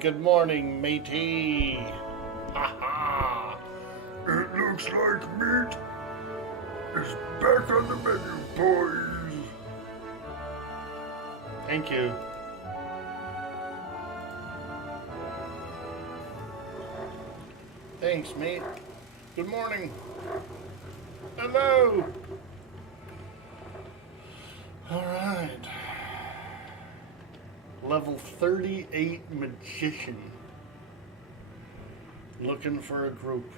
good morning, matey. Ha ha. It looks like meat is back on the menu, boys. Thank you. Thanks, mate. Good morning. Hello. All right. Level 38 magician. Looking for a group.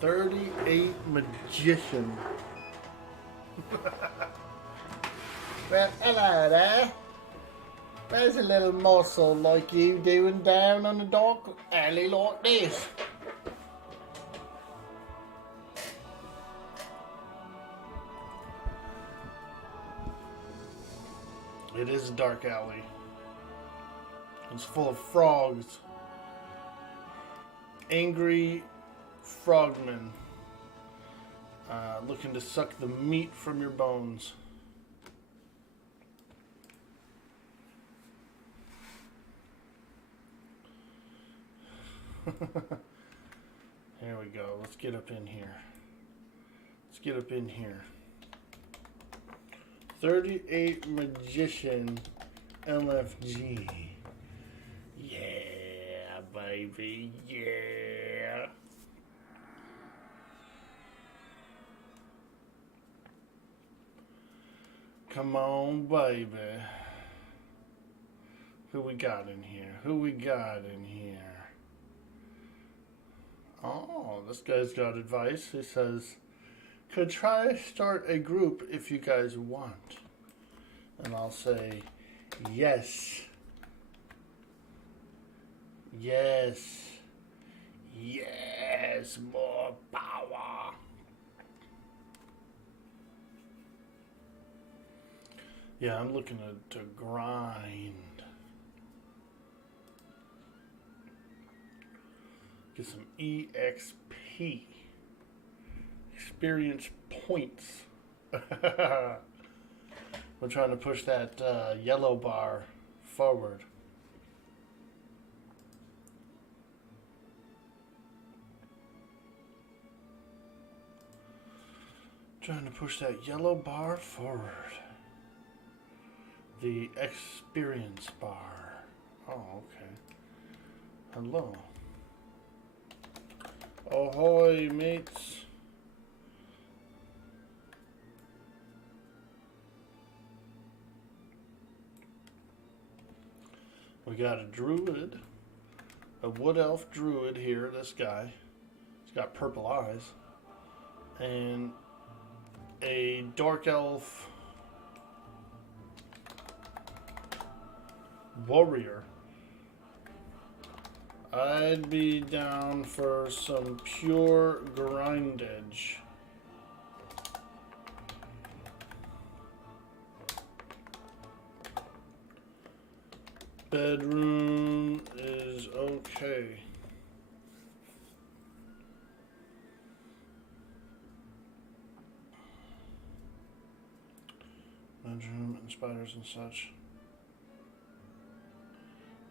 38 magician. Well, hello there. There's a little muscle like you doing down on the dark alley like this. It is a dark alley. It's full of frogs. Angry frogmen. Looking to suck the meat from your bones. Here we go. Let's get up in here. Let's get up in here. 38 magician LFG. Yeah, baby. Yeah. Come on, baby. Who we got in here? Who we got in here? Oh, this guy's got advice. He says, could try start a group if you guys want. And I'll say, yes. Yes. Yes, more power. Yeah, I'm looking to grind. Get some EXP. Experience points. We're trying to push that yellow bar forward. Trying to push that yellow bar forward. The experience bar. Oh, okay. Hello. Ahoy, mates. We got a druid, a wood elf druid here, this guy. He's got purple eyes. And a dark elf warrior. I'd be down for some pure grindage. Bedroom is okay. Bedroom and spiders and such.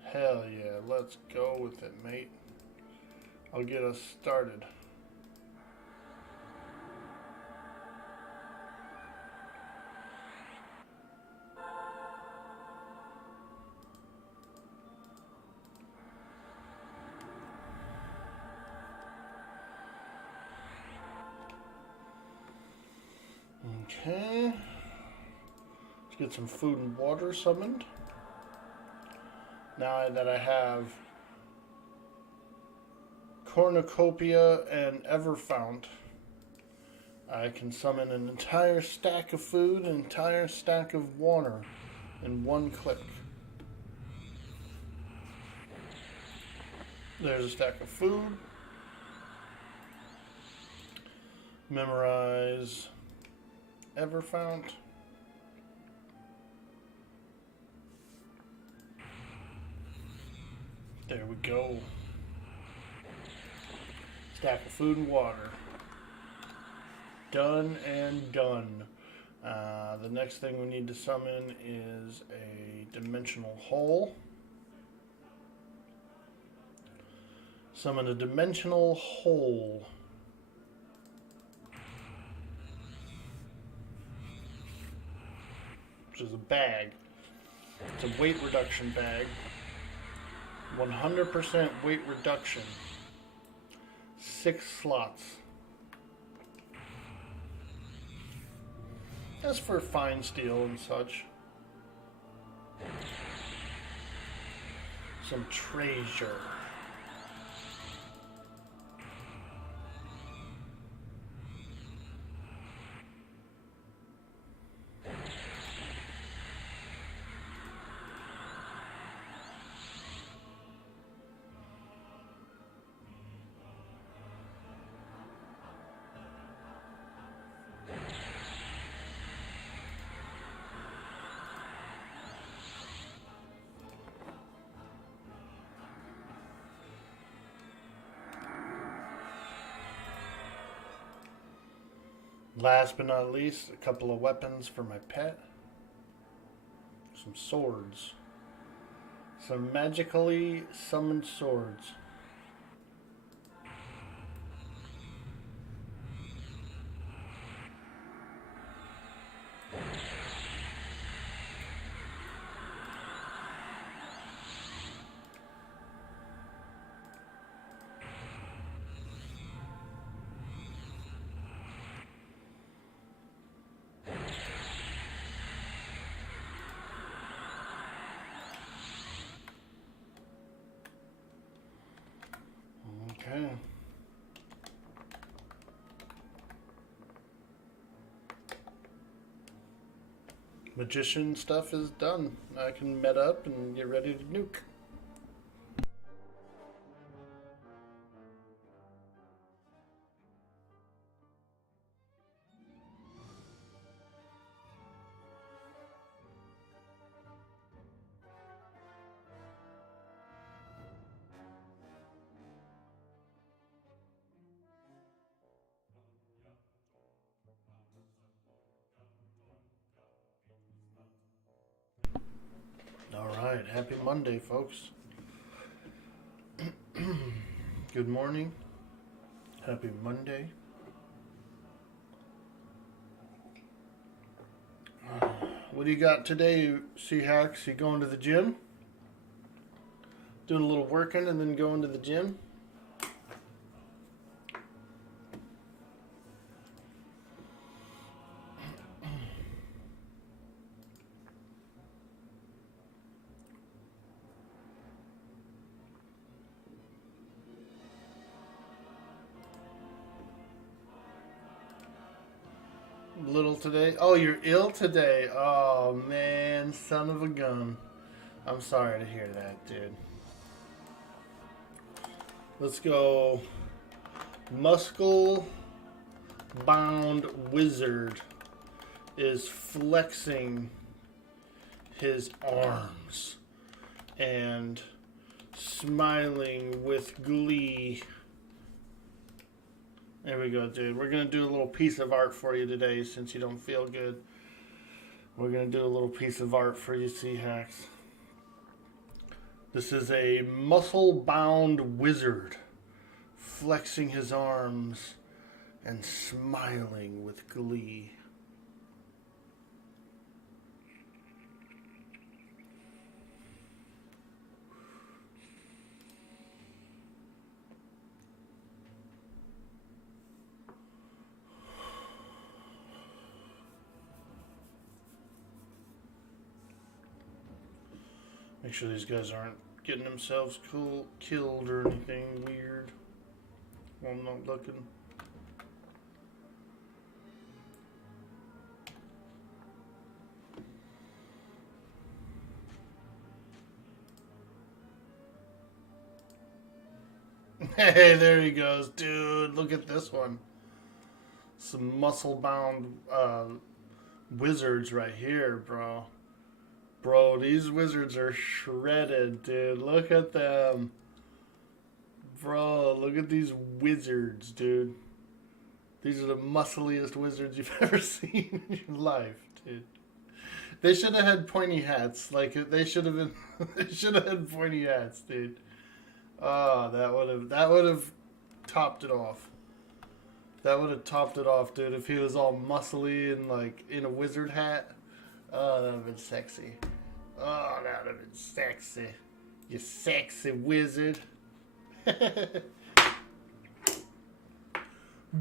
Hell yeah, let's go with it, mate. I'll get us started. Okay. Let's get some food and water summoned. Now that I have Cornucopia and Everfount, I can summon an entire stack of food, an entire stack of water in one click. There's a stack of food. Memorize Everfount. There we go. Stack of food and water. Done and done. The next thing we need to summon is a dimensional hole. Summon a dimensional hole. Which is a bag. It's a weight reduction bag. 100% weight reduction. 6 slots. That's for fine steel and such. Some treasure. Last but not least, a couple of weapons for my pet. Some swords. Some magically summoned swords. Okay. Magician stuff is done. I can met up and get ready to nuke. Alright, happy Monday, folks. Good morning. Happy Monday. What do you got today, Seahawks? You going to the gym? Doing a little working and then going to the gym? Little today? Oh, you're ill today. Oh, man. Son of a gun. I'm sorry to hear that, dude. Let's go. Muscle bound wizard is flexing his arms and smiling with glee. There we go, dude. We're going to do a little piece of art for you today since you don't feel good. We're going to do a little piece of art for you, Seahawks. This is a muscle-bound wizard flexing his arms and smiling with glee. Make sure these guys aren't getting themselves killed or anything weird while I'm not looking. Hey, there he goes. Dude, look at this one. Some muscle-bound wizards right here, bro. Bro, these wizards are shredded, dude. Look at them. Bro, look at these wizards, dude. These are the muscliest wizards you've ever seen in your life, dude. They should have had pointy hats. Like they should have been. They should have had pointy hats, dude. Oh, that would have topped it off. That would have topped it off, dude. If he was all muscly and like in a wizard hat. Oh, that would have been sexy. Oh, that would have been sexy. You sexy wizard.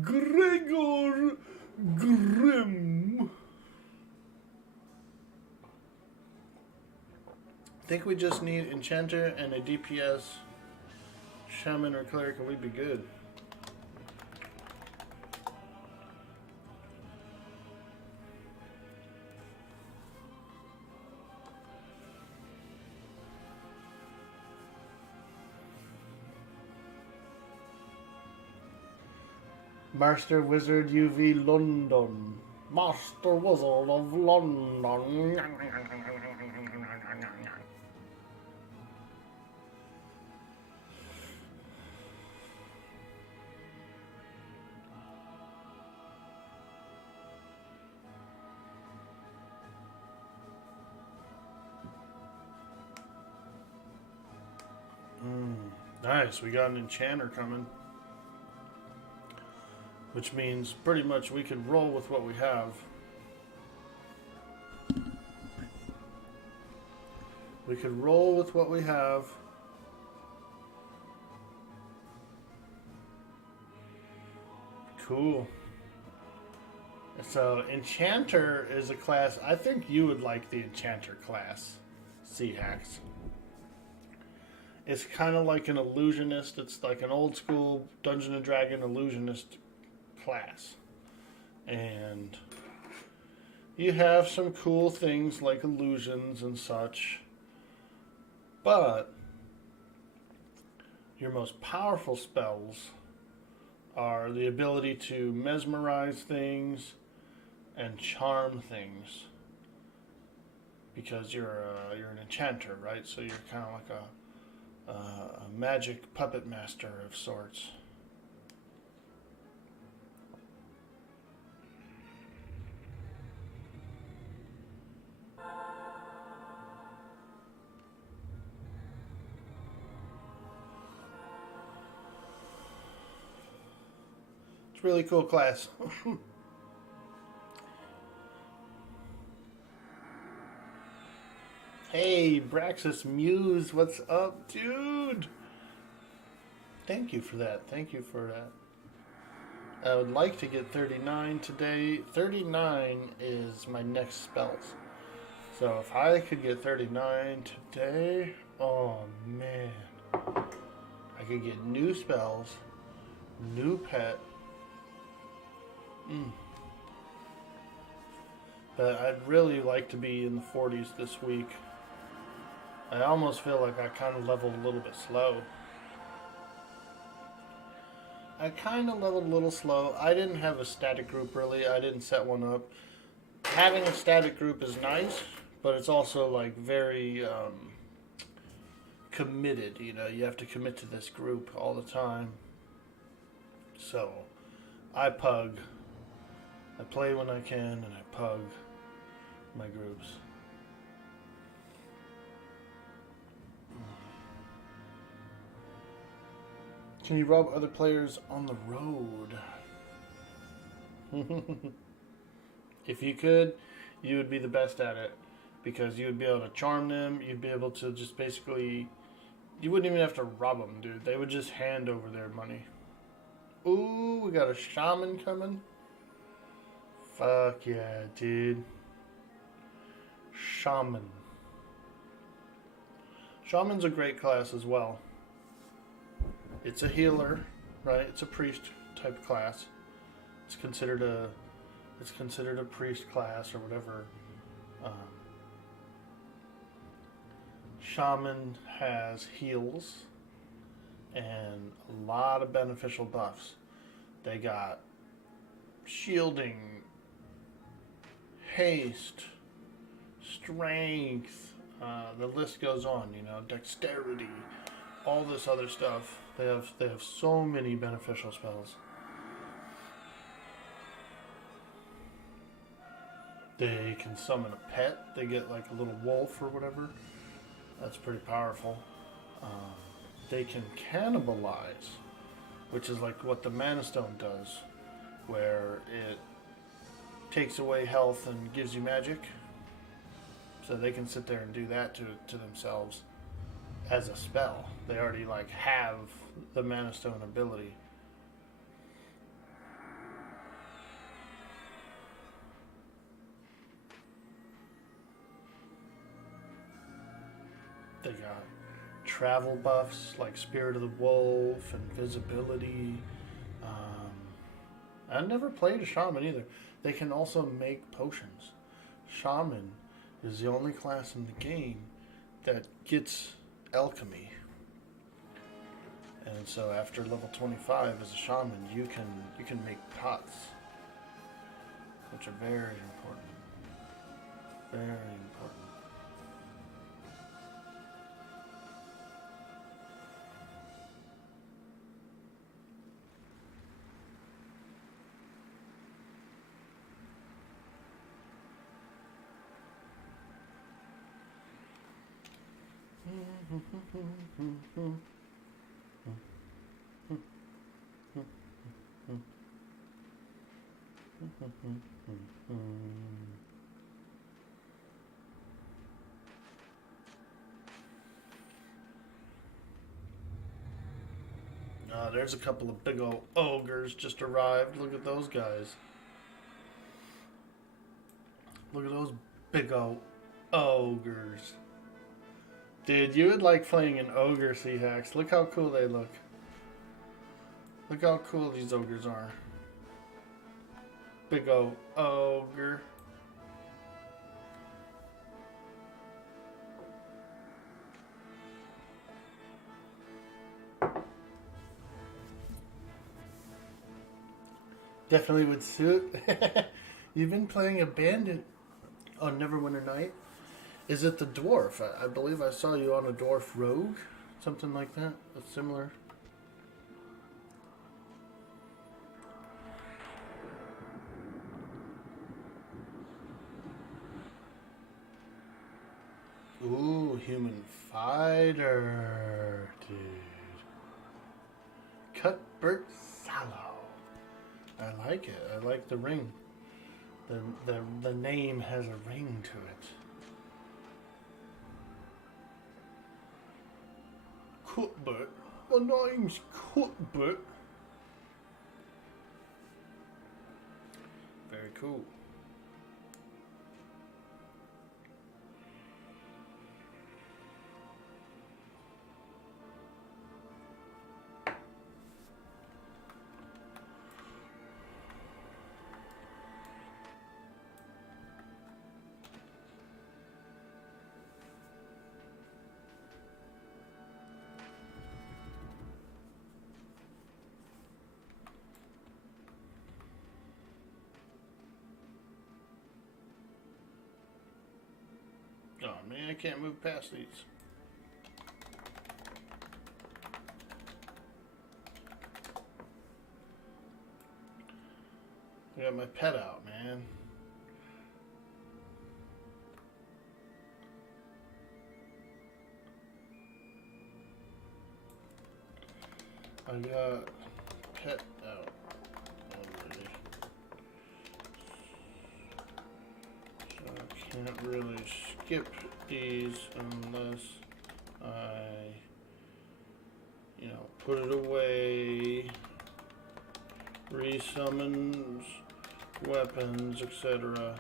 Gregor Grimm. I think we just need Enchanter and a DPS Shaman or Cleric and we'd be good. Master Wizard UV London. Master Wizard of London. Nice, we got an enchanter coming. Which means pretty much we can roll with what we have. We could roll with what we have. Cool. So Enchanter is a class, I think you would like the Enchanter class, C-Hacks. It's kind of like an illusionist. It's like an old school Dungeon & Dragon illusionist class. And you have some cool things like illusions and such. But your most powerful spells are the ability to mesmerize things and charm things. Because you're an enchanter, right? So you're kind of like a magic puppet master of sorts. It's a really cool class. Hey, Braxis Muse, what's up, dude? Thank you for that. Thank you for that. I would like to get 39 today. 39 is my next spells. So if I could get 39 today, oh man. I could get new spells, new pet. But I'd really like to be in the 40s this week. I almost feel like I kind of leveled a little bit slow. I kind of leveled a little slow. I didn't have a static group really. I didn't set one up. Having a static group is nice, but it's also like very committed. You know, you have to commit to this group all the time. So, I pug. I play when I can, and I pug my groups. Can you rob other players on the road? If you could, you would be the best at it. Because you would be able to charm them. You'd be able to just basically... You wouldn't even have to rob them, dude. They would just hand over their money. Ooh, we got a shaman coming. Fuck yeah, dude. Shaman. Shaman's a great class as well. It's a healer, right? It's a priest type class. It's considered a priest class or whatever. Shaman has heals and a lot of beneficial buffs. They got shielding, haste, strength, the list goes on, you know, dexterity, all this other stuff. They have so many beneficial spells. They can summon a pet. They get like a little wolf or whatever. That's pretty powerful. They can cannibalize, which is like what the Mana Stone does, where it takes away health and gives you magic. So they can sit there and do that to themselves as a spell. They already like have the Mana Stone ability. They got travel buffs like Spirit of the Wolf and Visibility. I never played a Shaman either. They can also make potions. Shaman is the only class in the game that gets alchemy. And so after level 25 as a Shaman, you can make pots, which are very important. Very important. There's a couple of big old ogres just arrived. Look at those guys. Look at those big old ogres. Dude, you would like playing an ogre, C-Hacks. Look how cool they look. Look how cool these ogres are. Big old ogre. Definitely would suit. You've been playing a bandit on Neverwinter Night. Is it the dwarf? I believe I saw you on a dwarf rogue. Something like that. That's similar. Ooh, human fighter, dude. Cuthbert Sallow. I like it. I like the ring. The name has a ring to it. Cuthbert. My name's Cuthbert. Very cool. Oh man, I can't move past these. I got my pet out, man. I got pet out already. So I can't really skip these unless I, put it away, resummons weapons, etc.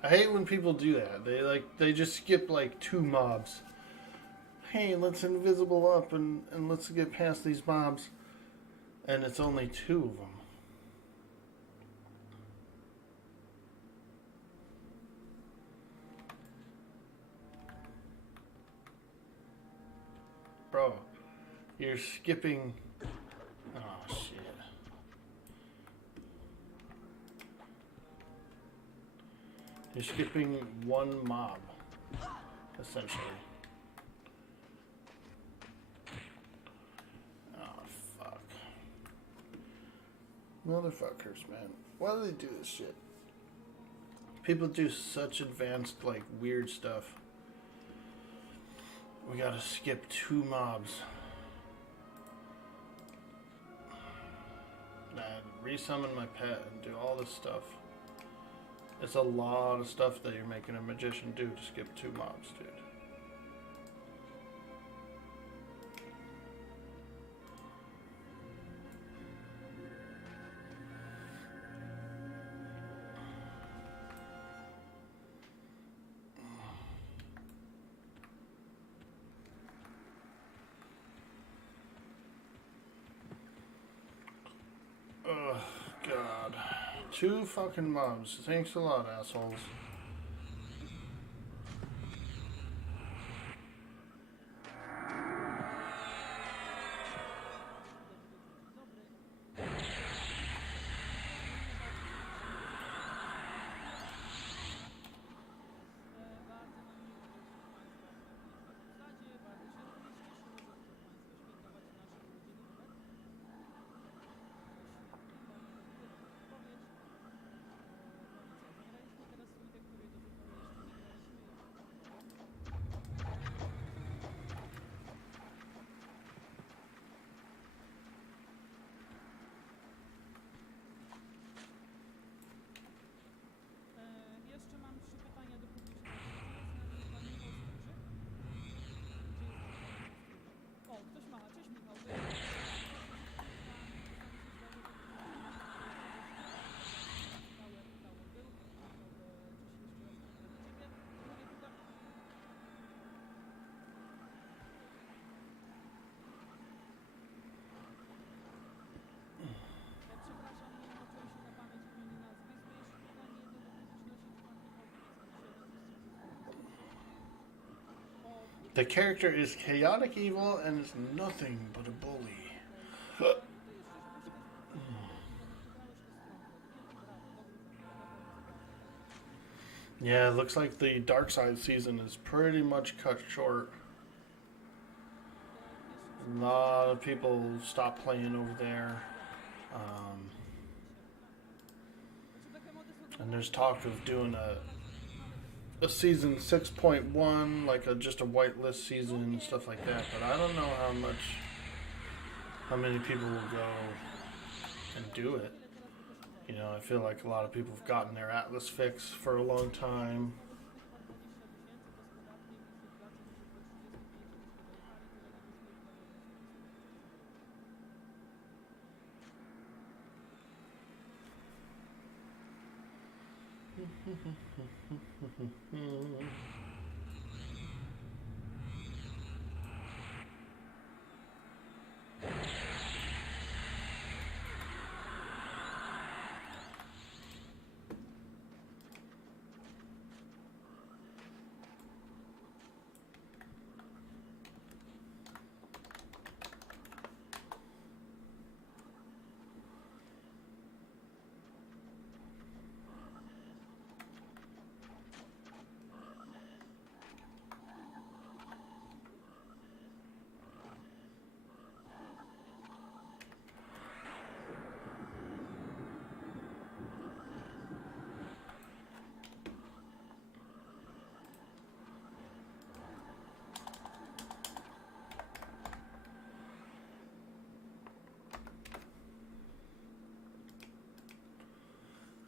I hate when people do that. They just skip like 2 mobs. Hey, let's invisible up and let's get past these mobs. And it's only 2 of them. Bro, you're skipping... Oh, shit. You're skipping 1 mob, essentially. Motherfuckers, man. Why do they do this shit? People do such advanced, like, weird stuff. We gotta skip 2 mobs. And resummon my pet and do all this stuff. It's a lot of stuff that you're making a magician do to skip 2 mobs, dude. Oh, God. 2 fucking mobs. Thanks a lot, assholes. The character is chaotic evil and is nothing but a bully. Yeah, it looks like the Dark Side season is pretty much cut short. A lot of people stopped playing over there. And there's talk of doing a season 6.1, like just a whitelist season and stuff like that. But I don't know how many people will go and do it. You know, I feel like a lot of people have gotten their Atlas fix for a long time.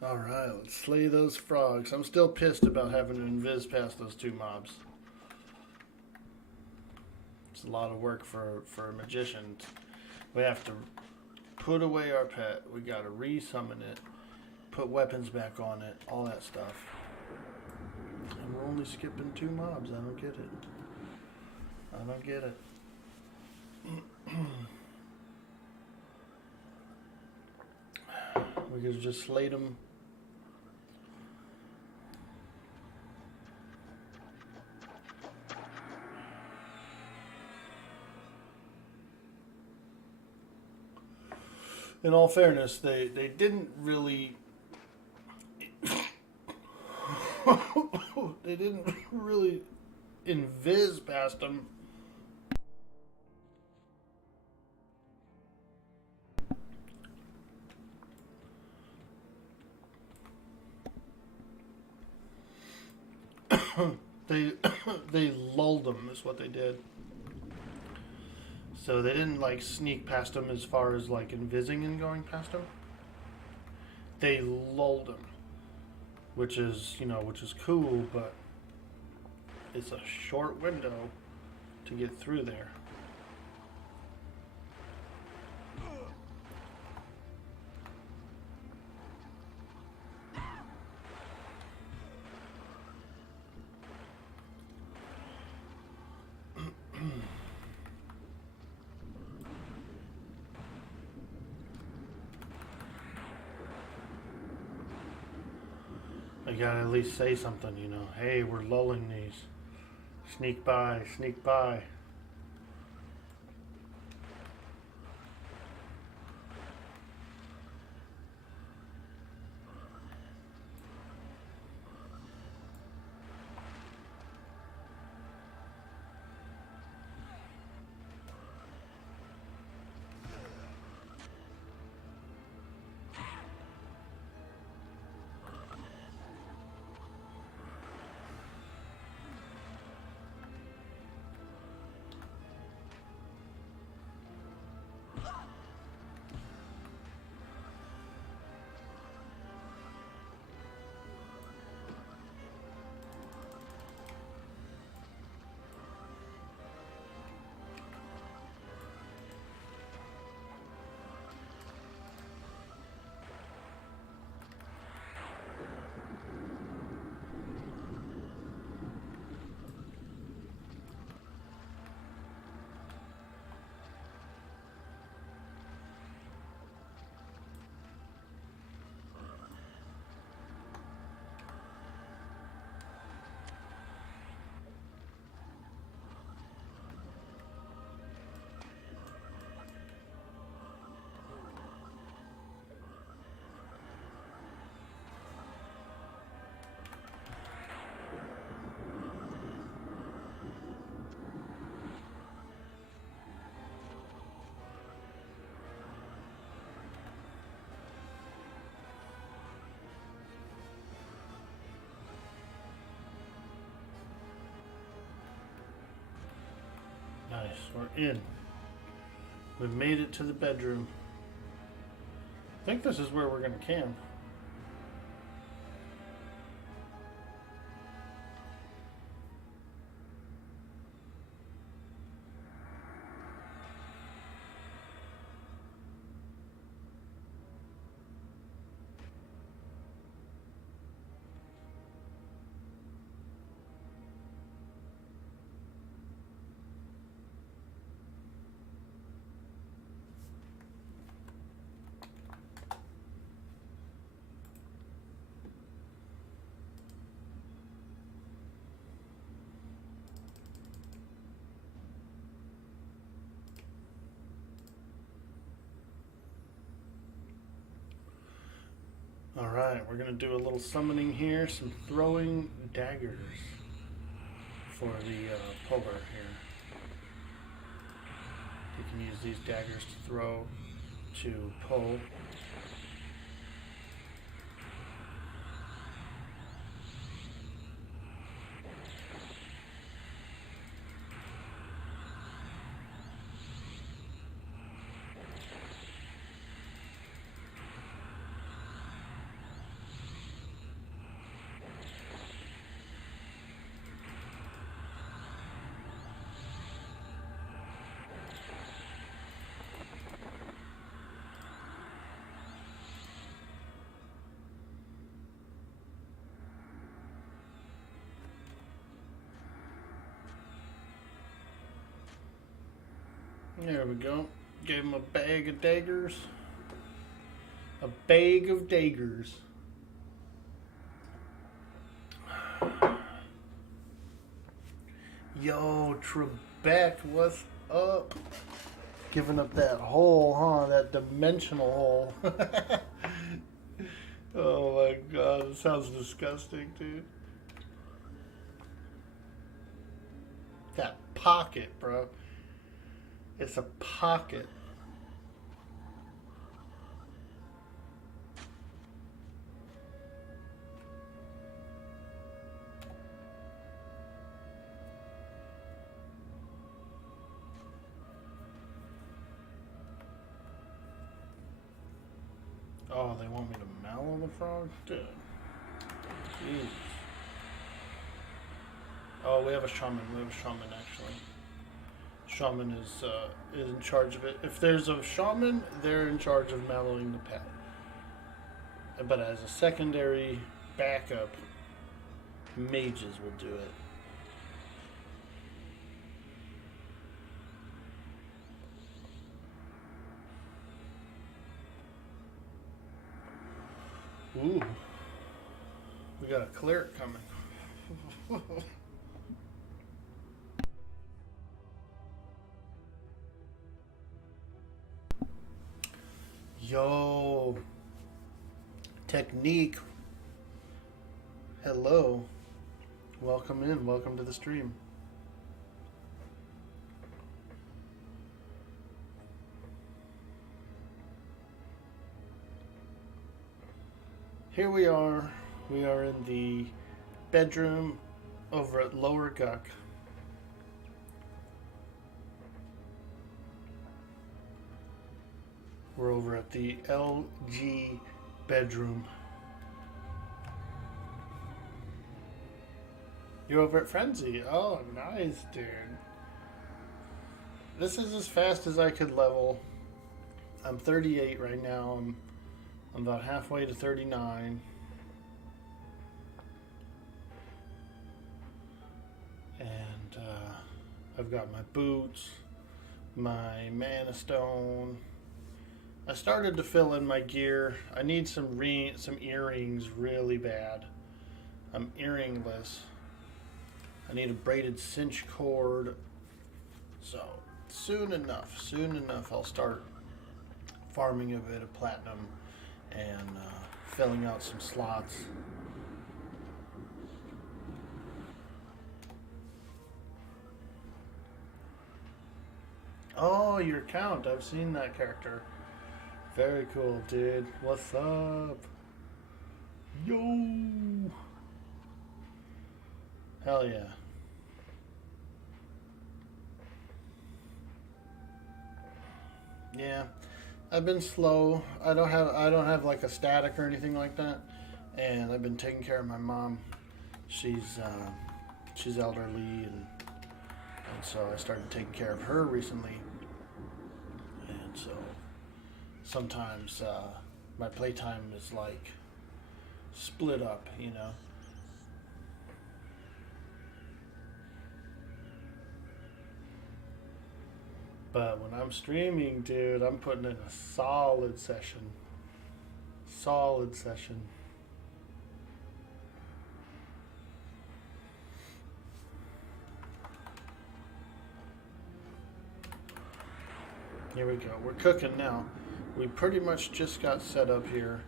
Alright, let's slay those frogs. I'm still pissed about having to invis past those 2 mobs. It's a lot of work for a magician. We have to put away our pet. We gotta resummon it. Put weapons back on it. All that stuff. And we're only skipping 2 mobs. I don't get it. I don't get it. We could just slate them. In all fairness, they didn't really they didn't really invis past them. they they lulled them is what they did. So they didn't like sneak past them as far as like invising and going past them. They lulled them, which is cool, but it's a short window to get through there. I gotta at least say something, Hey, we're lulling these. Sneak by, sneak by. Nice, we're in. We made it to the bedroom. I think this is where we're gonna camp. Alright, we're going to do a little summoning here, some throwing daggers for the puller here. You can use these daggers to throw, to pull. There we go. Gave him a bag of daggers. A bag of daggers. Yo, Trebek, what's up? Giving up that hole, huh? That dimensional hole. Oh my god, it sounds disgusting, dude. That pocket, bro. It's a pocket. Oh, they want me to mallow the frog? Dude. Jeez. Oh, we have a shaman. Actually. Shaman is in charge of it. If there's a shaman, they're in charge of mallowing the pet. But as a secondary backup, mages will do it. Ooh. We got a cleric coming. Yo. Technique. Hello. Welcome in. Welcome to the stream. Here we are. We are in the bedroom over at Lower Guck. We're over at the LG bedroom. You're over at Frenzy. Oh, nice, dude. This is as fast as I could level. I'm 38 right now. I'm about halfway to 39. And I've got my boots, my mana stone. I started to fill in my gear. I need some earrings really bad. I'm earringless. I need a braided cinch cord. So soon enough I'll start farming a bit of platinum and filling out some slots. Oh, your Count. I've seen that character. Very cool, dude. What's up? Yo! Hell yeah. Yeah. I've been slow. I don't have like a static or anything like that. And I've been taking care of my mom. She's elderly and so I started taking care of her recently. And so sometimes my playtime is like split up, you know. But when I'm streaming, dude, I'm putting in a solid session. Solid session. Here we go. We're cooking now. We pretty much just got set up here.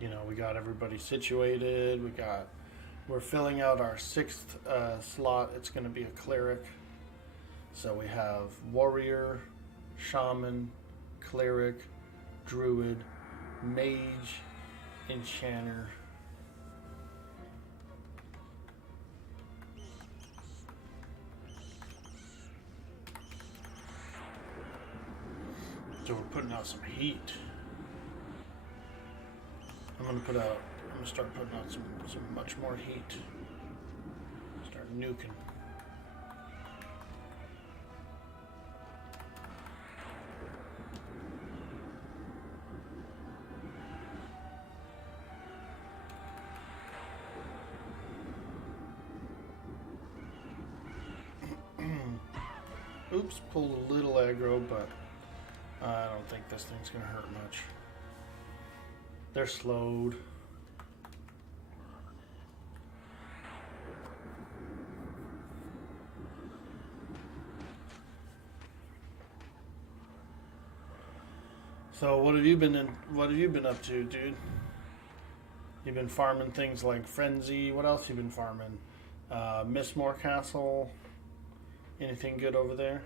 You know, we got everybody situated. We're filling out our 6th slot. It's going to be a cleric. So we have warrior, shaman, cleric, druid, mage, enchanter. So we're putting out some heat. I'm gonna start putting out some much more heat. Start nuking. Oops, pulled a little aggro, but I don't think this thing's gonna hurt much. They're slowed. So what have you been up to, dude? You've been farming things like Frenzy. What else you been farming? Mistmore Castle. Anything good over there?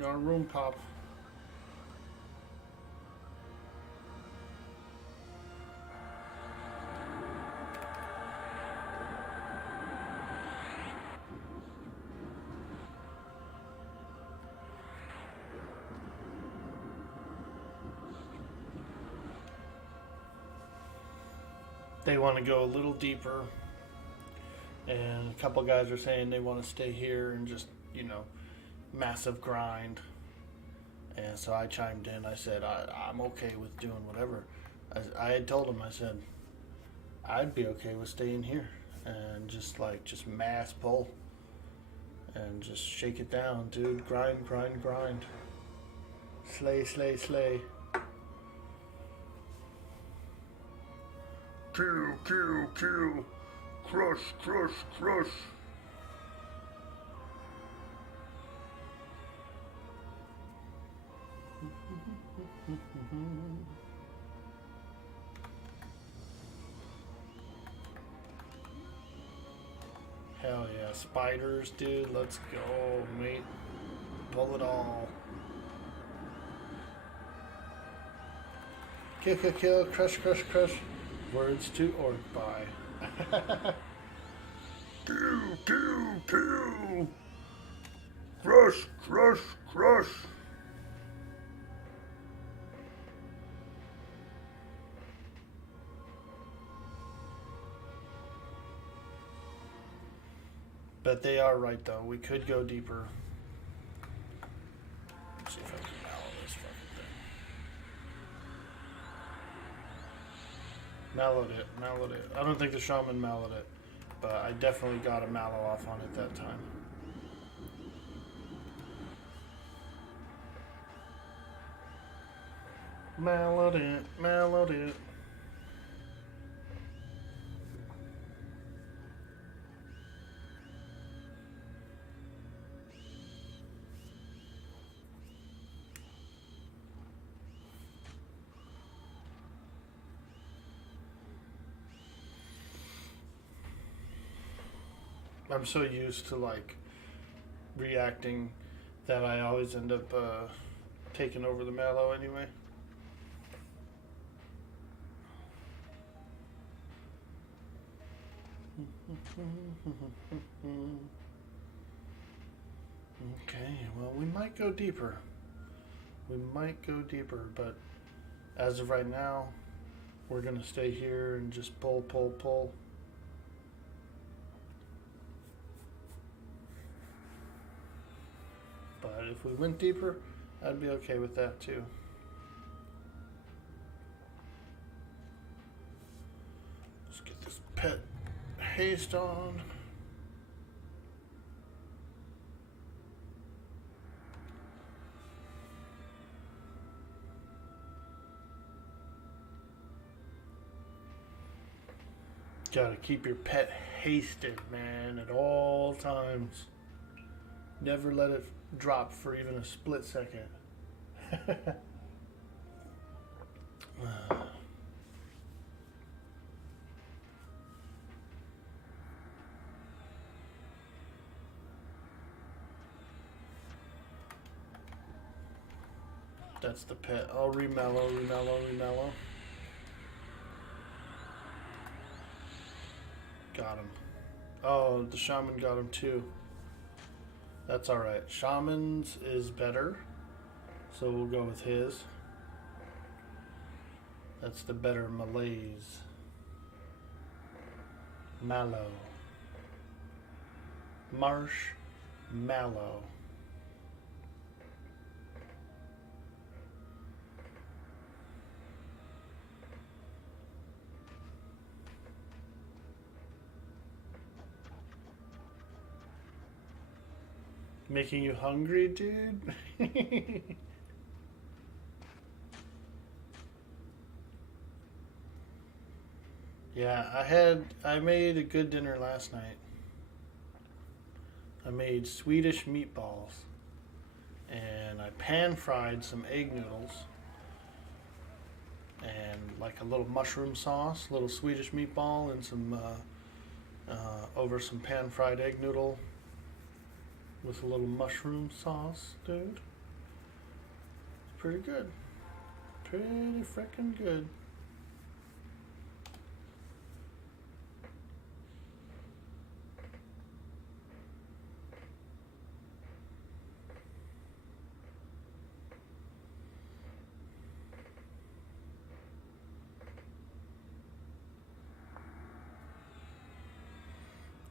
Got a room pop. They want to go a little deeper, and a couple guys are saying they want to stay here and just, massive grind. And so I chimed in. I said, I'm okay with doing whatever. I had told him, I said, I'd be okay with staying here and just mass pull and just shake it down, dude. Grind, grind, grind. Slay, slay, slay. Kill, kill, kill. Crush, crush, crush. Hell yeah, spiders, dude. Let's go, mate. Pull it all. Kill, kill, kill. Crush, crush, crush. Words to Orkboy. Kill, kill, kill. Crush, crush, crush. But they are right, though. We could go deeper. Let's see if I can mallow this fucking thing. Mallowed it. I don't think the shaman mallowed it, but I definitely got a mallow off on it that time. Mallowed it. I'm so used to reacting that I always end up taking over the mallow anyway. Okay, well, we might go deeper. But as of right now, we're gonna stay here and just pull, pull, pull. But if we went deeper, I'd be okay with that too. Let's get this pet haste on. Gotta keep your pet hasted, man, at all times. Never let it drop for even a split second. That's the pet. I'll remellow. Got him. Oh, the shaman got him too. That's alright. Shaman's is better, so we'll go with his. That's the better malaise. Mallow. Marsh mallow. Making you hungry, dude? Yeah, I made a good dinner last night. I made Swedish meatballs. And I pan-fried some egg noodles. And like a little mushroom sauce, little Swedish meatball, and some, over some pan-fried egg noodle with a little mushroom sauce, dude. pretty good. Pretty freaking good.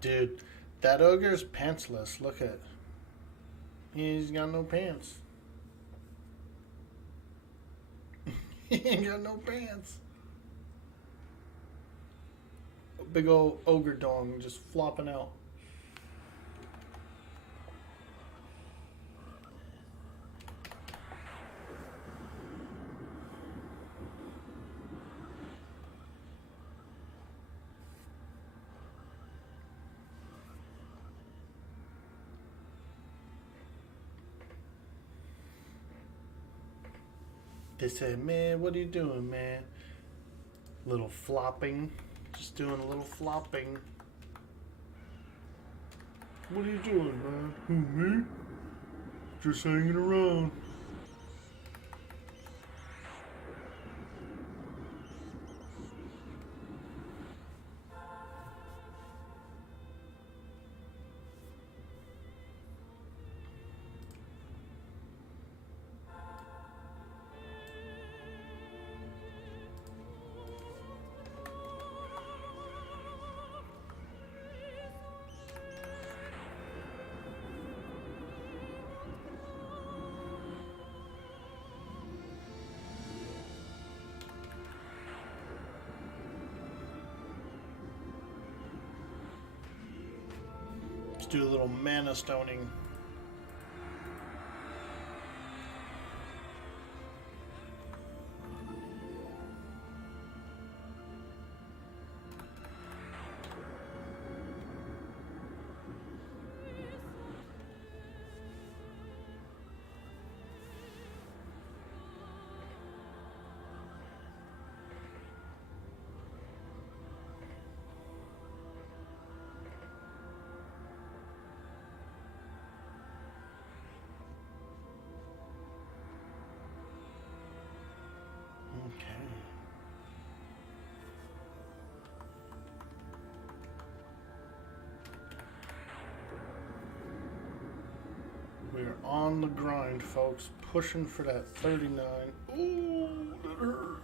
Dude, that ogre's pantsless. Look at. He's got no pants. He ain't got no pants. A big old ogre dong just flopping out. They said, man, what are you doing, man? Little flopping. Just doing a little flopping. What are you doing, man? Who, me? Just hanging around. Let's do a little mana stoning. We're on the grind, folks. Pushing for that 39. Ooh, that hurt.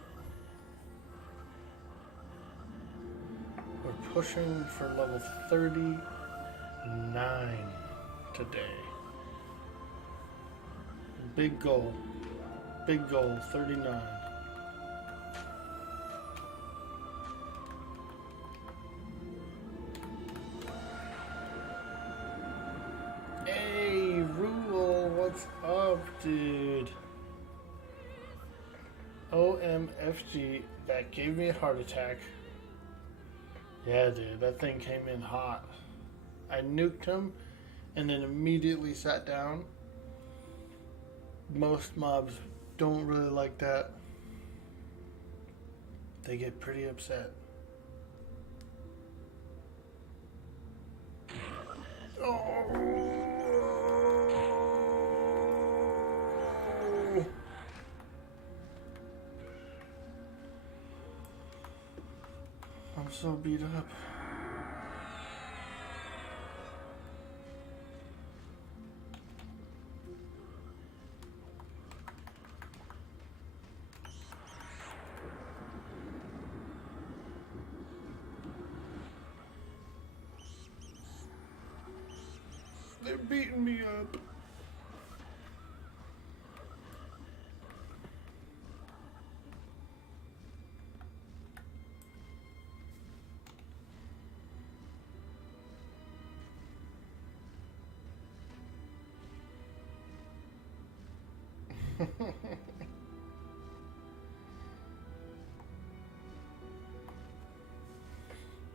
We're pushing for level 39 today. Big goal. Big goal, 39. What's up, dude? OMFG, that gave me a heart attack. Yeah, dude, that thing came in hot. I nuked him and then immediately sat down. Most mobs don't really like that. They get pretty upset. Oh. I'm so beat up. They're beating me up.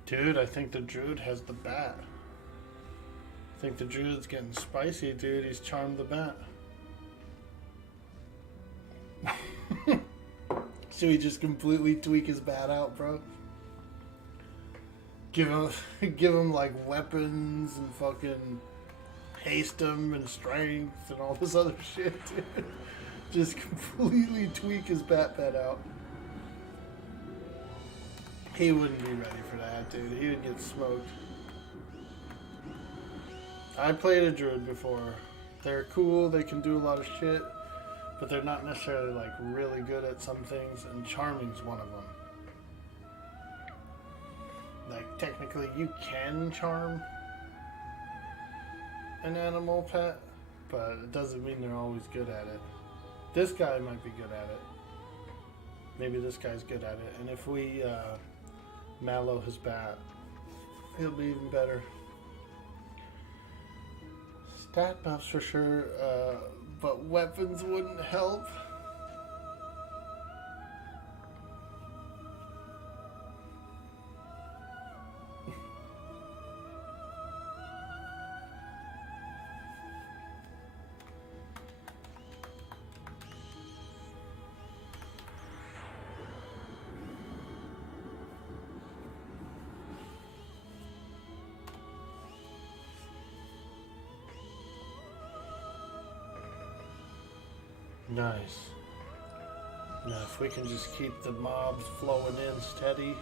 Dude, I think the druid has the bat. I think the druid's getting spicy, dude. He's charmed the bat. Should we just completely tweak his bat out, bro? Give him like weapons and fucking haste him and strength and all this other shit, dude. Just completely tweak his bat out. He wouldn't be ready for that, dude. He would get smoked. I played a druid before. They're cool, they can do a lot of shit, but they're not necessarily like really good at some things, and charming's one of them. Like technically you can charm an animal pet, but it doesn't mean they're always good at it. This guy might be good at it. Maybe this guy's good at it, and if we mallow his bat, he'll be even better. Stat buffs for sure, but weapons wouldn't help. Nice. Now, if we can just keep the mobs flowing in steady,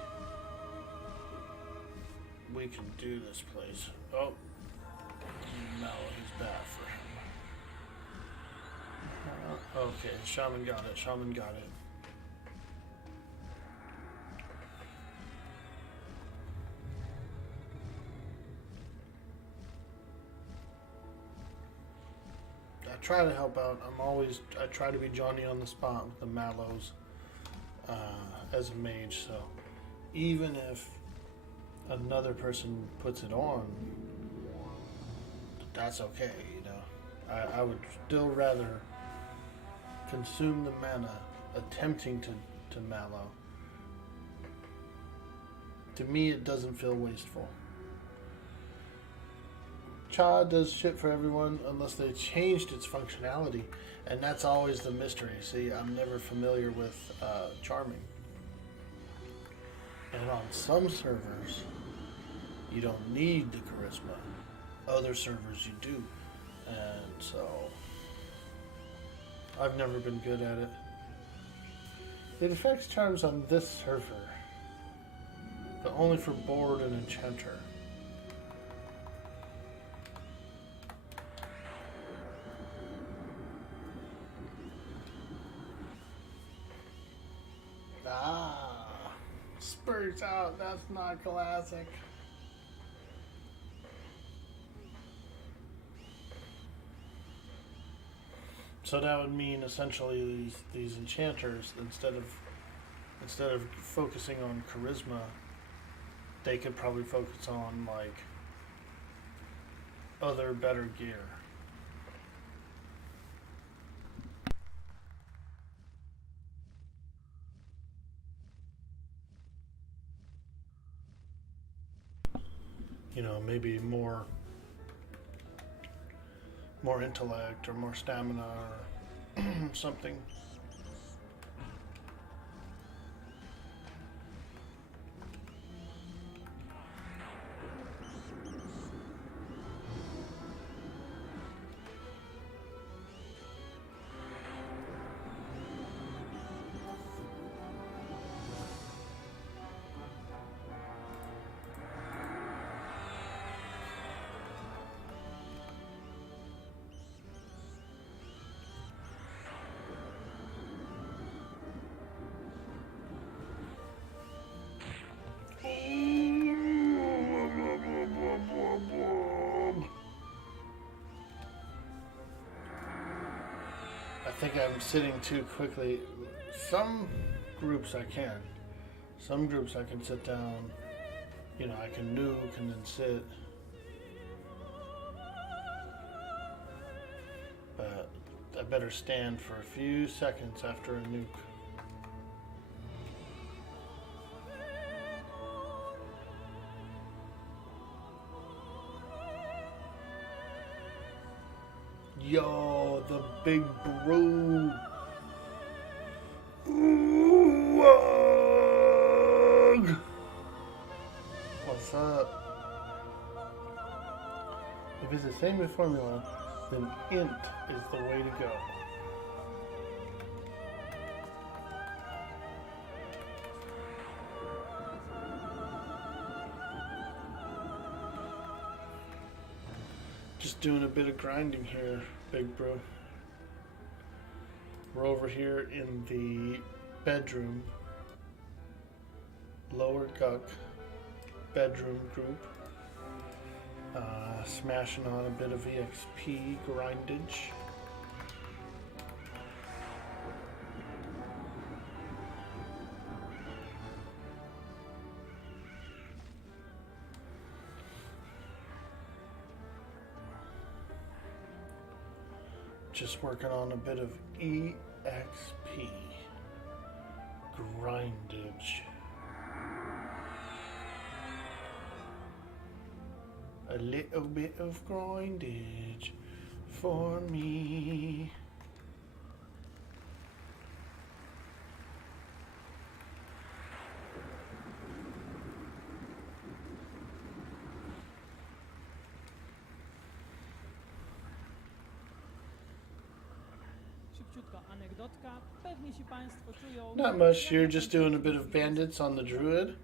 we can do this place. Oh, no, he's bad for him. Okay, Shaman got it. Shaman got it. I try to help out. I try to be Johnny on the spot with the mallows as a mage. So even if another person puts it on, that's okay. You know, I would still rather consume the mana attempting to mallow. To me, it doesn't feel wasteful. Cha does shit for everyone unless they changed its functionality, and that's always the mystery. See, I'm never familiar with charming, and on some servers you don't need the charisma. Other servers you do, and so I've never been good at it. It affects charms on this server, but only for board and enchanter. Spurts out, that's not classic. So that would mean essentially these enchanters, instead of focusing on charisma, they could probably focus on like other better gear. You know, maybe more intellect or more stamina or something. I think I'm sitting too quickly. Some groups I can. Some groups I can sit down. You know, I can nuke and then sit. But I better stand for a few seconds after a nuke. Yo, the big bro. Ooh, what's up? If it's the same with formula, then int is the way to go. Just doing a bit of grinding here, big bro. We're over here in the bedroom, lower guck bedroom group. Smashing on a bit of EXP grindage. Just working on a bit of EXP grindage. A little bit of grindage for me. Not much, you're just doing a bit of bandits on the druid.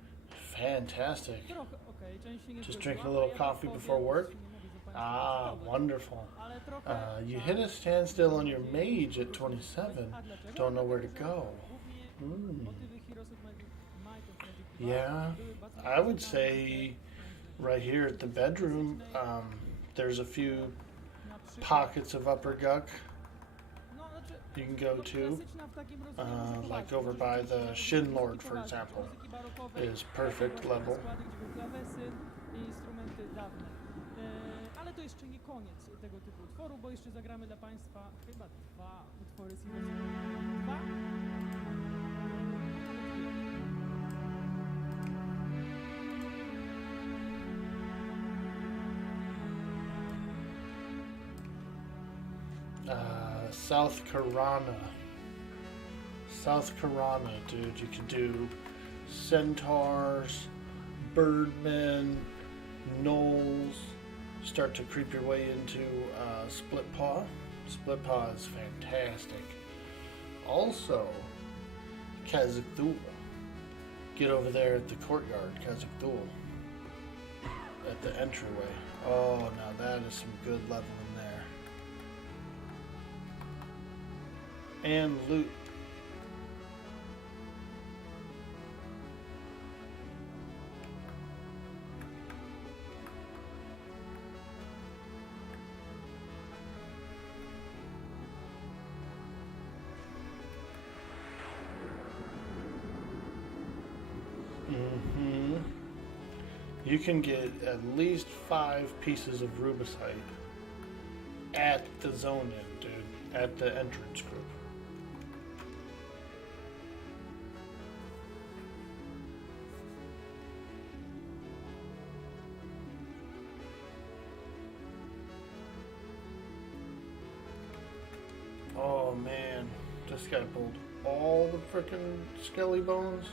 Fantastic. Just drinking a little coffee before work. Ah, wonderful. You hit a standstill on your mage at 27. Don't know where to go. Yeah, I would say right here at the bedroom, there's a few pockets of upper guck you can go to, like over by the Shin Lord, for example, is perfect level. Ale to jeszcze nie koniec tego typu utworu, bo jeszcze zagramy dla Państwa chyba 2 utwory z Heroes. 2? South Karana, dude. You could do centaurs, birdmen, gnolls. Start to creep your way into Split Paw. Split Paw is fantastic. Also, Khazad-dûl. Get over there at the courtyard, Khazad-dûl. At the entryway. Oh, now that is some good level in there. And loot. You can get at least 5 pieces of rubicite at the zone in, dude. At the entrance group. Oh man, this guy pulled all the frickin' skelly bones.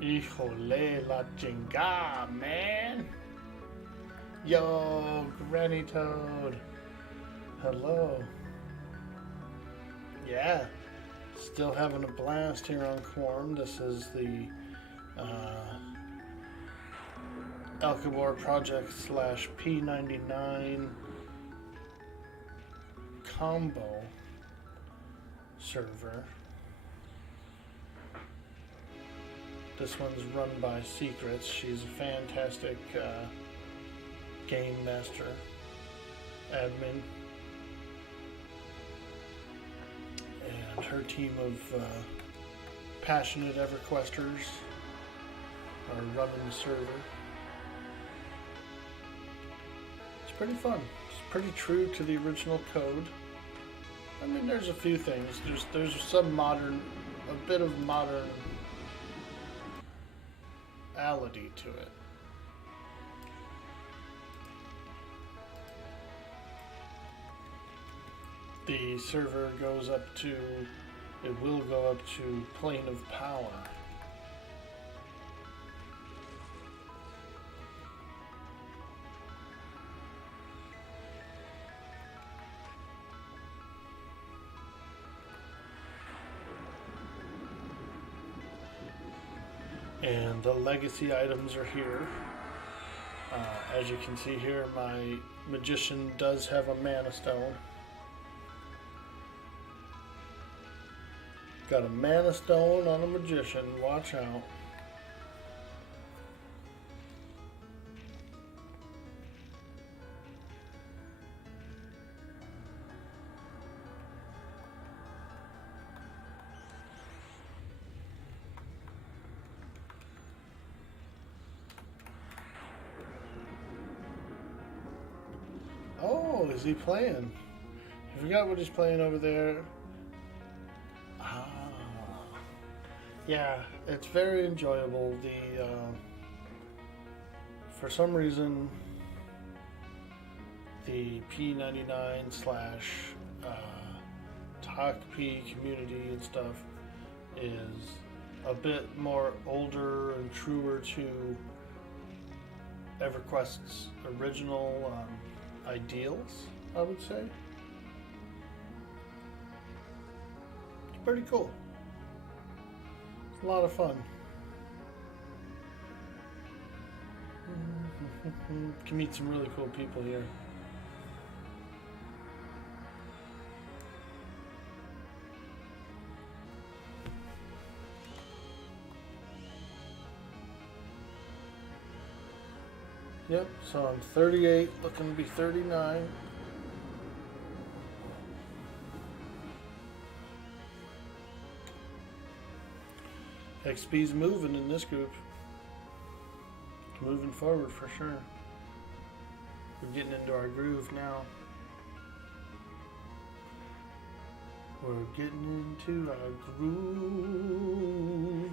Híjole la chingada, man. Yo, Granny Toad. Hello. Yeah, still having a blast here on Quarm. This is the Orkboy project / P99 combo server. This one's run by Secrets. She's a fantastic game master, admin, and her team of passionate EverQuesters are running the server. It's pretty fun. It's pretty true to the original code. I mean, there's a few things. There's some modern, a bit of modern to it. The server goes up to, it will go up to Plane of Power. And the legacy items are here. As you can see here, my magician does have a mana stone. Got a mana stone on a magician, watch out. Oh, is he playing? I forgot what he's playing over there. Ah. Yeah, it's very enjoyable. For some reason, the P99 slash Talk P community and stuff is a bit more older and truer to EverQuest's original ideals, I would say. It's pretty cool. It's a lot of fun. Can meet some really cool people here. Yep, so I'm 38, looking to be 39. XP's moving in this group. Moving forward for sure. We're getting into our groove now. We're getting into our groove.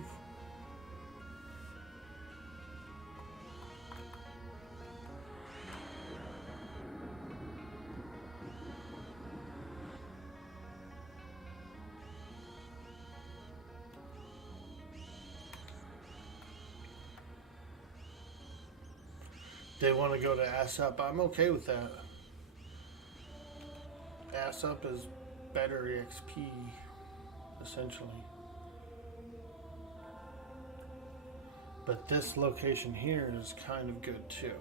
They want to go to ass up. I'm okay with that. Ass up is better XP, essentially. But this location here is kind of good too.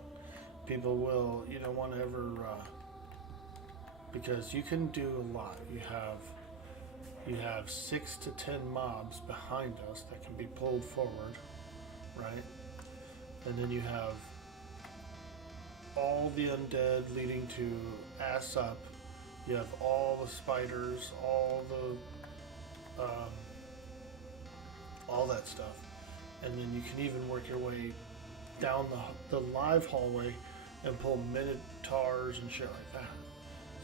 People will, want to ever, because you can do a lot. You have 6 to 10 mobs behind us that can be pulled forward, right? And then you have all the undead leading to ass up. You have all the spiders, all that stuff, and then you can even work your way down the live hallway and pull minotaurs and shit like that.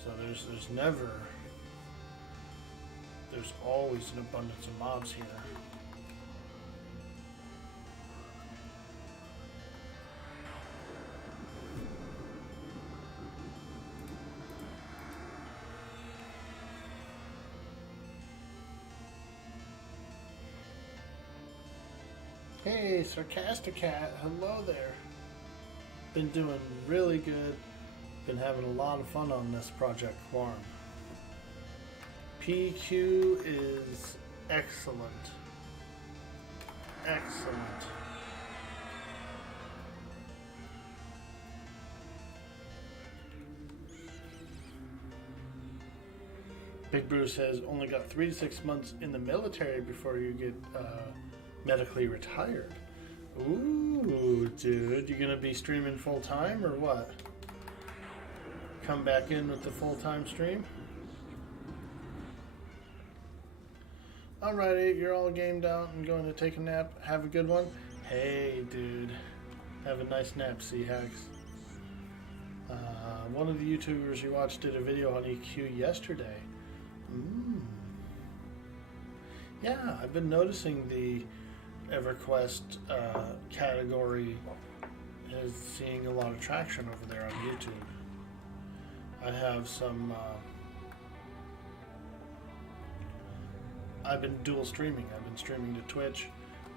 So there's always an abundance of mobs here. Hey, Sarcasticat, hello there. Been doing really good. Been having a lot of fun on this project, Quarm. PQ is excellent. Excellent. Big Bruce says, only got 3 to 6 months in the military before you get medically retired. Ooh, dude, you gonna be streaming full time or what? Come back in with the full time stream? Alrighty, you're all gamed out and going to take a nap. Have a good one. Hey, dude, have a nice nap, Seahacks. One of the YouTubers you watched did a video on EQ yesterday. Yeah, I've been noticing the EverQuest category is seeing a lot of traction over there on YouTube. I have some. I've been dual streaming. I've been streaming to Twitch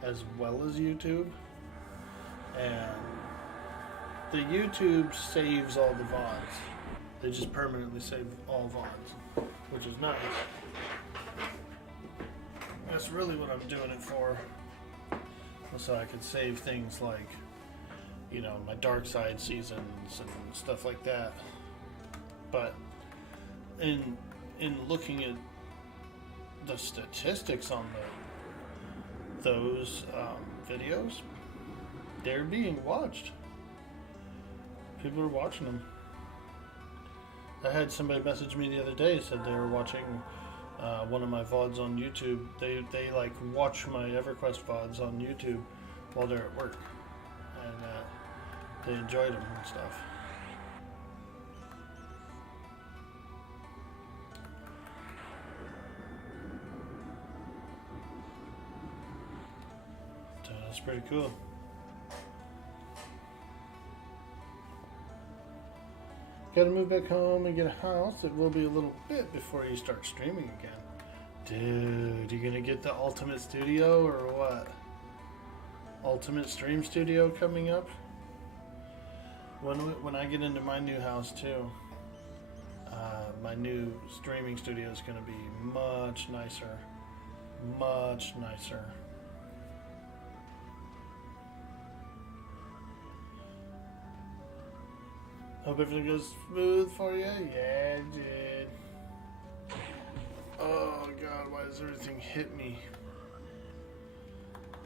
as well as YouTube, and the YouTube saves all the VODs. They just permanently save all VODs, which is nice. That's really what I'm doing it for. So I could save things like, you know, my dark side seasons and stuff like that. But in looking at the statistics on those videos, they're being watched. People are watching them. I had somebody message me the other day, said they were watching one of my VODs on YouTube. They like watch my EverQuest VODs on YouTube while they're at work, and they enjoyed them and stuff. So that's pretty cool. Gotta move back home and get a house. It will be a little bit before you start streaming again. Dude, you gonna get the Ultimate Studio or what? Ultimate Stream Studio coming up? When I get into my new house too, my new streaming studio is gonna be much nicer. Much nicer. Hope everything goes smooth for you. Yeah, it did. Oh God, why does everything hit me?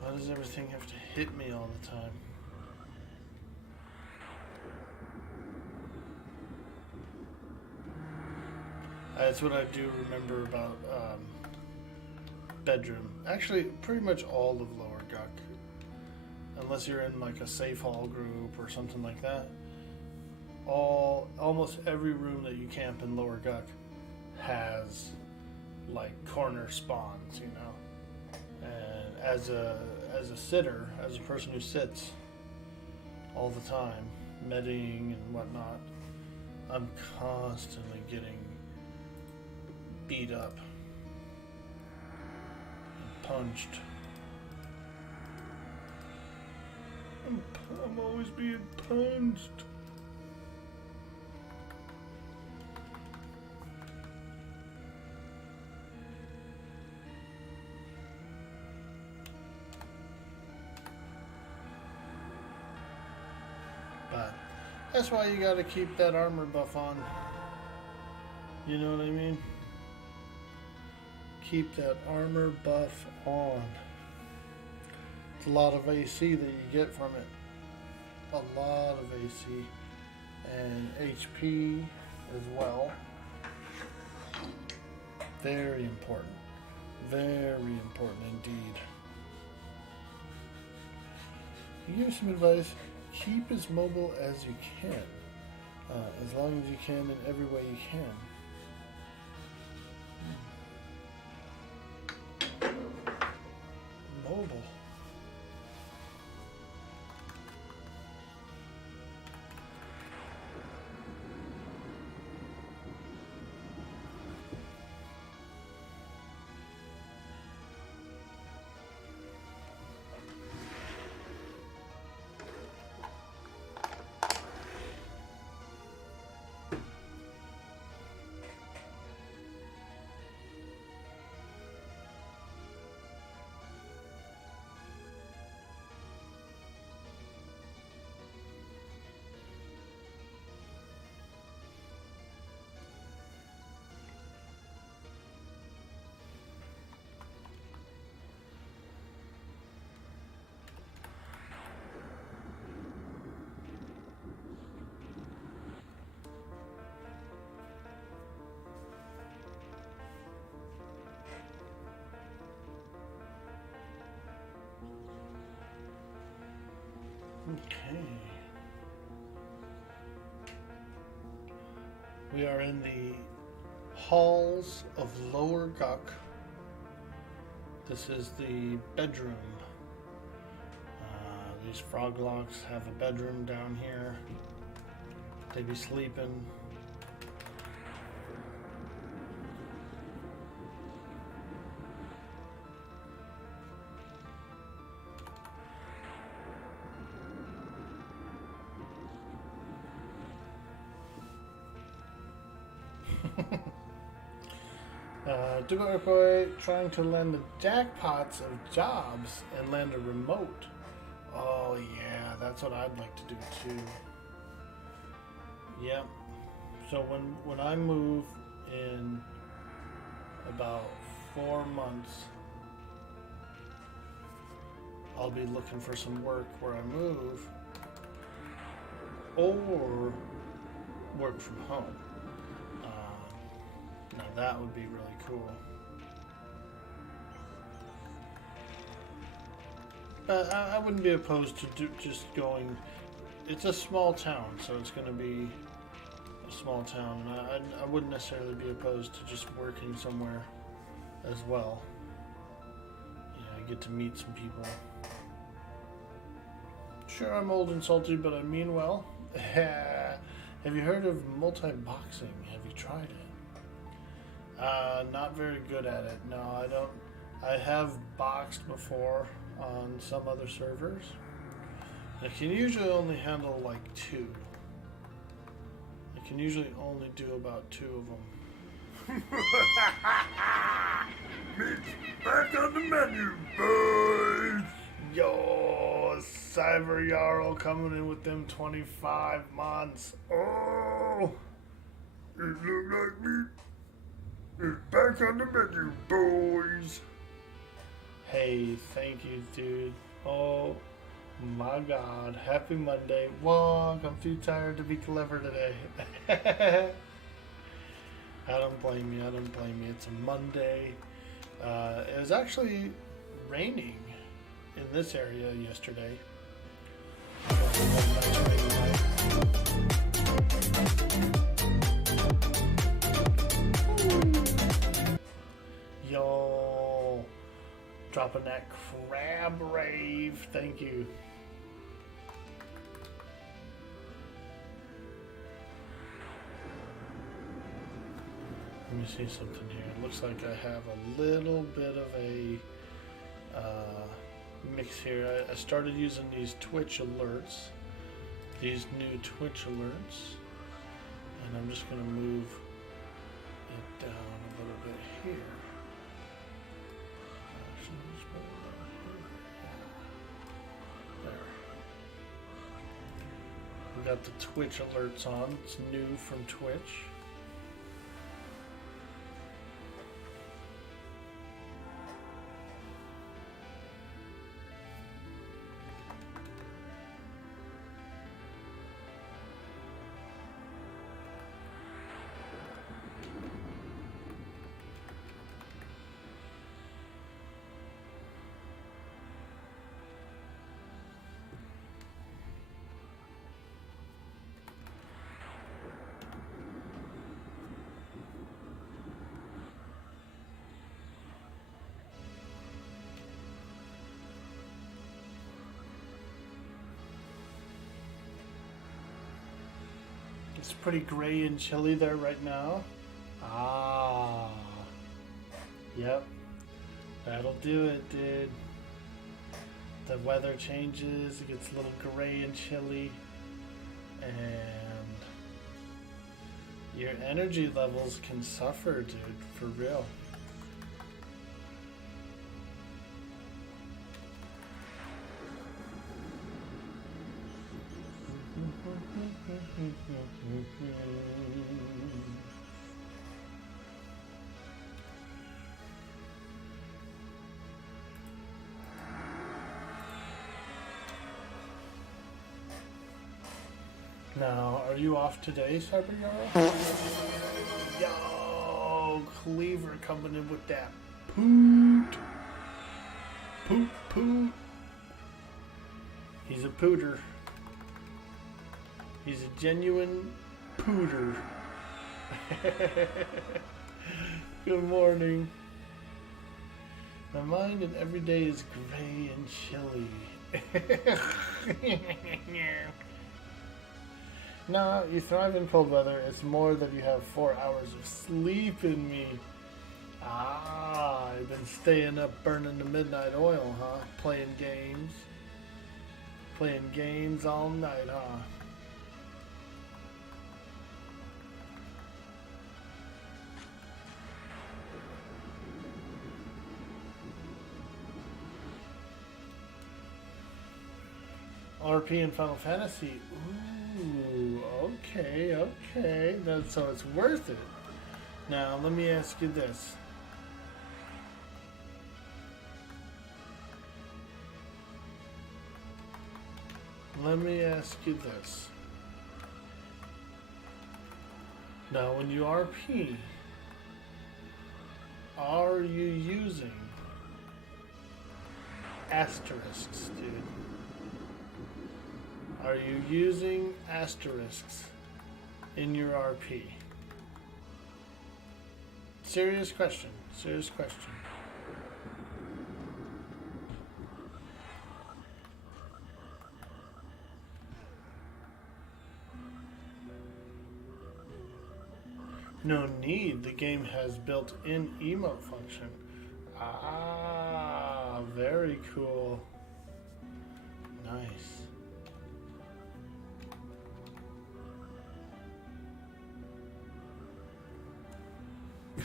Why does everything have to hit me all the time? That's what I do remember about bedroom. Actually, pretty much all of Lower Guck. Unless you're in like a safe hall group or something like that. Almost every room that you camp in Lower Guck has like corner spawns, you know. And as a sitter, as a person who sits all the time, medding and whatnot, I'm constantly getting beat up and punched. I'm always being punched. But that's why you gotta keep that armor buff on. You know what I mean? Keep that armor buff on. It's a lot of AC that you get from it. A lot of AC. And HP as well. Very important. Very important indeed. You give some advice. Keep as mobile as you can. As long as you can in every way you can. Mobile. Okay. We are in the halls of Lower Guck. This is the bedroom. These froglocks have a bedroom down here. They be sleeping. Orkboy trying to land the jackpots of jobs and land a remote. Oh yeah, that's what I'd like to do too. Yep. So when I move in about 4 months, I'll be looking for some work where I move or work from home. Now that would be really cool. I wouldn't be opposed to just going. It's a small town, so it's going to be a small town. I wouldn't necessarily be opposed to just working somewhere as well. You know, I get to meet some people. Sure, I'm old and salty, but I mean well. Have you heard of multi-boxing? Have you tried it? Not very good at it. No, I don't. I have boxed before on some other servers. I can usually only handle like 2. I can usually only do about 2 of them. Meat's back on the menu, boys! Yo, Cyber Jarl coming in with them 25 months. Oh! It look like meat is back on the menu, boys! Hey, thank you, dude. Oh my God. Happy Monday. Walk. I'm too tired to be clever today. I don't blame you. I don't blame you. It's a Monday. It was actually raining in this area yesterday. Yo, dropping that crab rave. Thank you. Let me see something here. It looks like I have a little bit of a mix here. I started using these Twitch alerts, these new Twitch alerts, and I'm just going to move it down a little bit here. Actually, let's put it down here. There. We got the Twitch alerts on. It's new from Twitch. It's pretty gray and chilly there right now. Ah. Yep. That'll do it, dude. The weather changes, it gets a little gray and chilly, and your energy levels can suffer, dude, for real. Now, are you off today, Cyber Jarl? Yo, Cleaver coming in with that poot. Poot, poot. He's a pooter. He's a genuine pooter. Good morning. My mind and every day is gray and chilly. No, you thrive in cold weather. It's more that you have 4 hours of sleep in me. Ah, I've been staying up burning the midnight oil, huh? Playing games. Playing games all night, huh? RP in Final Fantasy. Ooh, okay, okay. So it's worth it. Now, let me ask you this. Let me ask you this. Now, when you RP, are you using asterisks, dude? Are you using asterisks in your RP? Serious question. Serious question. No need. The game has built-in emote function. Ah, very cool. Nice.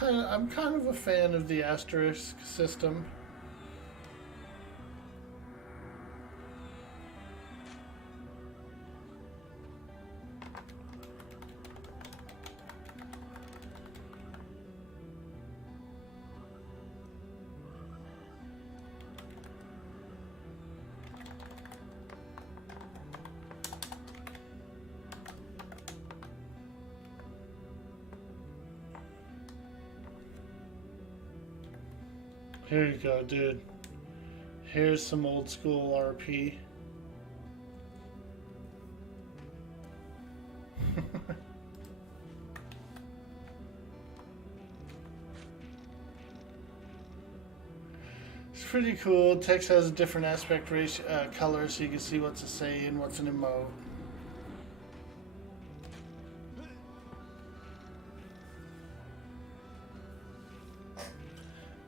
I'm kind of a fan of the asterisk system. Here you go, dude. Here's some old school RP. It's pretty cool. Text has a different aspect ratio, color, so you can see what's a say and what's an emote.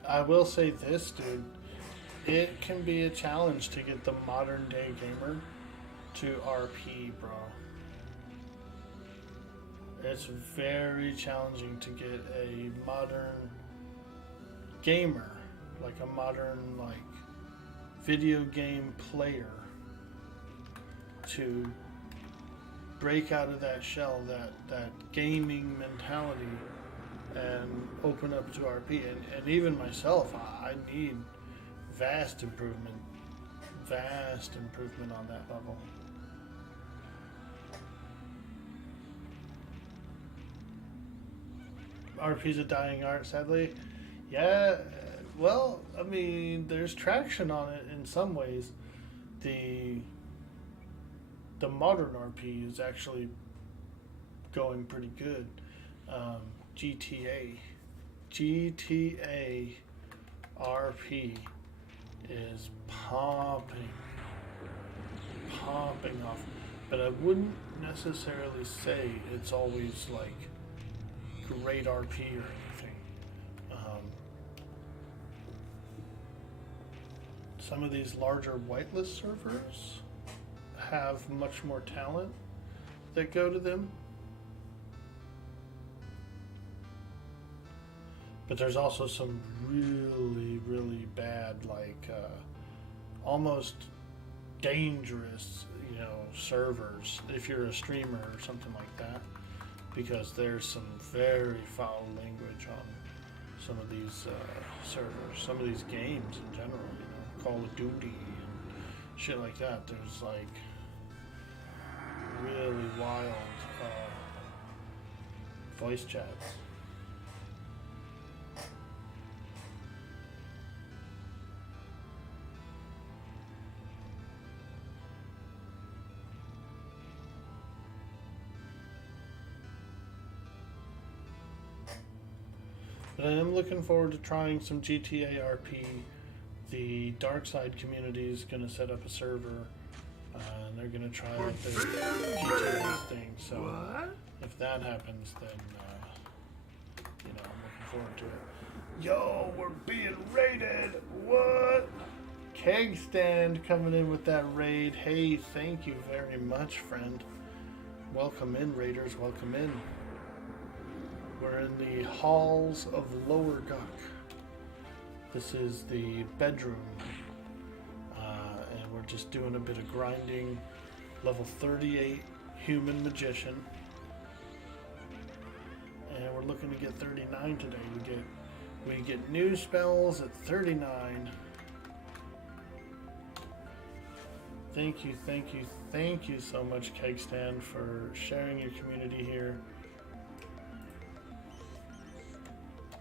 I will say this, dude. It can be a challenge to get the modern day gamer to RP, bro. It's very challenging to get a modern gamer, like a modern video game player, to break out of that shell, that gaming mentality, and open up to RP. And even myself, I need vast improvement on that level. RP's a dying art, sadly. Yeah, well, I mean, there's traction on it in some ways. The modern RP is actually going pretty good. GTA RP is popping off, but I wouldn't necessarily say it's always like great RP or anything. Some of these larger whitelist servers have much more talent that go to them. But there's also some really, really bad, almost dangerous, servers if you're a streamer or something like that, because there's some very foul language on some of these servers, some of these games in general, Call of Duty and shit like that. There's really wild voice chats. But I am looking forward to trying some GTA RP. The Dark Side community is going to set up a server, and they're going to try out their GTA thing. So if that happens, then I'm looking forward to it. Yo, we're being raided. What? Keg Stand coming in with that raid. Hey, thank you very much, friend. Welcome in, raiders. Welcome in. We're in the halls of Lower Guk. This is the bedroom, and we're we're just doing a bit of grinding. Level 38 human magician. And we're looking to get 39 today. We get new spells at 39. Thank you so much, Cakestand, for sharing your community here.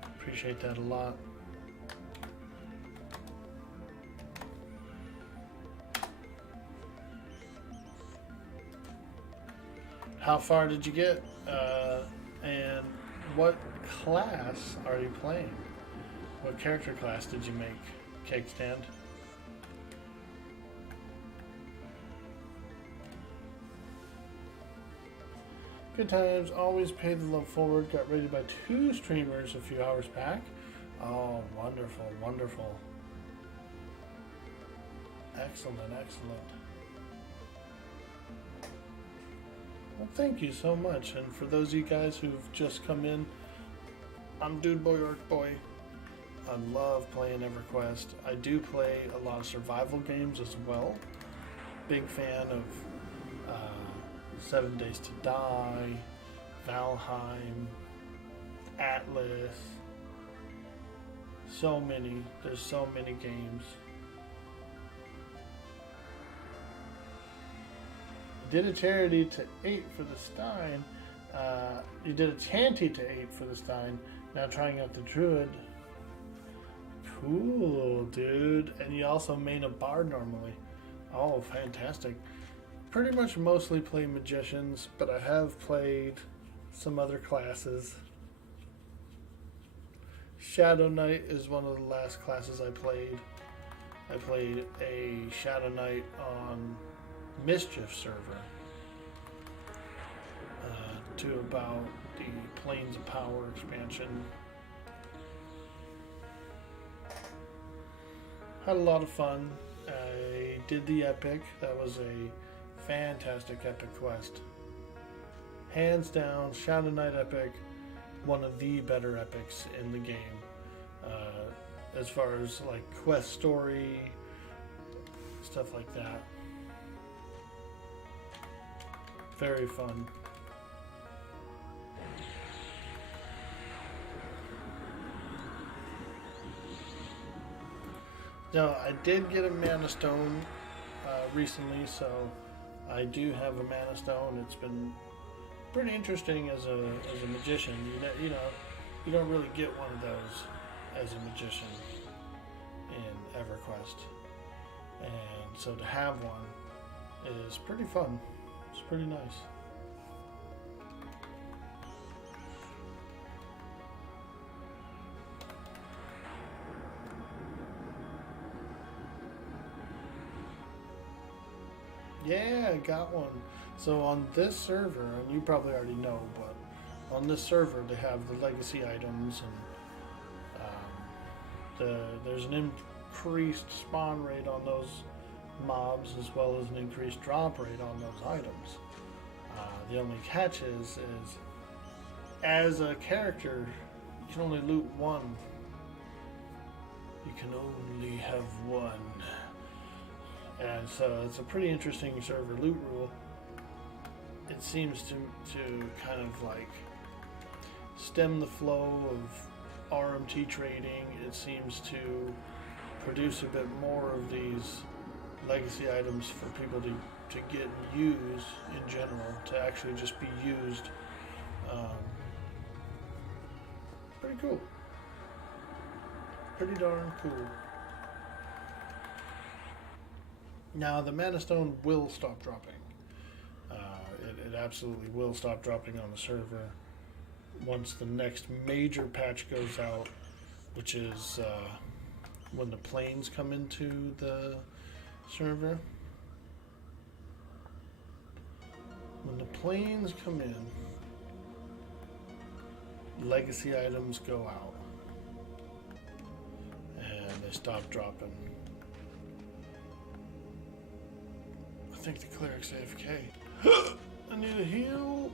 Appreciate that a lot. How far did you get? And what class are you playing? What character class did you make, Cakestand? Good times, always paid the love forward, got rated by 2 streamers a few hours back. Oh, wonderful, wonderful. Excellent, excellent. Well, thank you so much. And for those of you guys who've just come in, I'm Dude Boy Orkboy. I love playing EverQuest. I do play a lot of survival games as well. Big fan of 7 Days to Die, Valheim, Atlas. So many. There's so many games. Did a charity to 8 for the Stein. You did a chanty to 8 for the Stein. Now trying out the Druid. Cool, dude. And you also main a Bard normally. Oh, fantastic. Pretty much mostly play magicians, but I have played some other classes. Shadow Knight is one of the last classes I played. I played a Shadow Knight on Mischief server to about the Plains of Power expansion. Had a lot of fun. I did the epic. That was a fantastic epic quest. Hands down, Shadow Knight epic, one of the better epics in the game. As far as like quest story, stuff like that. Very fun. Now, I did get a Mana Stone recently, so I do have a Mana Stone. It's been pretty interesting as a magician. You don't really get one of those as a magician in EverQuest, and so to have one is pretty fun. It's pretty nice. Yeah, I got one. So on this server, and you probably already know, but on this server they have the legacy items, and there's an increased spawn rate on those mobs as well as an increased drop rate on those items. The only catch is as a character, you can only loot one. You can only have one. And so it's a pretty interesting server loot rule. It seems to kind of like stem the flow of RMT trading. It seems to produce a bit more of these legacy items for people to get and use in general, to actually just be used. Pretty cool. Pretty darn cool. Now, the Mana Stone will stop dropping. It absolutely will stop dropping on the server once the next major patch goes out, which is when the planes come into the server. When the planes come in, legacy items go out, and they stop dropping. I think the cleric's AFK. I need a heal.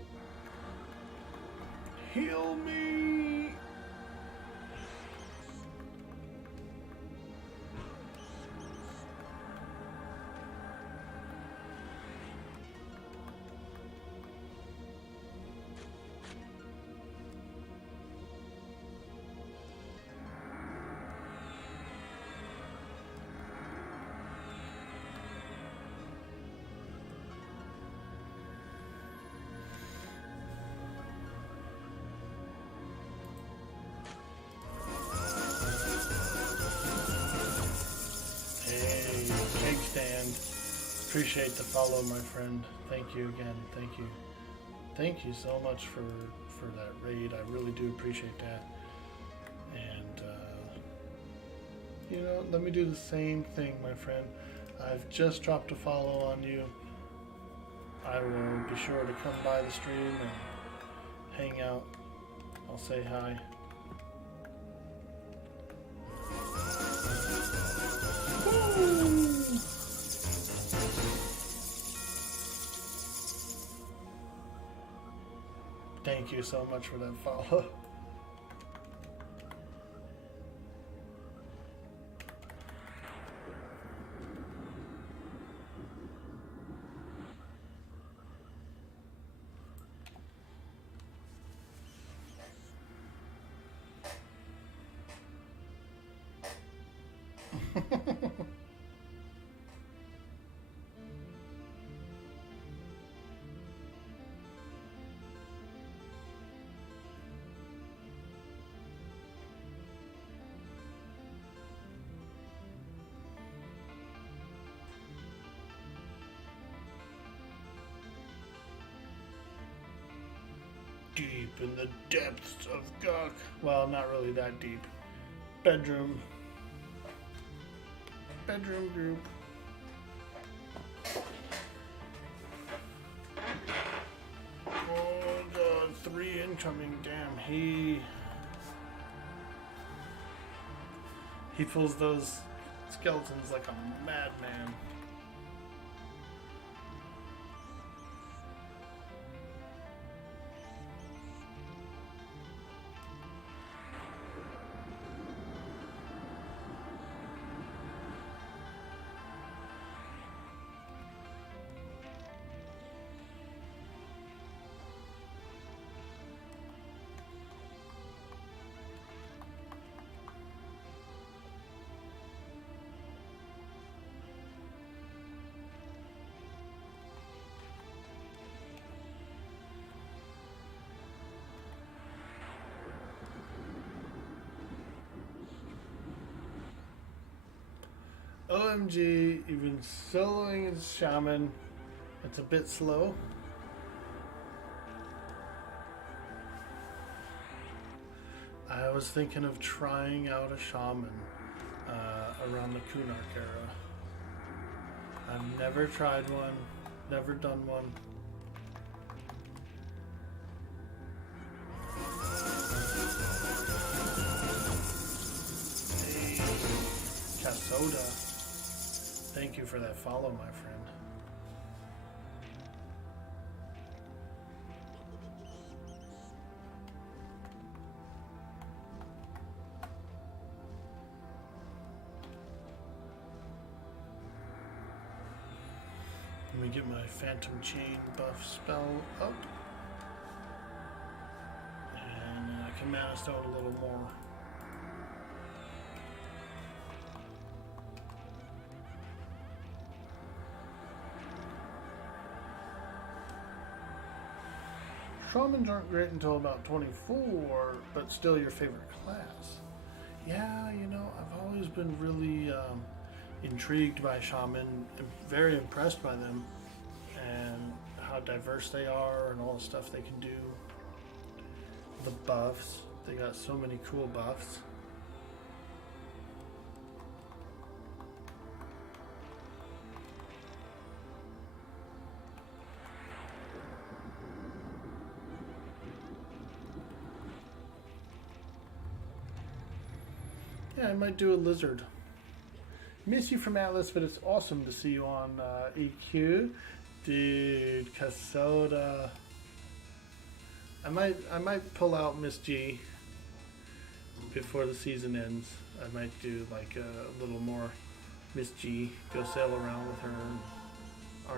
Heal me. Appreciate the follow, my friend. Thank you again. Thank you. Thank you so much for that raid. I really do appreciate that. And you know, let me do the same thing, my friend. I've just dropped a follow on you. I will be sure to come by the stream and hang out. I'll say hi. Woo! Thank you so much for that follow. Deep in the depths of Gok. Well, not really that deep. Bedroom group. Oh god, 3 incoming. Damn, he pulls those skeletons like a madman. OMG, even soloing as shaman, it's a bit slow. I was thinking of trying out a shaman around the Kunark era. I've never tried one, never done one. Hey, Casoda. Thank you for that follow, my friend. Let me get my Phantom Chain buff spell up. And I can Mana Stone a little more. Shamans aren't great until about 24, but still your favorite class. Yeah, you know, I've always been really intrigued by Shaman, very impressed by them, and how diverse they are and all the stuff they can do. The buffs, they got so many cool buffs. Yeah, I might do a lizard. Miss you from Atlas, but it's awesome to see you on EQ. Dude, Casoda. I might pull out Miss G before the season ends. I might do like a little more Miss G. Go sail around with her and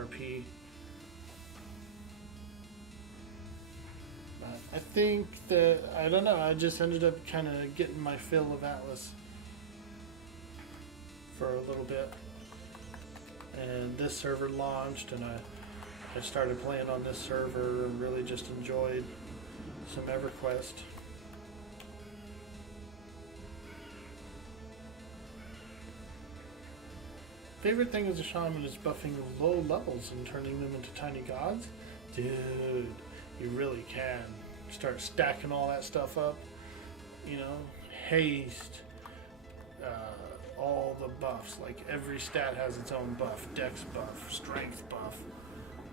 RP. But I think that, I don't know, I just ended up kind of getting my fill of Atlas for a little bit, and this server launched, and I started playing on this server and really just enjoyed some EverQuest. Favorite thing as a shaman is buffing low levels and turning them into tiny gods? Dude, you really can. Start stacking all that stuff up. You know, haste, all the buffs. Like every stat has its own buff. Dex buff, strength buff,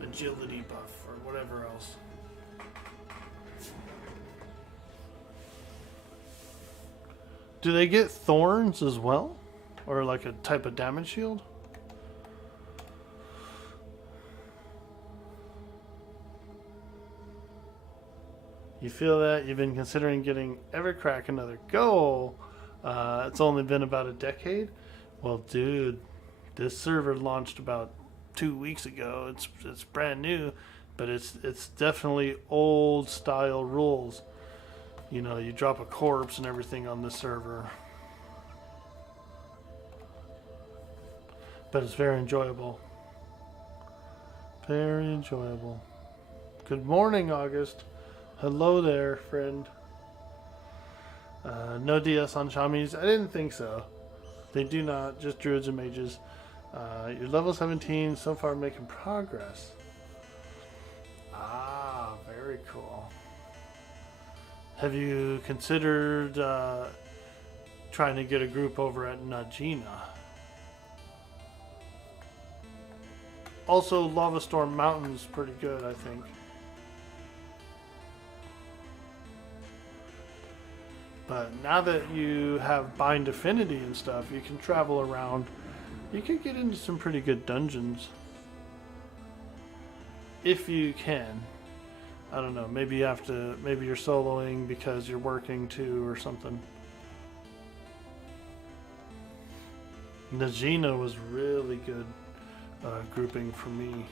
agility buff, or whatever else. Do they get thorns as well? Or like a type of damage shield? You feel that? You've been considering getting Evercrack another go. It's only been about a decade. Well, dude, this server launched about 2 weeks ago. It's brand new, but it's definitely old style rules. You know, you drop a corpse and everything on this server. But it's very enjoyable. Very enjoyable. Good morning, August. Hello there, friend. No DS on Shamis? I didn't think so. They do not, just druids and mages. You're level 17, so far making progress. Ah, very cool. Have you considered trying to get a group over at Najina? Also, Lava Storm Mountain's pretty good, I think. But now that you have Bind Affinity and stuff, you can travel around. You can get into some pretty good dungeons. If you can. I don't know, maybe you have to, maybe you're soloing because you're working too or something. Najina was really good grouping for me.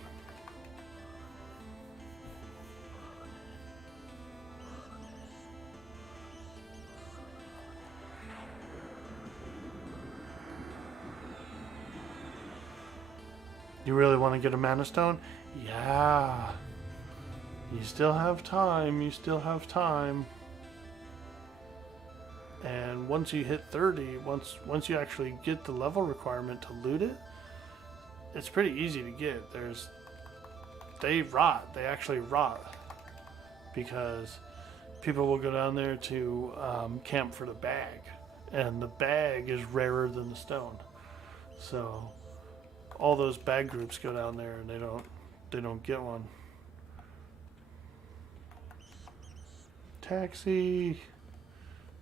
You really want to get a Mana Stone? Yeah. You still have time. You still have time. And once you hit 30, once you actually get the level requirement to loot it, it's pretty easy to get. They rot. They actually rot. Because people will go down there to camp for the bag. And the bag is rarer than the stone. So all those bag groups go down there and they don't get one. Taxi,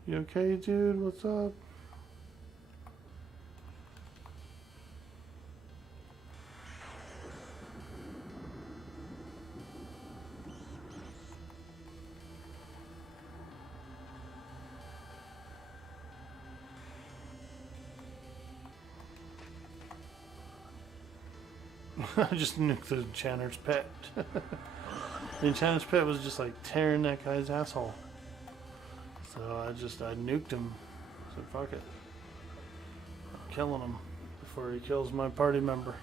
you okay, dude? What's up? I just nuked the enchanter's pet. The enchanter's pet was just like tearing that guy's asshole. So I nuked him. So fuck it. I'm killing him before he kills my party member.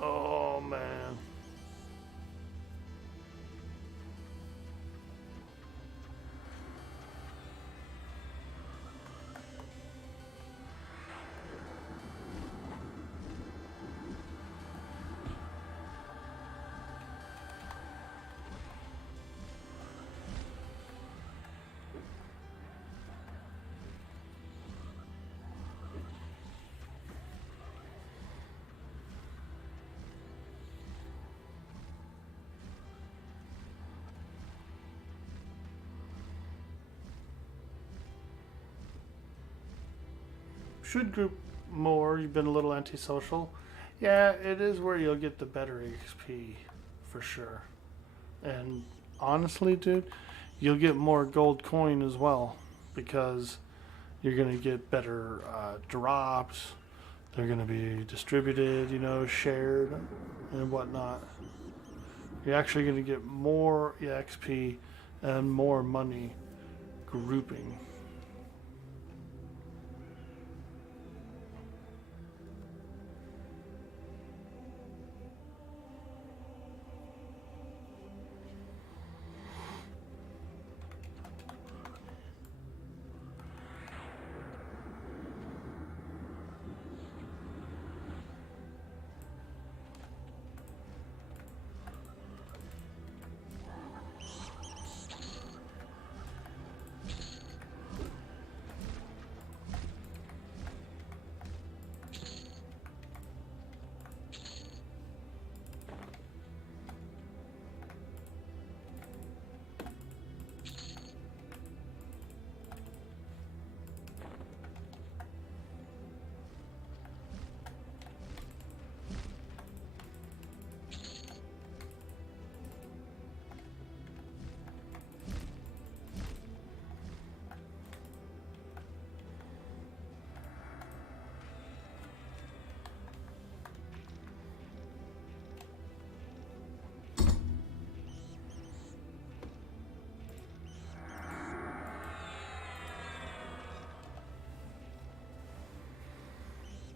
Oh man. Should group more. You've been a little antisocial. Yeah, it is where you'll get the better XP for sure. And honestly, dude, you'll get more gold coin as well because you're gonna get better drops. They're gonna be distributed, you know, shared and whatnot. You're actually gonna get more XP and more money grouping.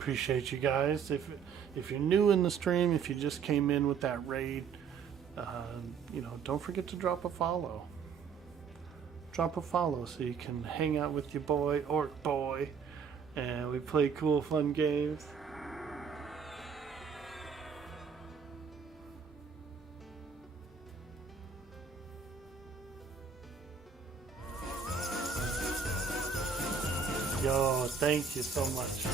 appreciate you guys. If you're new in the stream, if you just came in with that raid, you know, don't forget to drop a follow. Drop a follow so you can hang out with your boy Orkboy, and we play cool, fun games. Yo, thank you so much.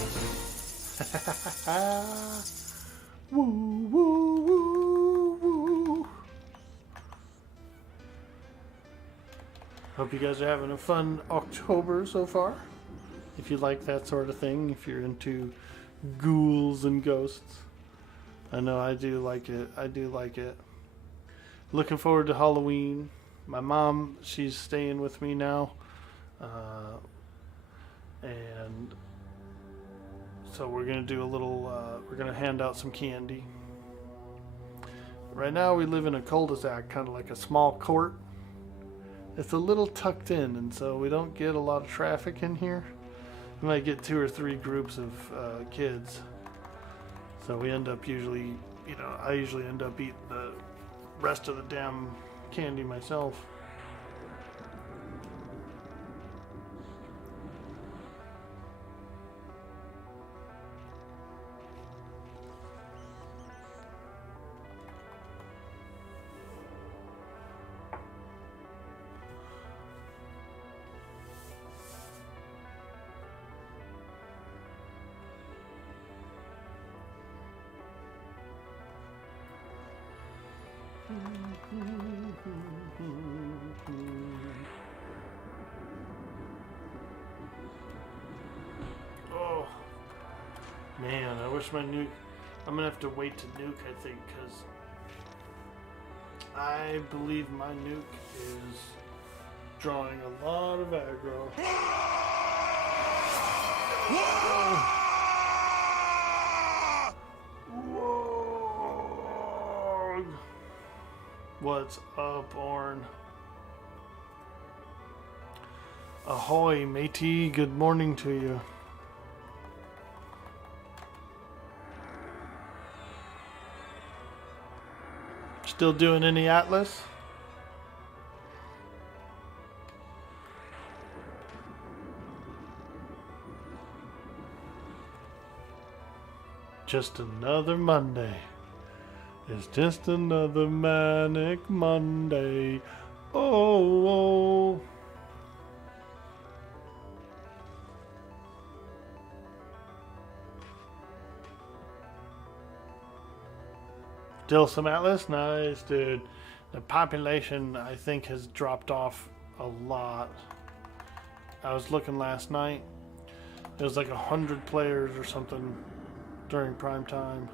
Woo, woo, woo, woo. Hope you guys are having a fun October so far. If you like that sort of thing, if you're into ghouls and ghosts. I know I do like it. I do like it. Looking forward to Halloween. My mom, she's staying with me now. And so we're going to do a little, we're going to hand out some candy. Right now we live in a cul-de-sac, kind of like a small court. It's a little tucked in, and so we don't get a lot of traffic in here. We might get 2 or 3 groups of kids. So we end up usually, you know, I usually end up eating the rest of the damn candy myself. Oh man, I wish my nuke. I'm gonna have to wait to nuke, I think, because I believe my nuke is drawing a lot of aggro. Whoa! Whoa! What's up, Orn? Ahoy, matey. Good morning to you. Still doing any Atlas? Just another Monday. It's just another manic Monday. Oh, oh. Still some Atlas? Nice, dude. The population, I think, has dropped off a lot. I was looking last night. It was like 100 players or something during prime time.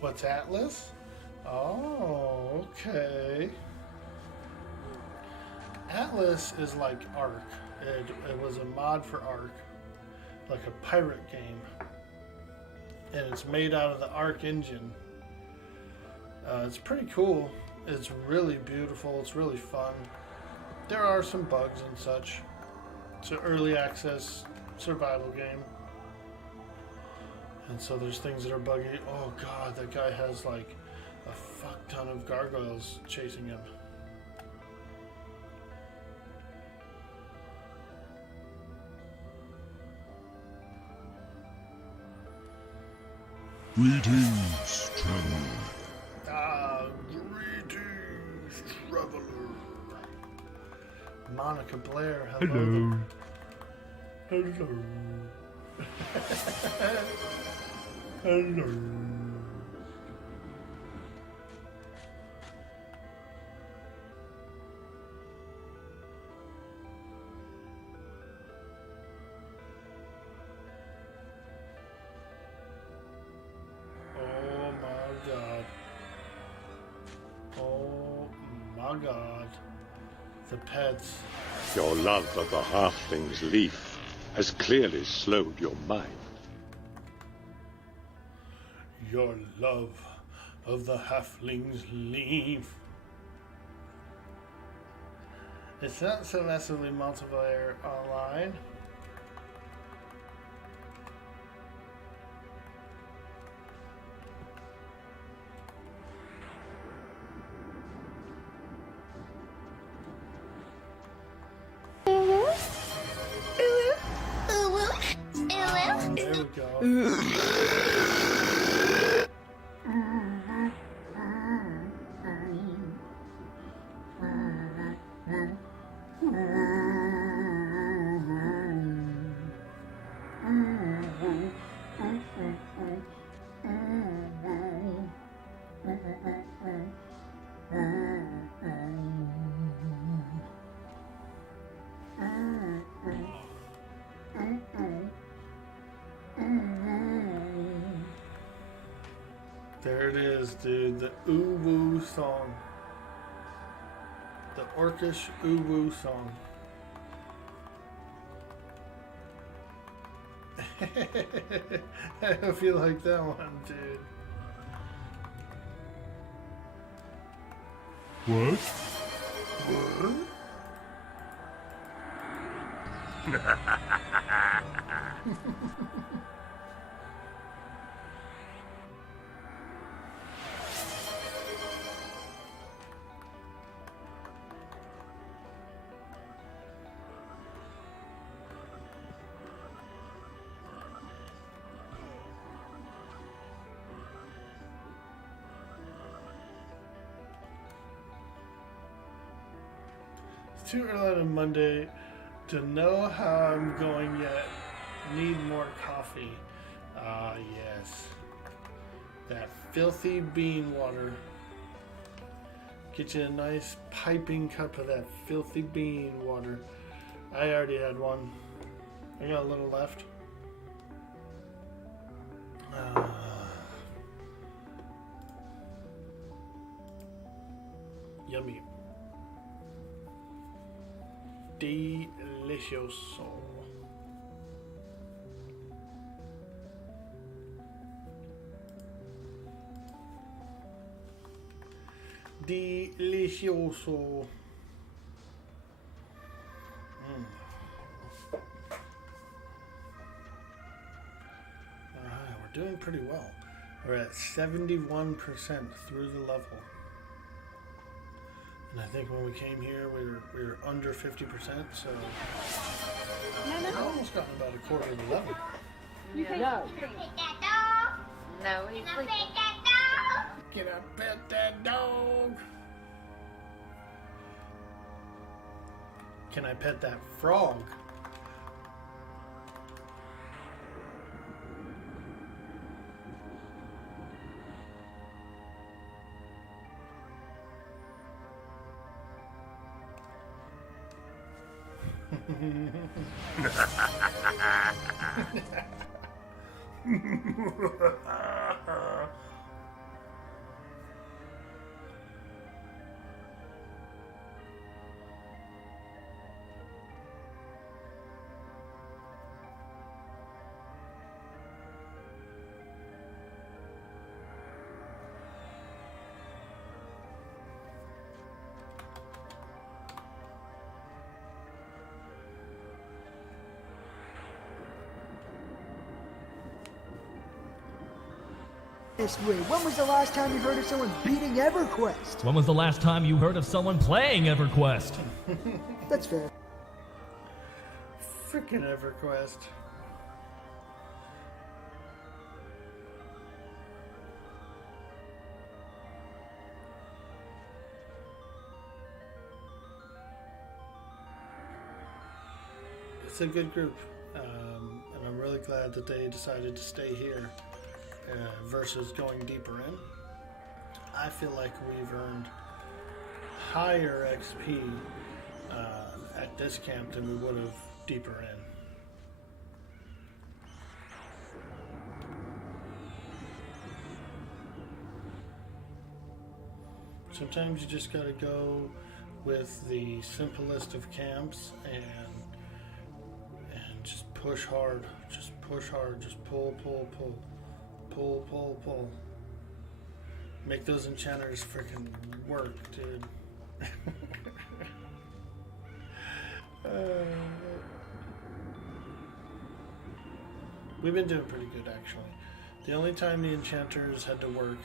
What's Atlas? Oh, okay. Atlas is like Ark. It was a mod for Ark, like a pirate game. And it's made out of the Ark engine. It's pretty cool. It's really beautiful. It's really fun. There are some bugs and such. It's an early access survival game. And so there's things that are buggy. Oh god, that guy has like a fuck ton of gargoyles chasing him. Greetings, traveler. Ah, greetings, traveler. Monica Blair, Hello. Hello. Hello. Oh my god. Oh my god. The pets. Your love of the halfling's leaf has clearly slowed your mind. Your love of the halfling's leaf. It's not so massively multiplayer online. There we go. There it is, dude. The oo-woo song. The orcish oo-woo song. I don't feel like that one, dude. What? What? It's too early on Monday to know how I'm going yet. Need more coffee. Ah, yes. That filthy bean water. Get you a nice piping cup of that filthy bean water. I already had one. I got a little left. Yummy. Delicioso. Delicioso. Alright, we're doing pretty well. We're at 71% through the level. And I think when we came here, we were under 50%, so we're almost gotten about a quarter of the level. Yeah. No, he's like, Can I pet that dog? Can I pet that frog? This way. When was the last time you heard of someone beating EverQuest? When was the last time you heard of someone playing EverQuest? That's fair. Frickin' EverQuest. it's a good group, and I'm really glad that they decided to stay here versus going deeper in. I feel like we've earned higher XP at this camp than we would have deeper in. Sometimes you just gotta go with the simplest of camps and just push hard. Just push hard. Just pull, pull, pull. Pull, pull, pull. Make those enchanters freaking work, dude. We've been doing pretty good, actually. The only time the enchanters had to work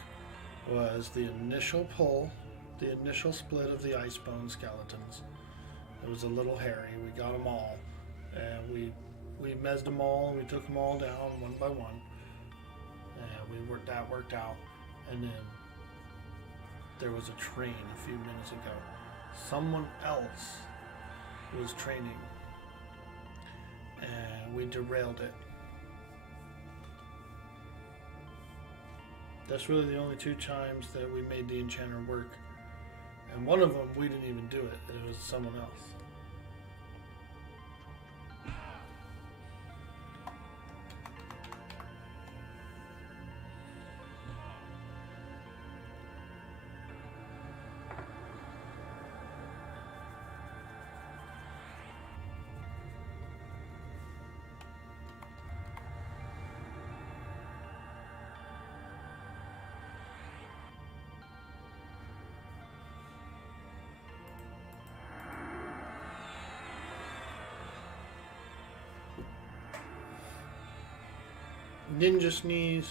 was the initial pull, the initial split of the Icebone skeletons. It was a little hairy. We got them all, and we mezzed them all. We took them all down one by one, and that worked out. And then there was a train a few minutes ago. Someone else was training, and we derailed it. That's really the only two times that we made the enchanter work. And one of them, we didn't even do it. It was someone else. Ninja sneeze.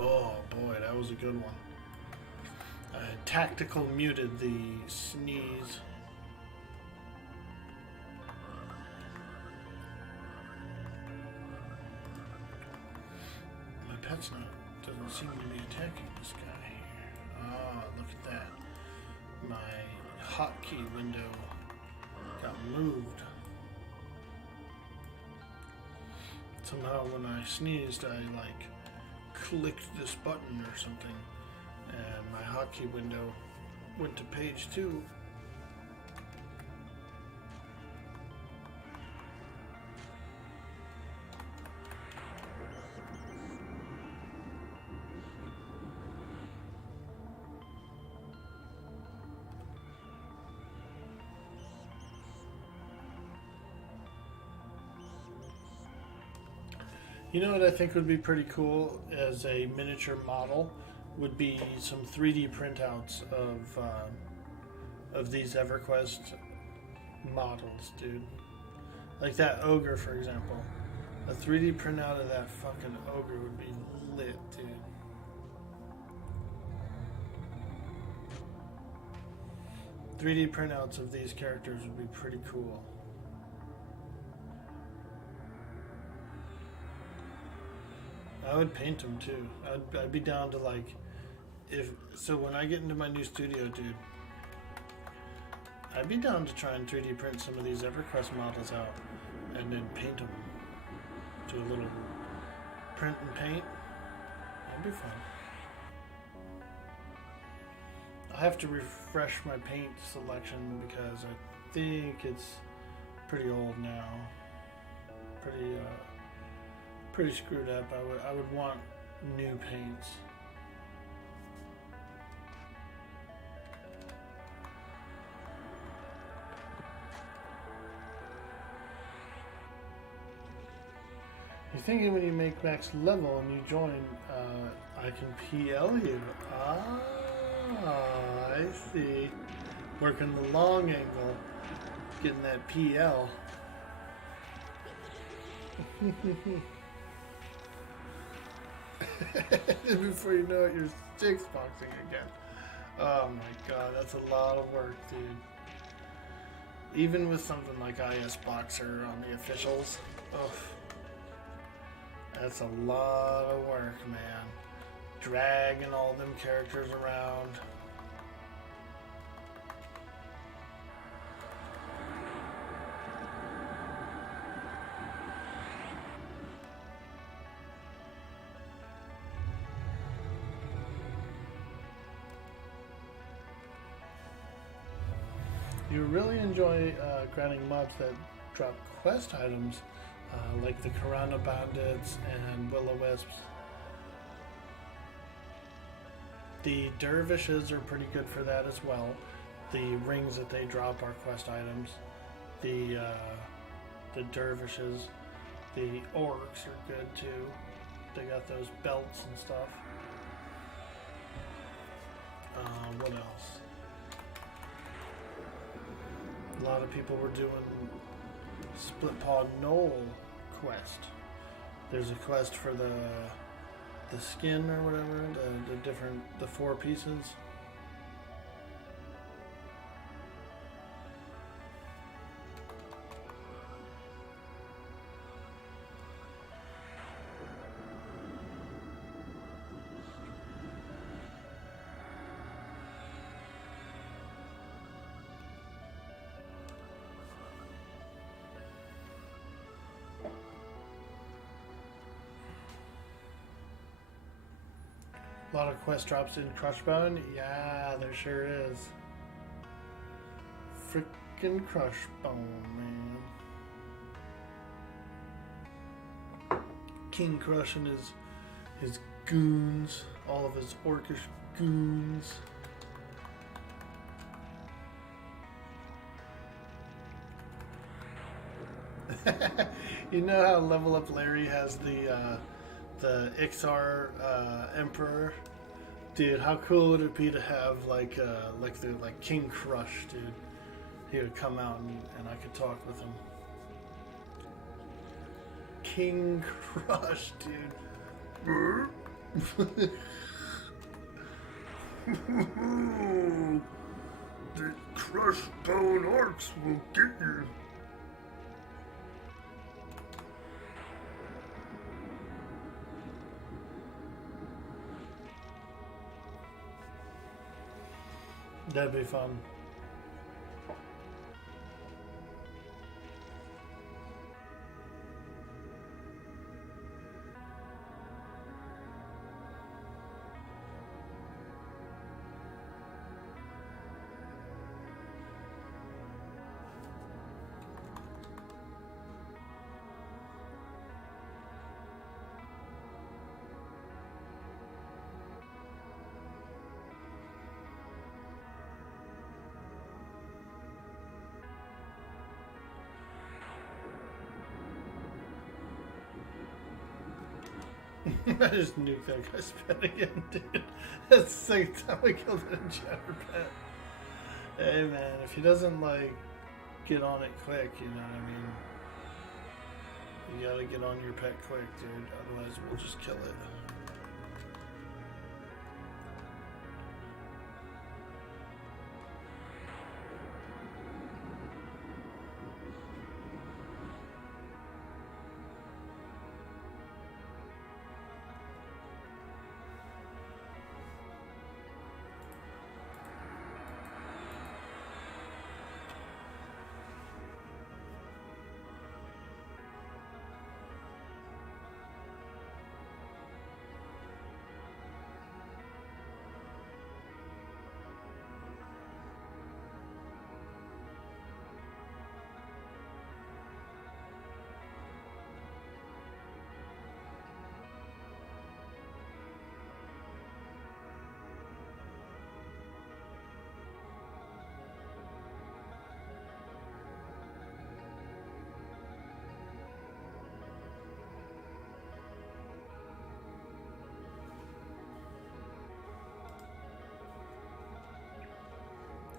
Oh boy, that was a good one. I tactical muted the sneeze. My pet's doesn't seem to be attacking this guy here. Ah, look at that. My hotkey window got moved. Somehow when I sneezed, I clicked this button or something, and my hotkey window went to page 2. You know what I think would be pretty cool as a miniature model would be some 3D printouts of these EverQuest models, dude. Like that ogre, for example. A 3D printout of that fucking ogre would be lit, dude. .3D printouts of these characters would be pretty cool. I would paint them too. I'd be down to so when I get into my new studio, dude, I'd be down to try and 3D print some of these EverQuest models out and then paint them. Do a little print and paint. That'd be fun. I'll have to refresh my paint selection because I think it's pretty old now. Pretty screwed up. I would want new paints. You're thinking when you make max level and you join, I can PL you. Ah, I see. Working the long angle, getting that PL. Before you know it, you're six boxing again. Oh my god, that's a lot of work, dude. Even with something like IS Boxer on the officials, that's a lot of work, man. dragging all them characters around. You really enjoy grinding mobs that drop quest items, like the Karana Bandits and Will-O-Wisps. The Dervishes are pretty good for that as well. The rings that they drop are quest items. The Dervishes, the Orcs are good too. They got those belts and stuff. What else? A lot of people were doing Split Paw Knoll quest. There's a quest for the skin or whatever, the 4 pieces. A lot of quest drops in Crushbone. Yeah, there sure is. Frickin' Crushbone, man. King Crush and his goons, all of his orcish goons. You know how Level Up Larry has the Ixar Emperor? Dude, how cool would it be to have like King Crush, dude? He would come out and I could talk with him. King Crush, dude. The crushed bone orcs will get you. That'd be fun. I just nuked that guy's pet again, dude. That's the second time we killed an enchanter pet. Hey man, if he doesn't like get on it quick, you know what I mean? You gotta get on your pet quick, dude. Otherwise we'll just kill it.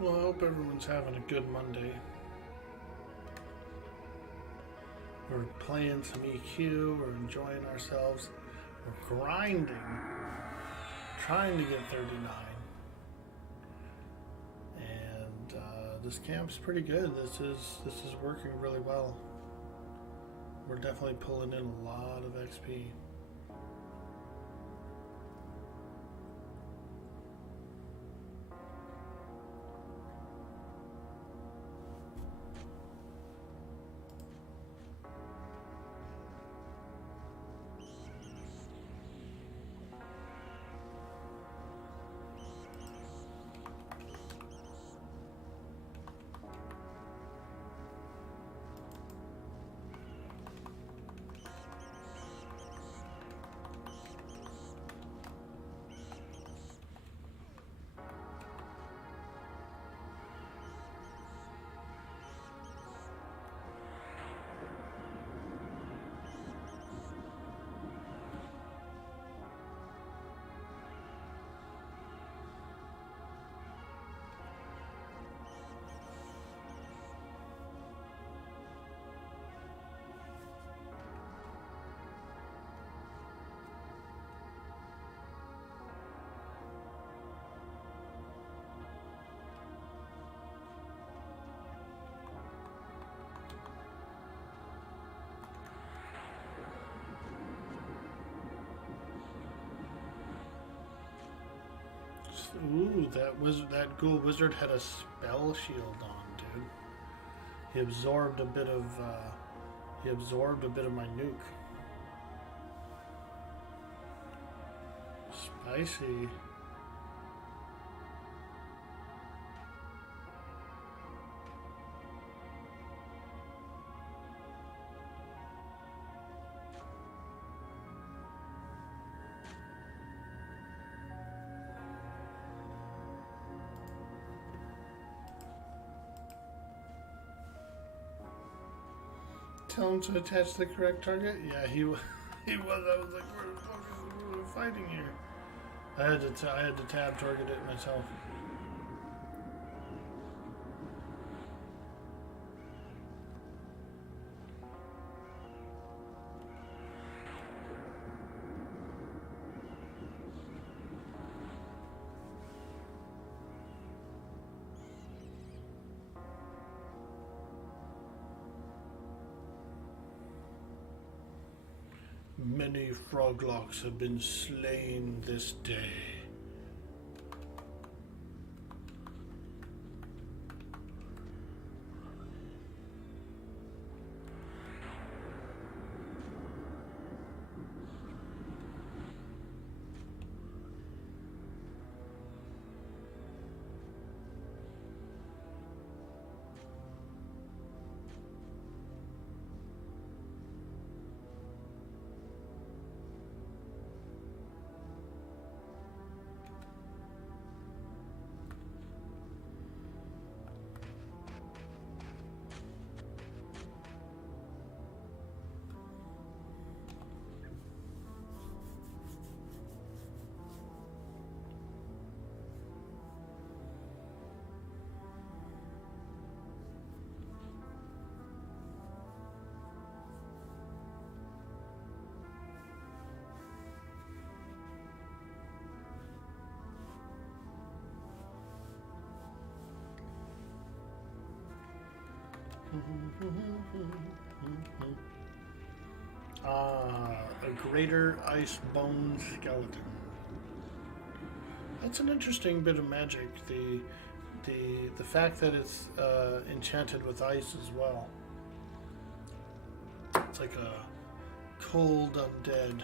Well, I hope everyone's having a good Monday. We're playing some EQ, we're enjoying ourselves, we're grinding, trying to get 39. And this camp's pretty good. This is working really well. We're definitely pulling in a lot of XP. Ooh, that ghoul wizard had a spell shield on, dude. He absorbed a bit of my nuke. Spicy. Tell him to attach the correct target? Yeah, he was. I was like, where the fuck is we fighting here? I had to tab target it myself. Many froglocks have been slain this day. A greater ice bone skeleton. That's an interesting bit of magic. The fact that it's enchanted with ice as well. It's like a cold undead.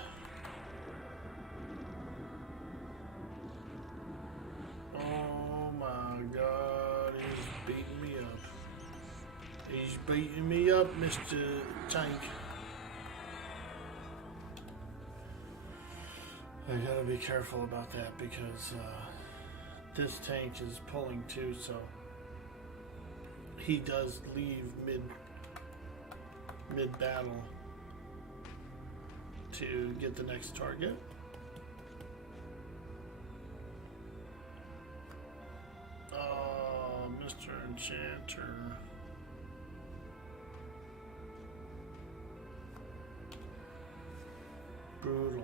Oh my god, he's beating me up. He's beating me up, Mr. Tank. I gotta be careful about that because this tank is pulling too, so he does leave mid battle to get the next target. Oh, Mr. Enchanter. Brutal.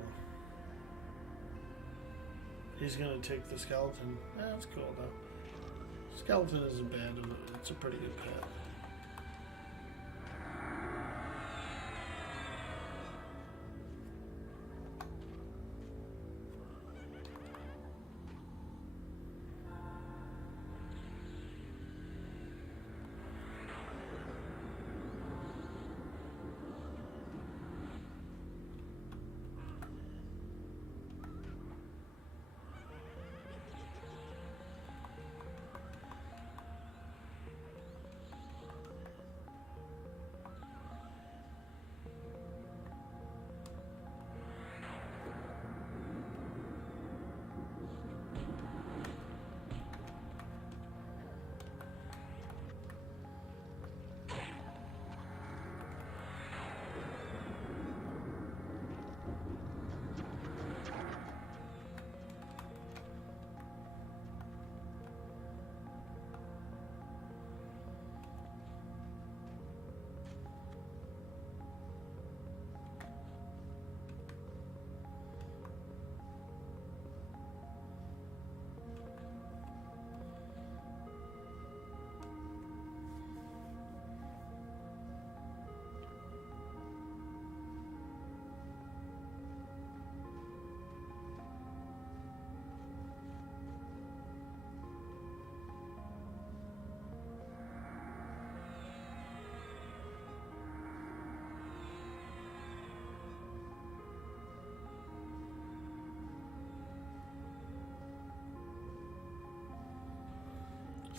He's gonna take the skeleton. That's cool though. Skeleton isn't bad. It's a pretty good pet.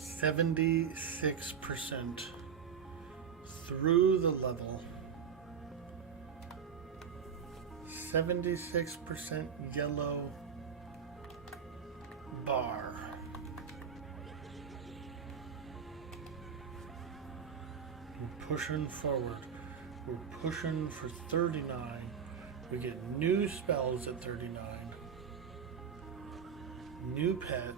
76% through the level. 76% yellow bar. We're pushing forward. We're pushing for 39. We get new spells at 39. New pet.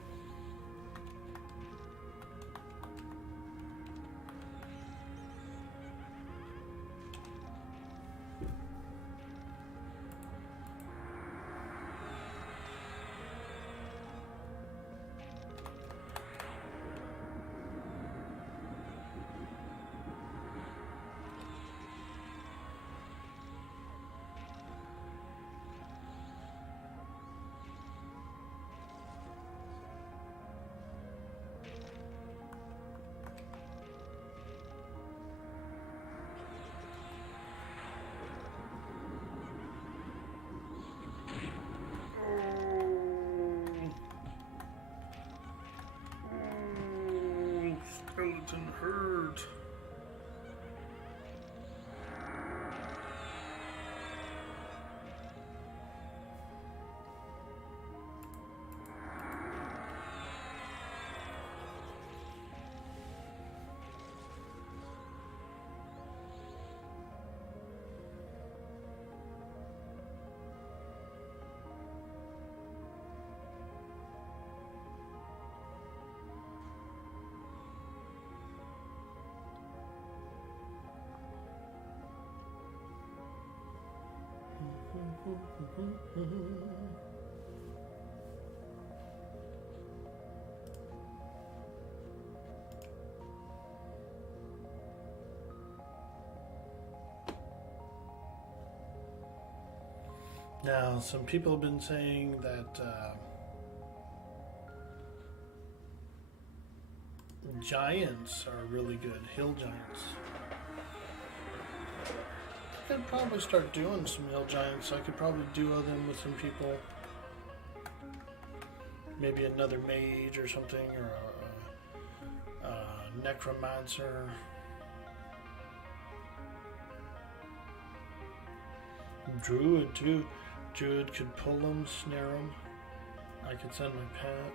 Skeleton hurt. Now, some people have been saying that giants are really good, hill giants. I could probably start doing some hill giants. I could probably duo them with some people. Maybe another mage or something, or a necromancer. Druid too. Druid could pull them, snare them. I could send my pet.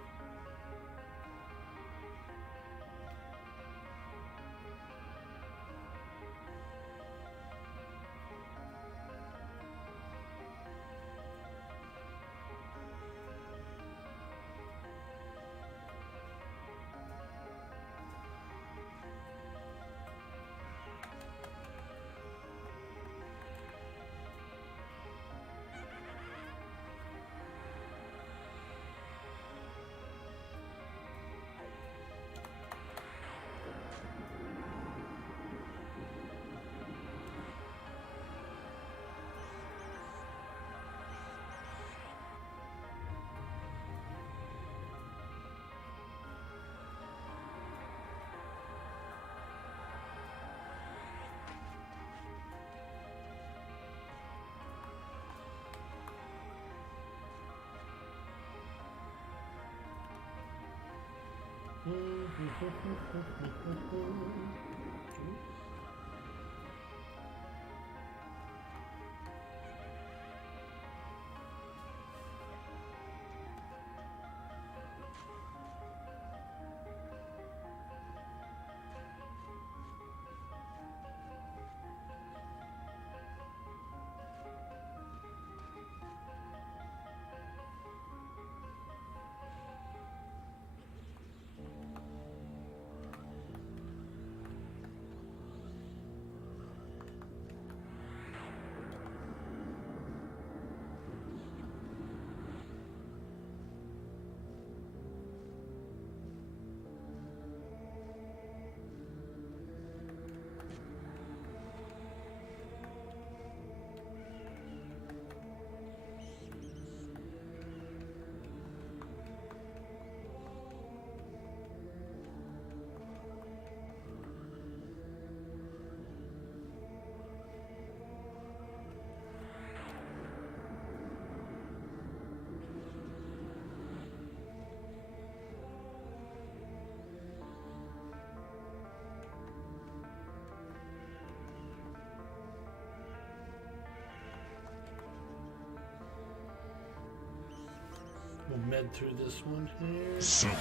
We'll med through this one here. Zug.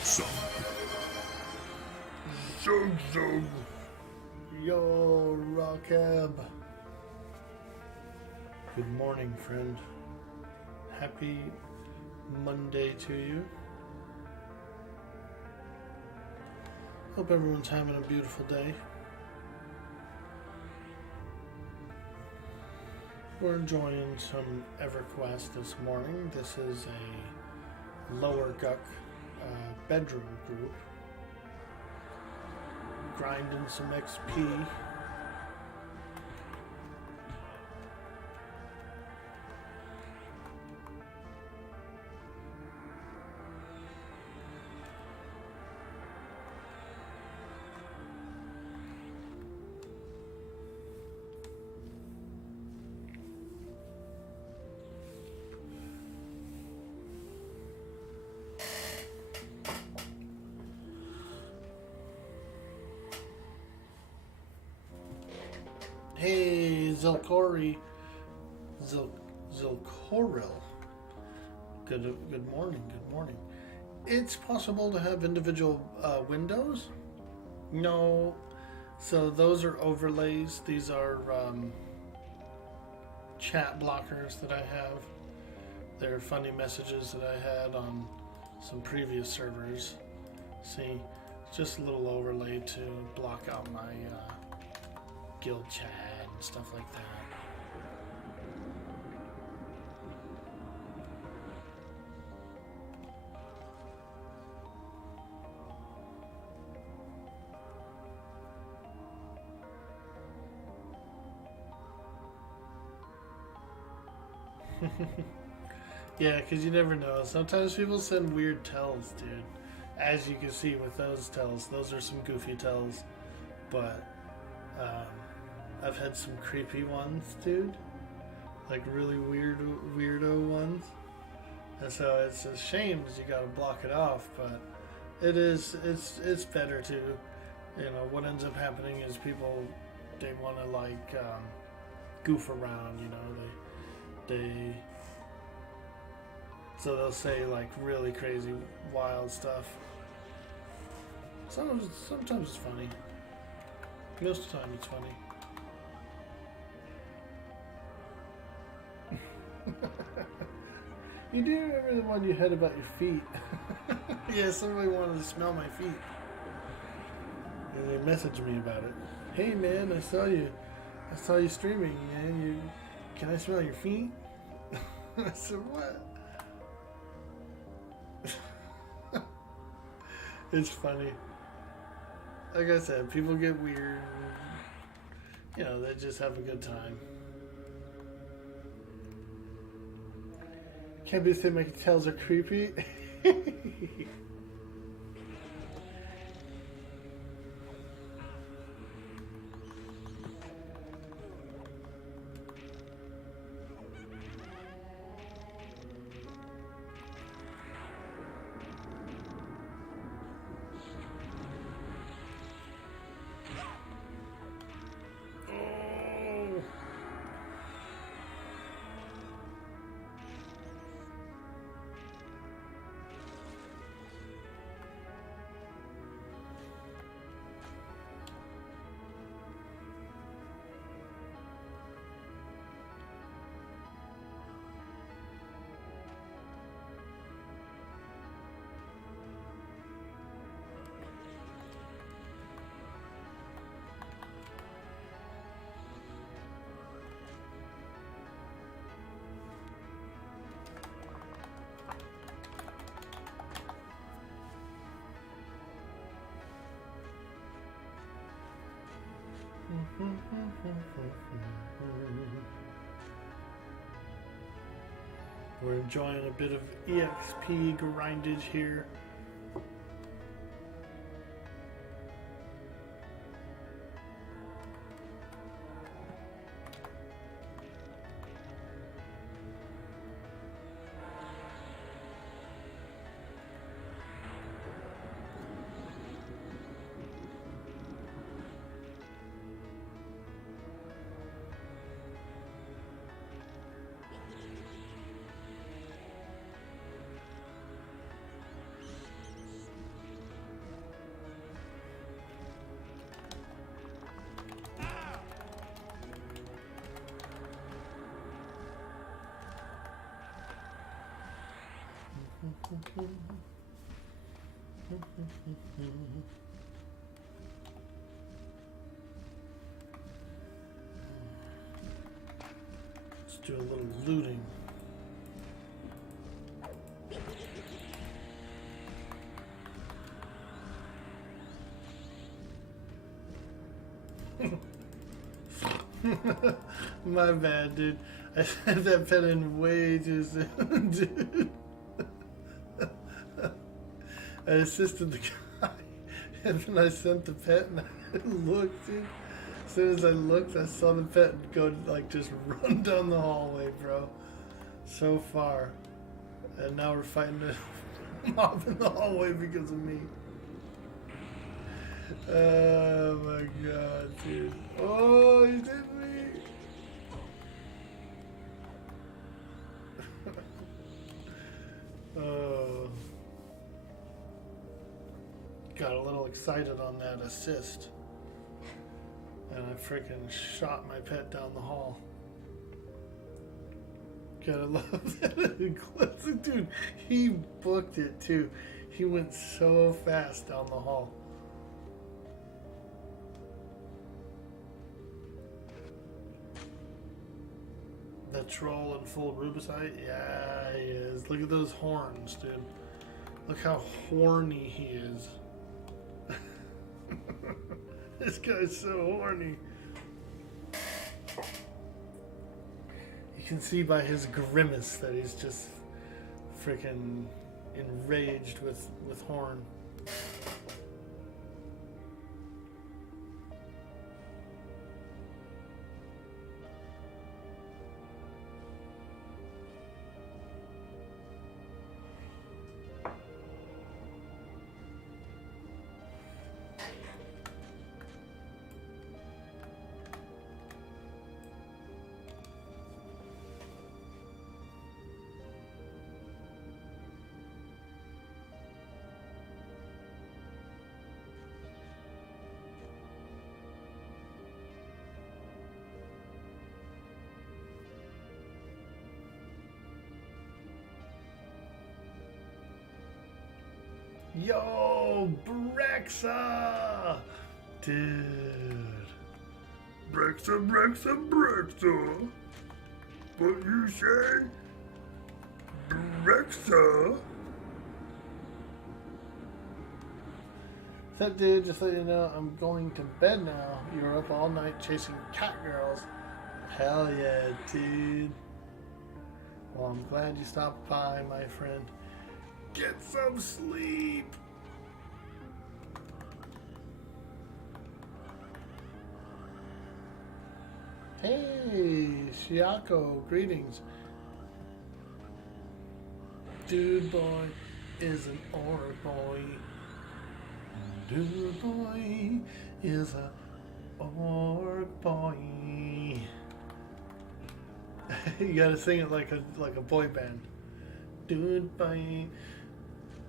Yo, Rockab. Good morning, friend. Happy Monday to you. Hope everyone's having a beautiful day. We're enjoying some EverQuest this morning. This is a lower Guck bedroom group. Grinding some XP. Hey, Zilkoril. Good morning. It's possible to have individual windows? No. So those are overlays. These are chat blockers that I have. They're funny messages that I had on some previous servers. See, just a little overlay to block out my guild chat and stuff like that. Yeah, because you never know. Sometimes people send weird tells, dude. As you can see with those tells, those are some goofy tells. But I've had some creepy ones, dude. Like really weirdo ones. And so it's a shame that you gotta block it off, but it's better to, you know, what ends up happening is people, they want to like goof around, you know, so they'll say like really crazy wild stuff. Sometimes it's funny. Most of the time it's funny. You do remember the one you had about your feet? Yeah, somebody wanted to smell my feet. And they messaged me about it. Hey man, I saw you streaming, man. Can I smell your feet? I said, what? It's funny. Like I said, people get weird. You know, they just have a good time. Can't be saying my tells are creepy. We're enjoying a bit of EXP grindage here. Let's do a little looting. My bad, dude. I sent that pet in way too soon, dude. I assisted the guy, and then I sent the pet, and I looked, dude. As soon as I looked, I saw the pet go, like, just run down the hallway, bro. So far. And now we're fighting a mob in the hallway because of me. Oh my god, dude. Oh, he did me. Oh. Got a little excited on that assist. And I freaking shot my pet down the hall. Gotta love that. Dude, he booked it too. He went so fast down the hall. The troll in full rubicite? Yeah, he is. Look at those horns, dude. Look how horny he is. This guy's so horny. You can see by his grimace that he's just freaking enraged with horn. Yo, Brexa! Dude. Brexa, Brexa, Brexa. What you say? Brexa? What's up, dude? Just let you know, I'm going to bed now. You were up all night chasing cat girls. Hell yeah, dude. Well, I'm glad you stopped by, my friend. Get some sleep. Hey, Shiako, greetings. Dude boy is an Orkboy. Dude boy is a Orkboy. You gotta sing it like a boy band. Dude boy,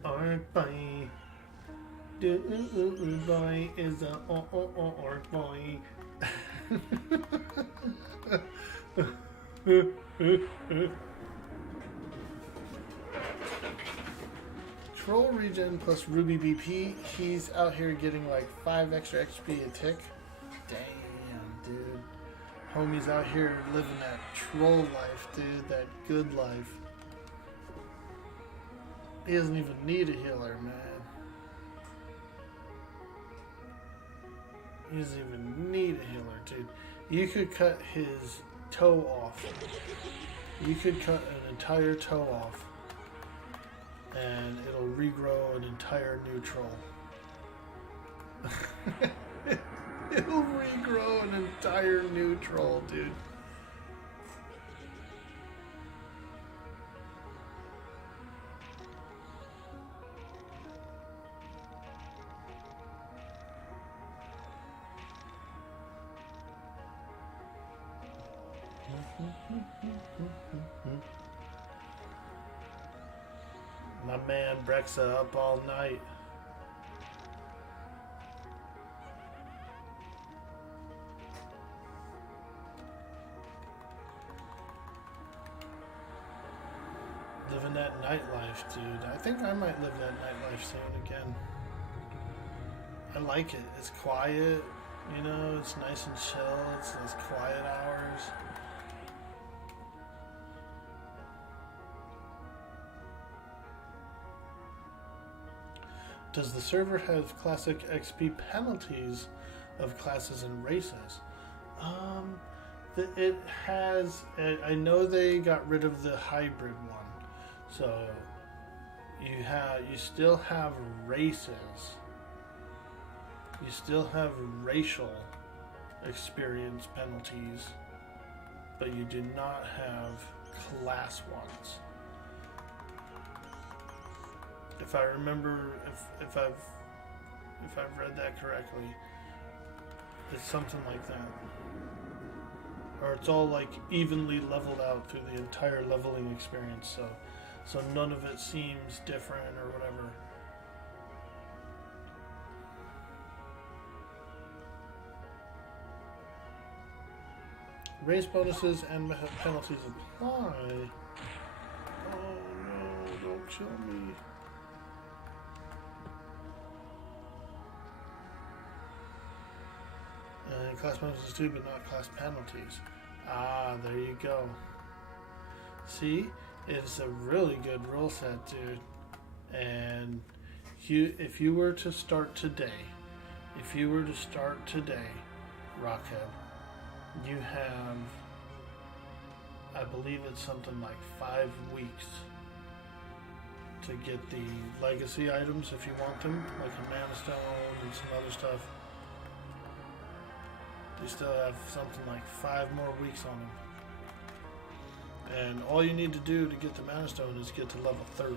Orkboy. Dude boy is a Orkboy. Troll regen plus Ruby BP. He's out here getting like 5 extra XP a tick. Damn, dude. Homie's out here living that troll life, dude. That good life. He doesn't even need a healer, man. He doesn't even need a healer, dude. You could cut his toe off. You could cut an entire toe off. And it'll regrow an entire new troll. It'll regrow an entire new troll, dude. My man Brexa up all night. Living that nightlife, dude. I think I might live that nightlife soon again. I like it. It's quiet, you know, it's nice and chill. It's those quiet hours. Does the server have classic XP penalties of classes and races? It has. I know they got rid of the hybrid one, so you still have races. You still have racial experience penalties, but you do not have class ones. If I remember, if I've read that correctly, it's something like that. Or it's all like evenly leveled out through the entire leveling experience, so none of it seems different or whatever. Race bonuses and penalties apply. Oh no, don't kill me. Class bonuses too, but not class penalties. Ah, there you go. See, it's a really good rule set, dude. And if you were to start today, Rockhead, you have, I believe it's something like 5 weeks to get the legacy items if you want them, like a Mana Stone and some other stuff. You still have something like 5 more weeks on them. And all you need to do to get the Mana Stone is get to level 30.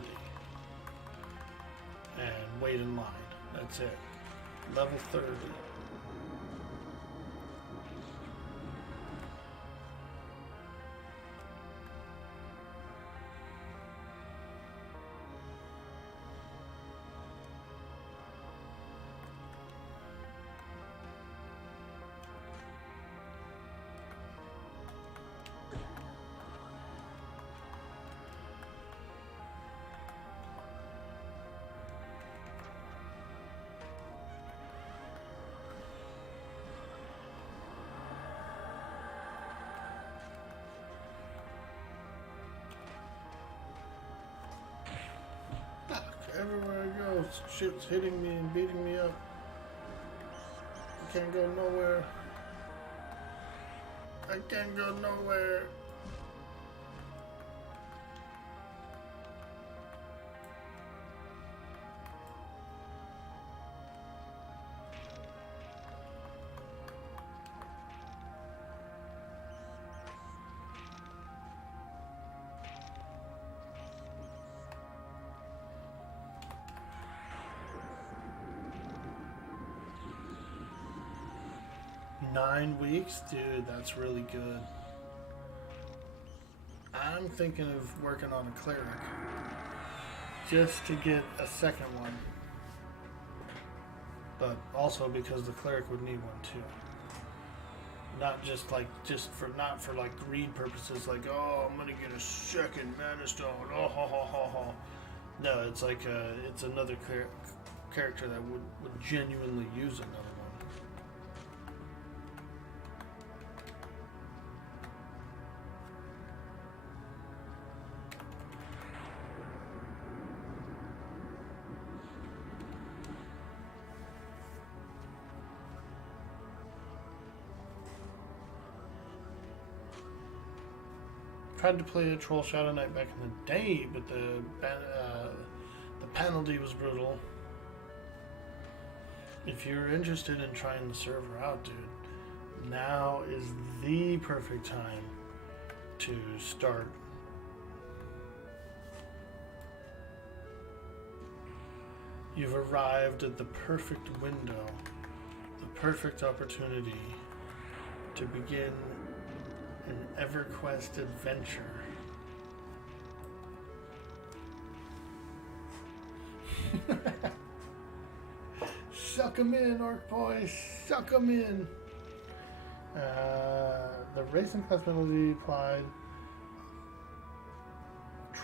And wait in line. That's it. Level 30. Everywhere I go, shit's hitting me and beating me up. I can't go nowhere. I can't go nowhere. Nine weeks? Dude, that's really good. I'm thinking of working on a cleric just to get a second one, but also because the cleric would need one too. Not just like not for like greed purposes, like, oh, I'm gonna get a second Mana Stone, oh ho ho ho ho. No, it's like it's another character that would genuinely use another one. Tried to play a Troll Shadow Knight back in the day, but the penalty was brutal. If you're interested in trying the server out, dude, now is the perfect time to start. You've arrived at the perfect window, the perfect opportunity to begin an EverQuest adventure. Suck 'em in, Orkboy, suck 'em in. The racing class penalty applied.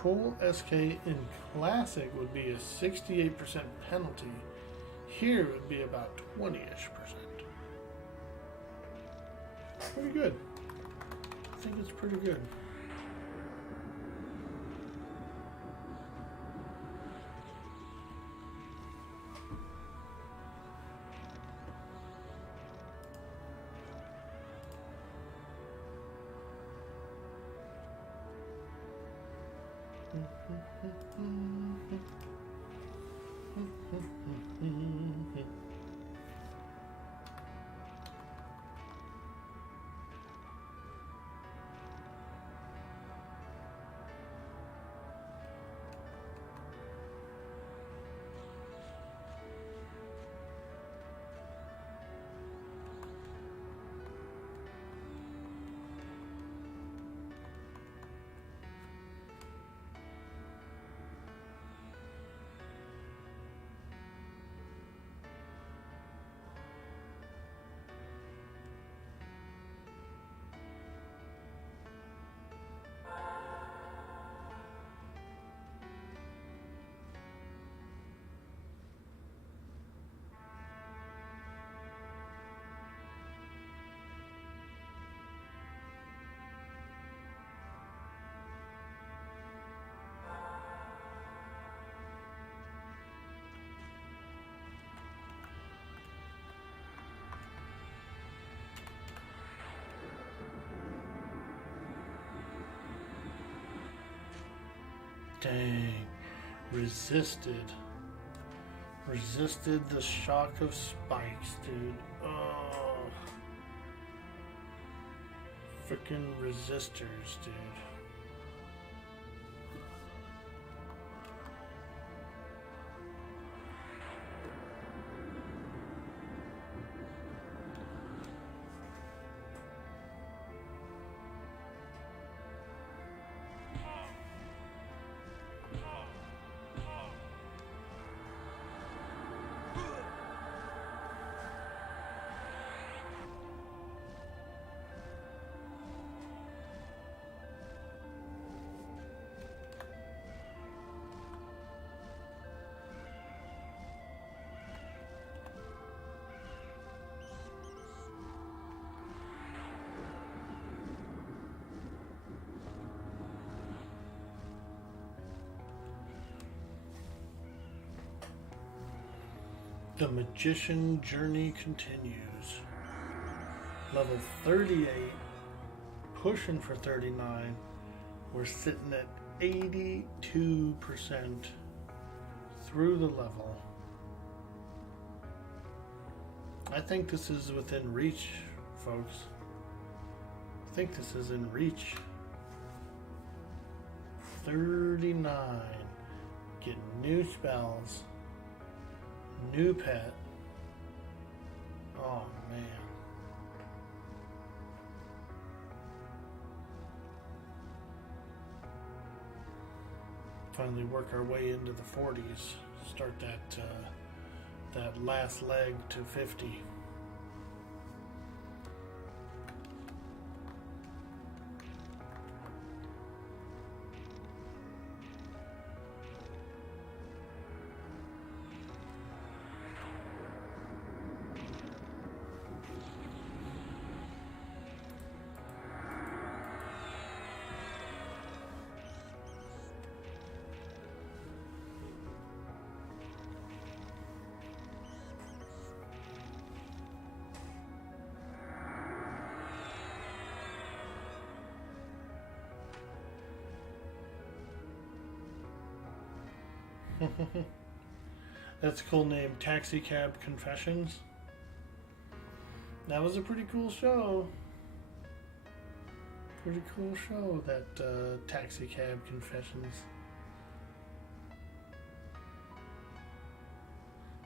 Patrol SK in Classic would be a 68% penalty. Here it would be about 20-ish percent. Pretty good. I think it's pretty good. Dang. Resisted the shock of spikes, dude. Oh. Freaking resistors, dude. The Magician journey continues. Level 38, pushing for 39. We're sitting at 82% through the level. I think this is within reach, folks. I think this is in reach. 39. Getting new spells. New pet. Oh man. Finally work our way into the 40s. Start that last leg to 50. That's a cool name, Taxi Cab Confessions. That was a pretty cool show. Pretty cool show, that Taxi Cab Confessions.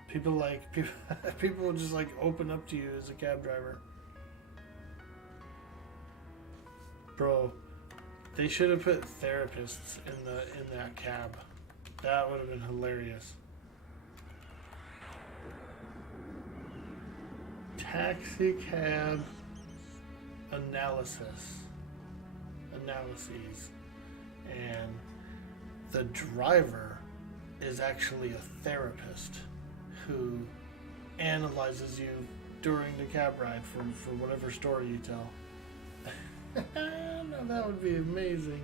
People will just like open up to you as a cab driver. Bro, they should have put therapists in that cab. That would have been hilarious. Taxi cab analyses, and the driver is actually a therapist who analyzes you during the cab ride for whatever story you tell. Now that would be amazing.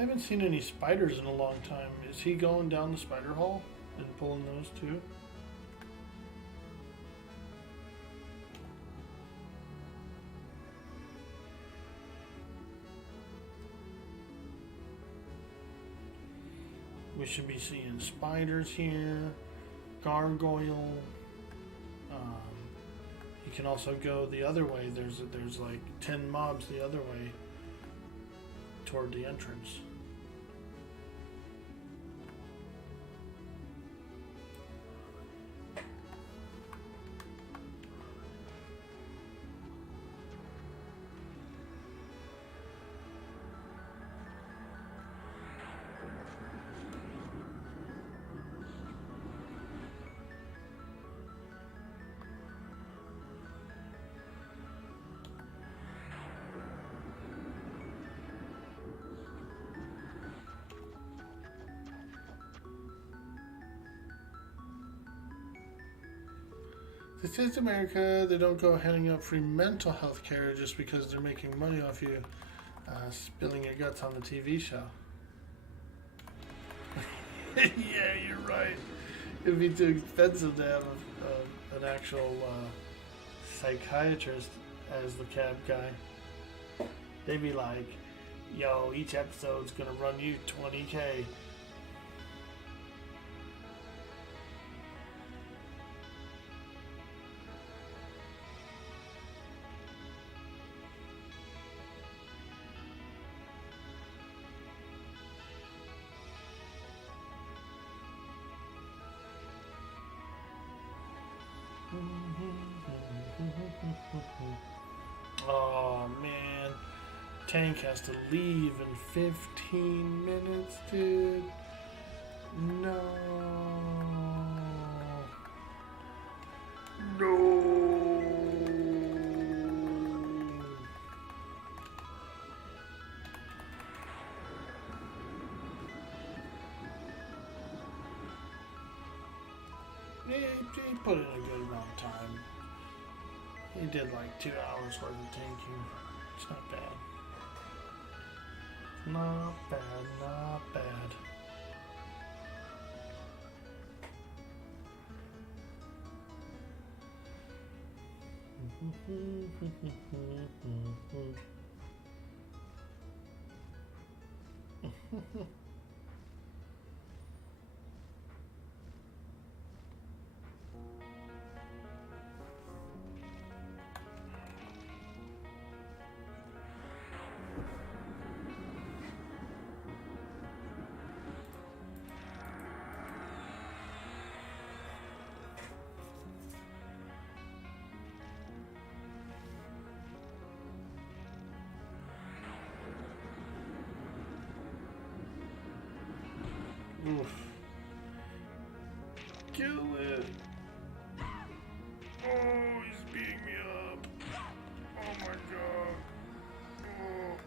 I haven't seen any spiders in a long time. Is he going down the spider hall and pulling those too? We should be seeing spiders here, gargoyle. You can also go the other way. There's like 10 mobs the other way toward the entrance. This is America. They don't go handing out free mental health care just because they're making money off you spilling your guts on the TV show. Yeah, you're right. It'd be too expensive to have an actual psychiatrist as the cab guy. They'd be like, yo, each episode's gonna run you $20K. Oh man, Tank has to leave in 15 minutes, dude. No. He put in a good amount of time. He did like 2 hours worth of tanking. It's not bad. Not bad, not bad. Oof. Kill it. Oh, he's beating me up. Oh my god. Oh.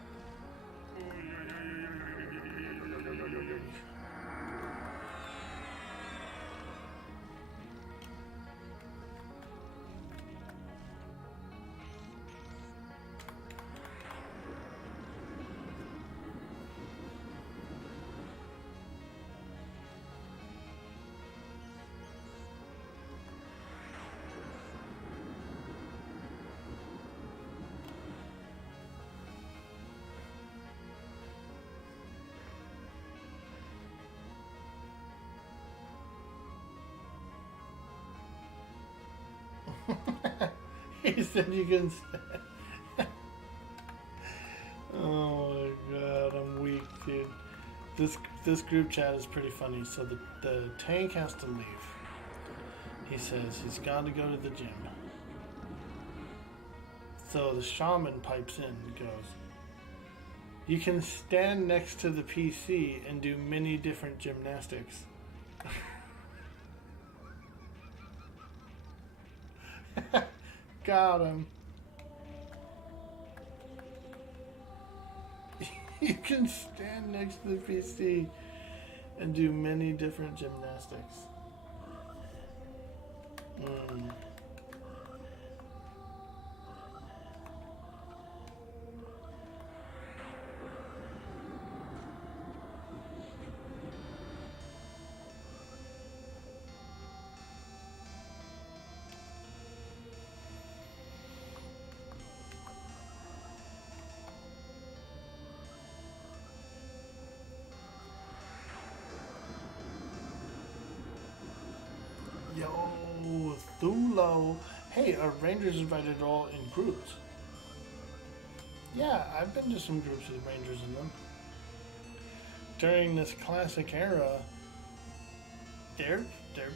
He said you can say. Oh my god, I'm weak, dude. This group chat is pretty funny. So the tank has to leave. he says he's got to go to the gym. So the shaman pipes in and goes, you can stand next to the PC and do many different gymnastics. Got him. You can stand next to the PC and do many different gymnastics. Yo, Thulo. Hey, our Rangers invited all in groups. Yeah, I've been to some groups with Rangers in them. During this classic era, they're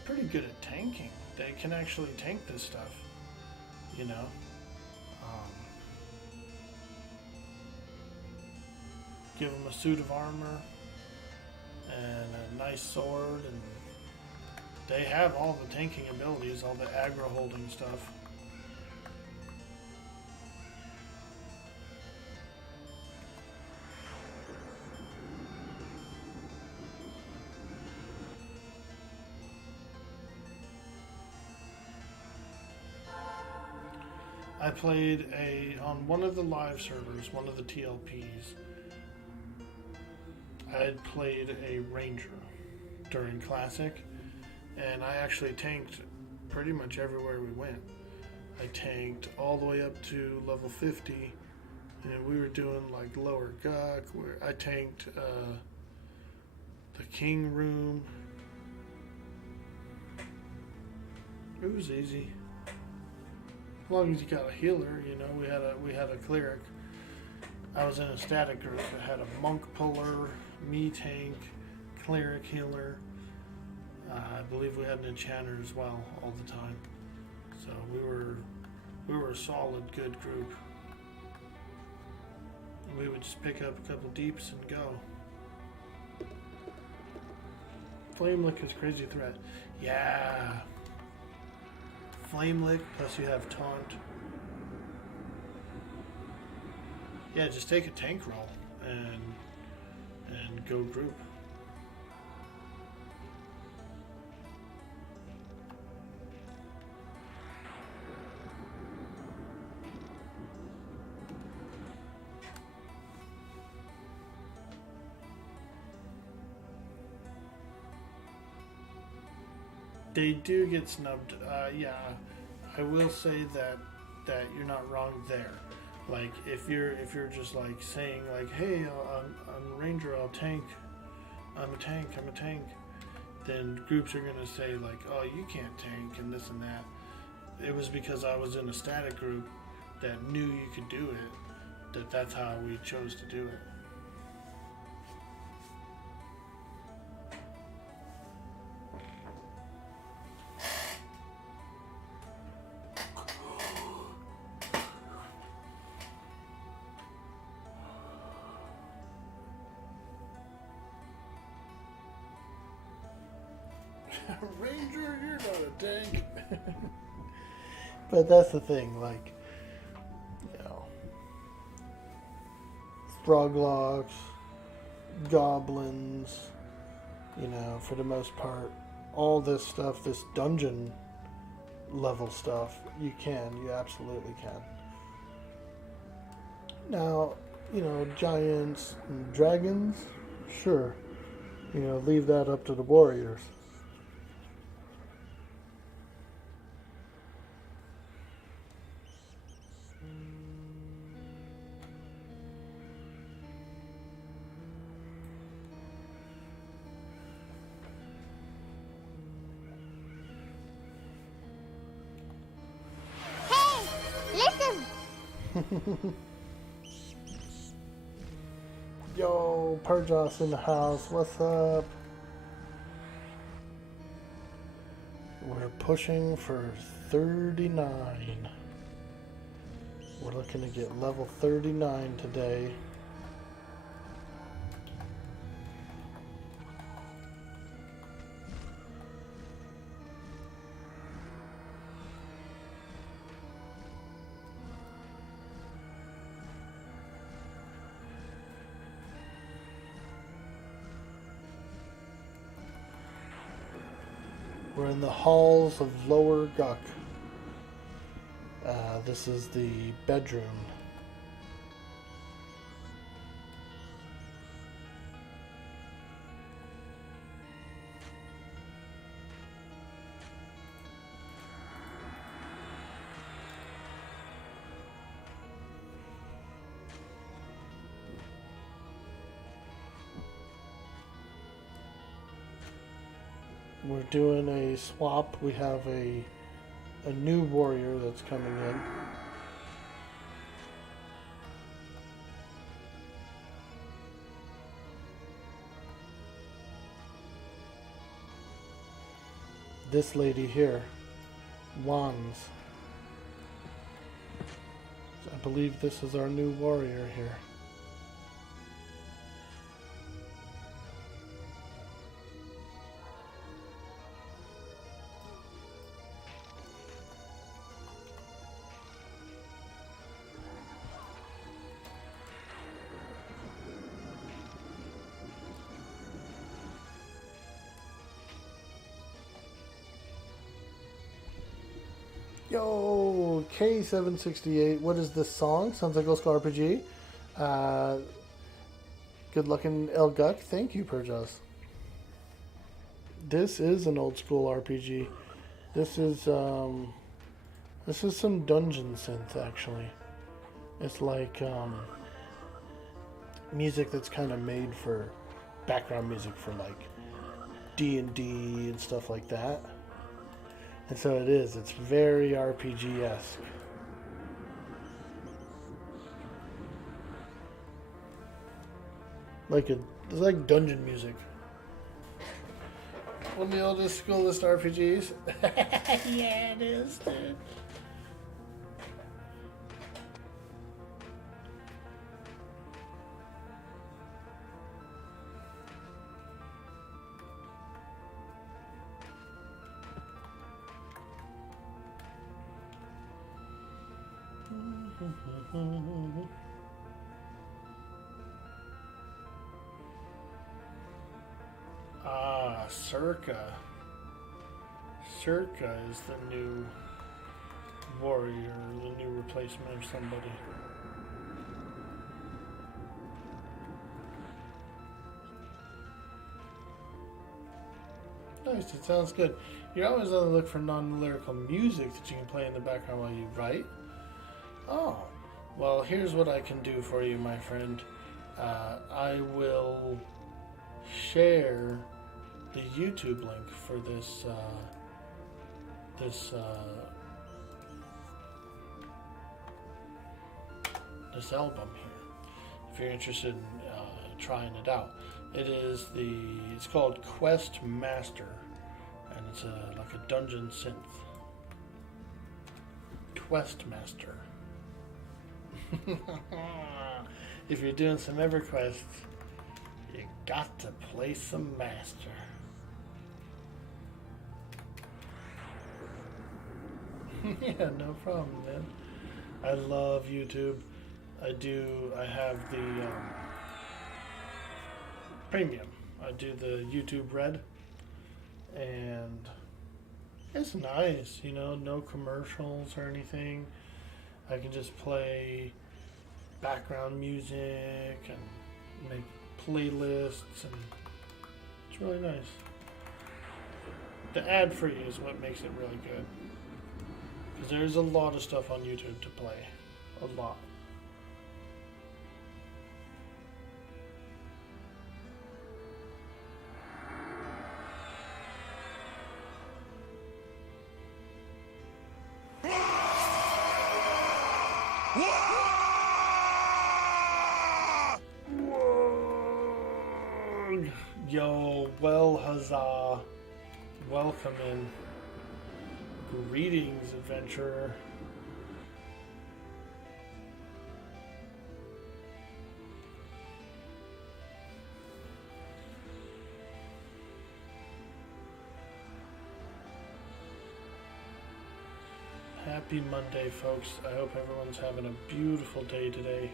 pretty good at tanking. They can actually tank this stuff, you know. Give them a suit of armor and a nice sword, and they have all the tanking abilities, all the aggro holding stuff. I played on one of the live servers, one of the TLPs, I had played a Ranger during Classic, and I actually tanked pretty much everywhere we went. I tanked all the way up to level 50, and we were doing like lower Guck, where I tanked the King Room. It was easy. As long as you got a healer, you know. We had a cleric. I was in a static group that had a monk puller, me tank, cleric healer. I believe we had an enchanter as well all the time. So we were a solid, good group. We would just pick up a couple deeps and go. Flame Lick is crazy threat. Yeah. Flame Lick, plus you have taunt. Yeah, just take a tank roll and go group. They do get snubbed. Yeah, I will say that you're not wrong there. Like if you're just like saying like, hey, I'm a ranger, I'll tank. I'm a tank. Then groups are gonna say like, oh, you can't tank and this and that. It was because I was in a static group that knew you could do it. That's how we chose to do it. Ranger, you're not a tank. But that's the thing, like, you know, Froglocks, goblins, you know, for the most part, all this stuff, this dungeon level stuff, you absolutely can. Now, you know, giants and dragons, sure, you know, leave that up to the warriors. Yo, Purjos in the house. What's up? We're pushing for 39. We're looking to get level 39 today. We're in the halls of Lower Guck. This is the bedroom. We're doing a swap. We have a new warrior that's coming in. This lady here, Wands. I believe this is our new warrior here. Yo, K768, what is this song? Sounds like Old School RPG. Good looking El Guck. Thank you, Perjas. This is an old school RPG. This is some dungeon synth, actually. It's like music that's kind of made for background music for like D&D and stuff like that. And so it is. It's very RPG-esque. It's like dungeon music. One of the oldest, coolest RPGs. Yeah, it is, dude. Circa. Circa is the new warrior, the new replacement of somebody. Nice, it sounds good. You're always on the look for non-lyrical music that you can play in the background while you write. Oh, well, here's what I can do for you, my friend. I will share the YouTube link for this album here, if you're interested in trying it out. It's called Quest Master, and it's like a dungeon synth. Quest Master. If you're doing some EverQuest, you got to play some Master. Yeah, no problem, man. I love YouTube. I have the premium. I do the YouTube Red, and it's nice, no commercials or anything. I can just play background music and make playlists, and it's really nice. The ad-free is what makes it really good. Because there's a lot of stuff on YouTube to play. A lot. Yo, well, huzzah. Welcome in. Greetings, adventurer. Happy Monday, folks. I hope everyone's having a beautiful day today.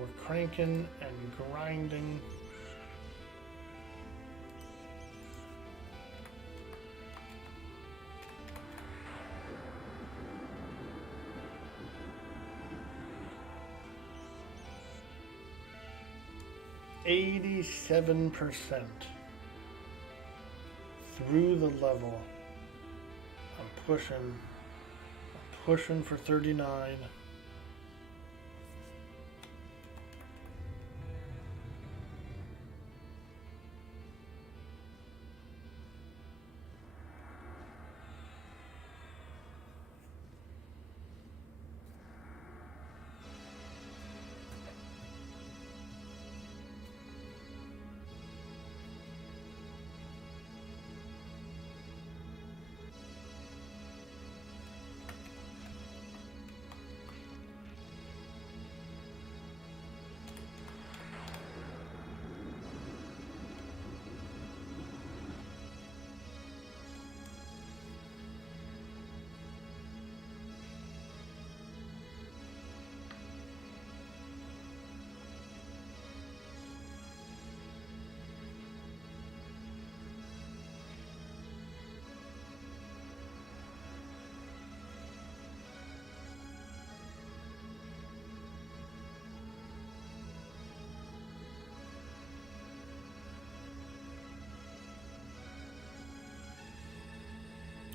We're cranking and grinding. %87% through the level. I'm pushing for 39.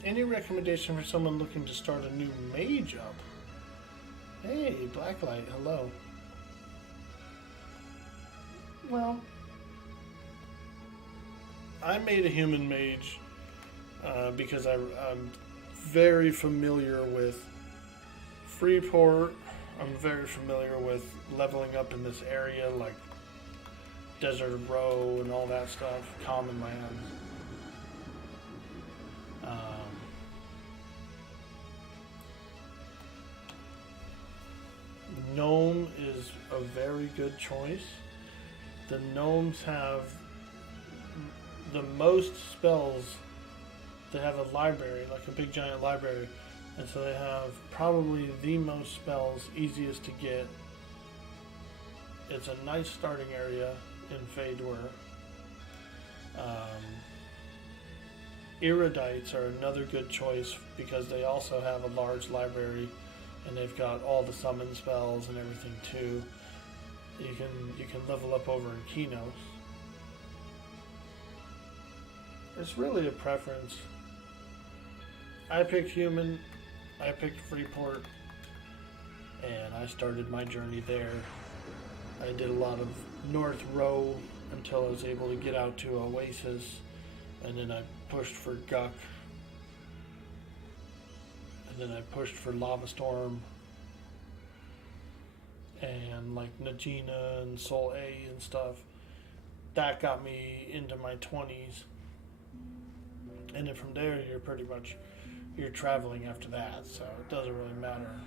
Any recommendation for someone looking to start a new mage up? Hey, Blacklight, hello. Well, I made a human mage because I'm very familiar with Freeport. I'm very familiar with leveling up in this area, like Desert Row and all that stuff, Common Lands. Gnome is a very good choice. The gnomes have the most spells. They have a library, like a big giant library, and so they have probably the most spells, easiest to get. It's a nice starting area in Fador. Erudites are another good choice because they also have a large library. And they've got all the summon spells and everything too. You can level up over in Kinos. It's really a preference. I picked human, I picked Freeport, and I started my journey there. I did a lot of North Row until I was able to get out to Oasis, and then I pushed for Guck. And then I pushed for Lava Storm and like Najina and Sol A and stuff. That got me into my 20s. And then from there you're traveling after that, so it doesn't really matter.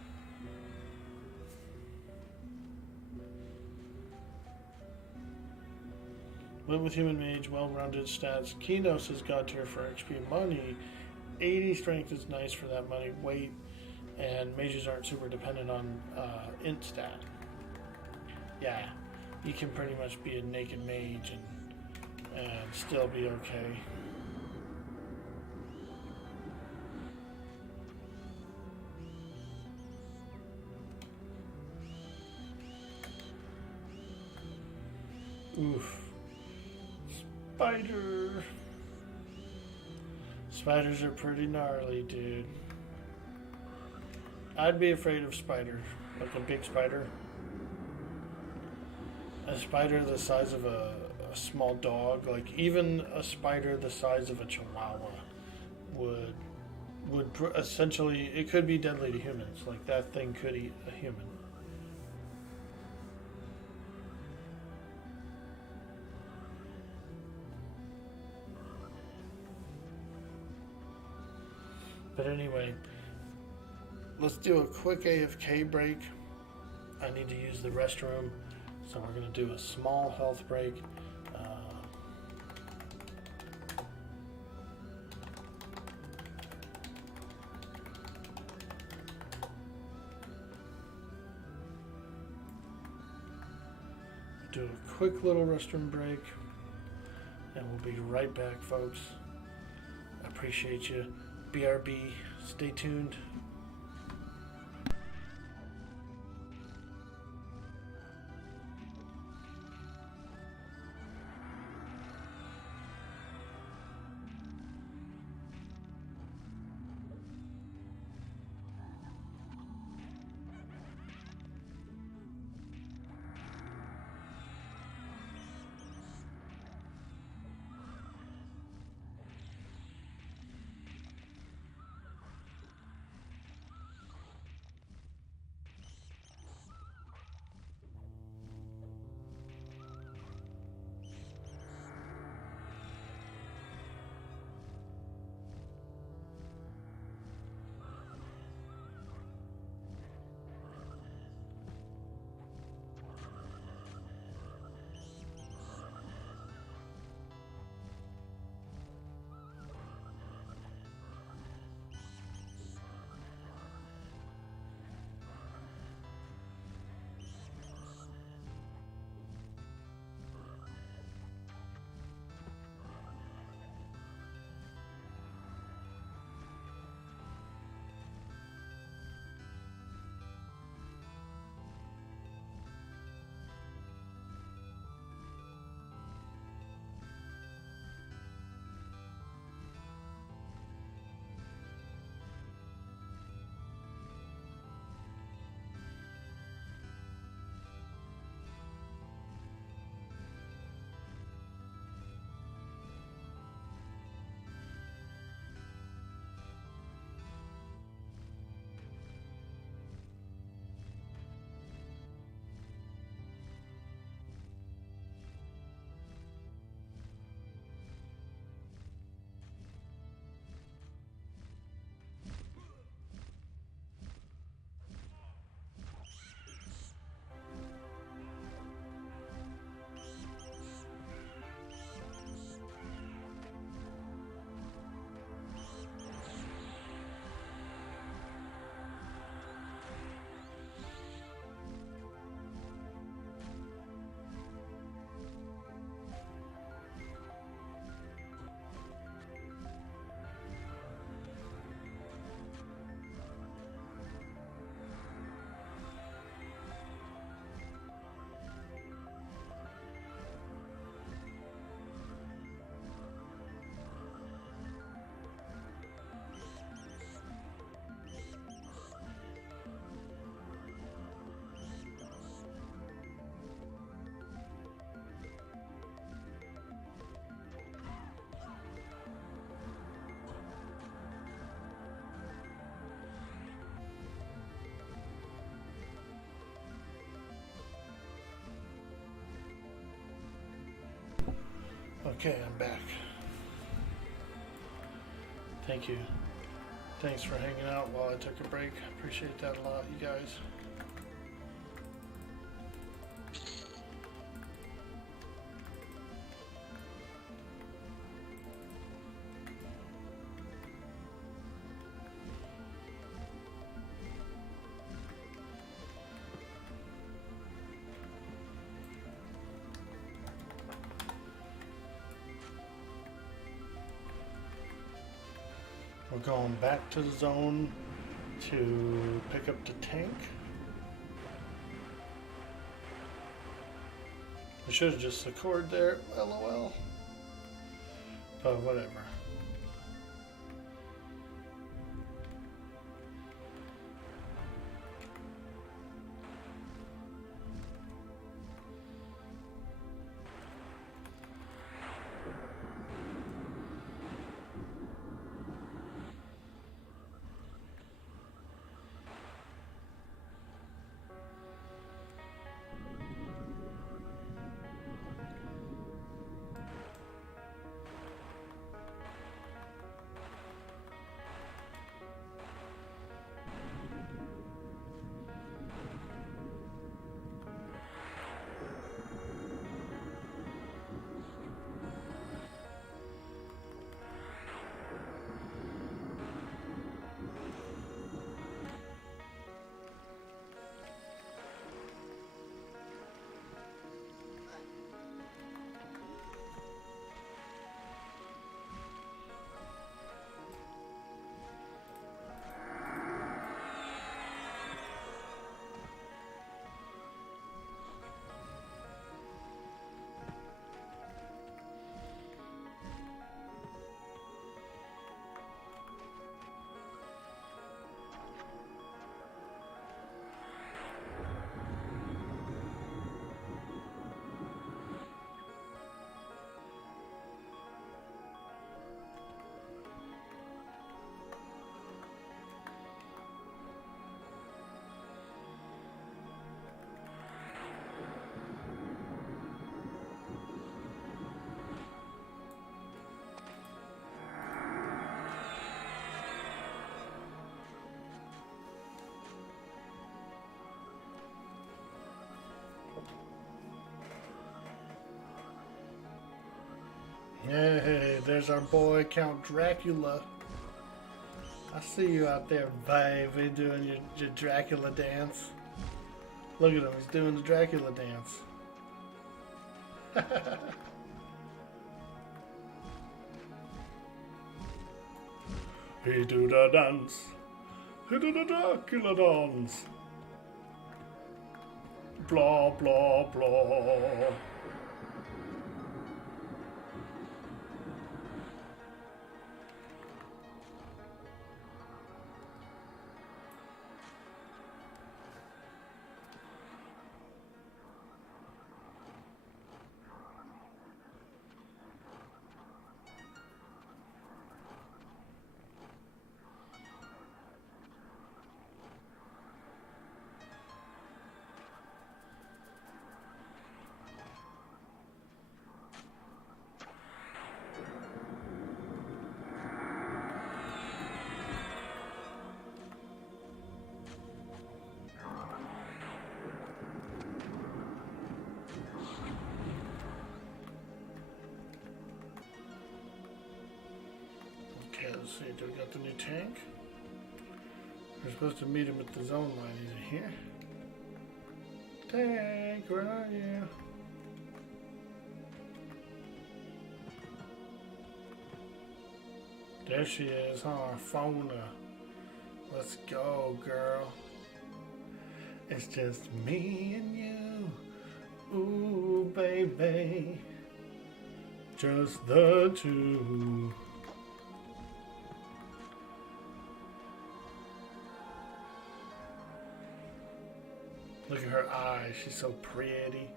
Went with Human Mage, well-rounded stats. Kinos is God tier for XP money. 80 strength is nice for that money, weight, and mages aren't super dependent on int stat. Yeah, you can pretty much be a naked mage and still be okay. Oof. Spider. Spiders are pretty gnarly, dude. I'd be afraid of spiders, like a big spider. A spider the size of a small dog, like even a spider the size of a chihuahua would essentially, it could be deadly to humans. Like that thing could eat a human. But anyway, let's do a quick AFK break. I need to use the restroom, so we're going to do a small health break. Do a quick little restroom break, and we'll be right back, folks. I appreciate you. BRB, stay tuned. Okay, I'm back. Thank you. Thanks for hanging out while I took a break. Appreciate that a lot, you guys. We're going back to the zone to pick up the tank. We should have just secured there, lol. But whatever. Hey, there's our boy Count Dracula. I see you out there, baby, doing your Dracula dance. Look at him, he's doing the Dracula dance. He do the dance. He do the Dracula dance. Blah, blah, blah. Okay, let's see, do we got the new tank? We're supposed to meet him at the zone line. Is he here? Tank, where are you? There she is, huh? Fauna. Let's go, girl. It's just me and you. Ooh, baby. Just the two. Look at her eyes. She's so pretty.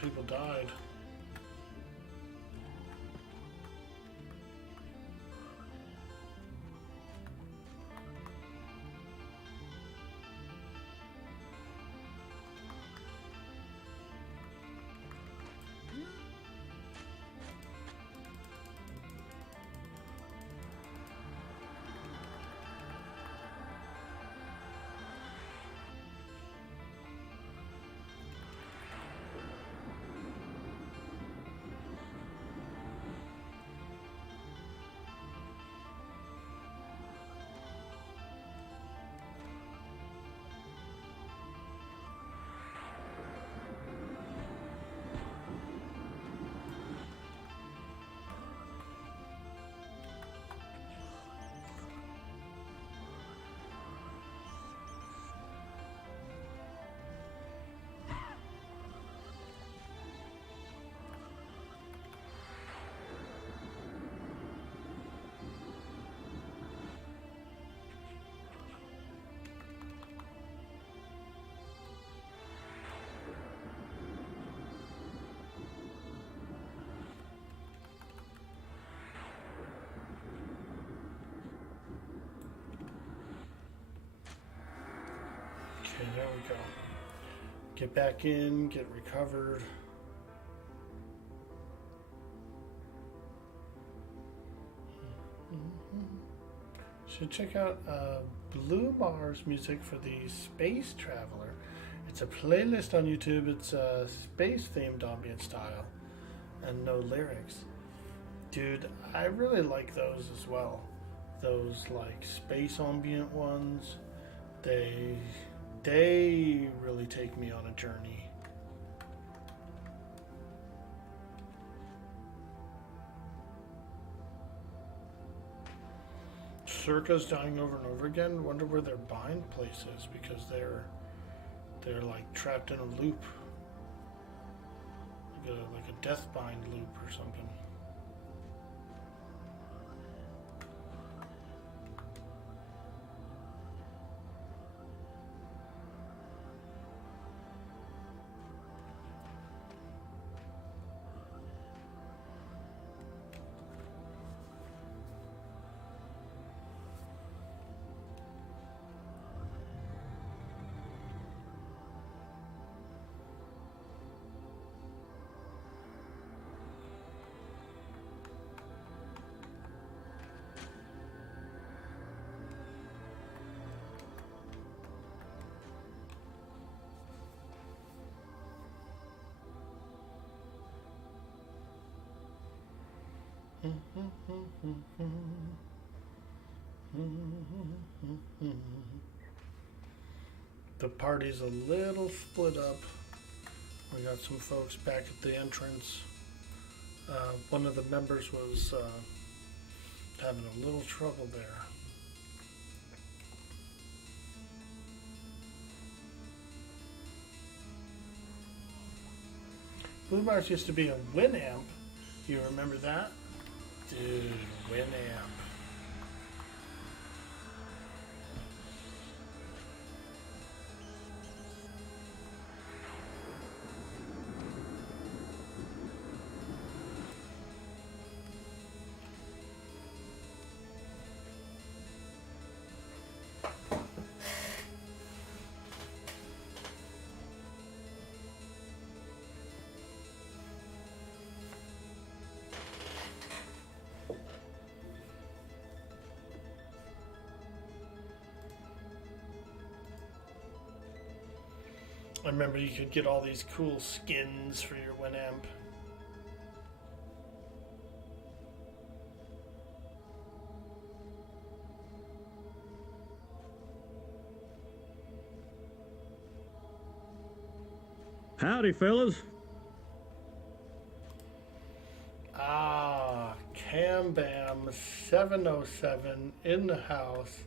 People died. Okay, there we go. Get back in, get recovered. Should check out Blue Mars music for the Space Traveler. It's a playlist on YouTube. It's a space themed ambient style and no lyrics. Dude, I really like those as well. Those like space ambient ones. They They really take me on a journey. Circa's dying over and over again. Wonder where their bind place is, because they're like trapped in a loop, like a death bind loop or something. The party's a little split up. We got some folks back at the entrance. One of the members was having a little trouble there. Blue Bars used to be a Winamp. You remember that? Dude, Winamp. I remember you could get all these cool skins for your Winamp. Howdy, fellas. Ah, Cam Bam 707 in the house.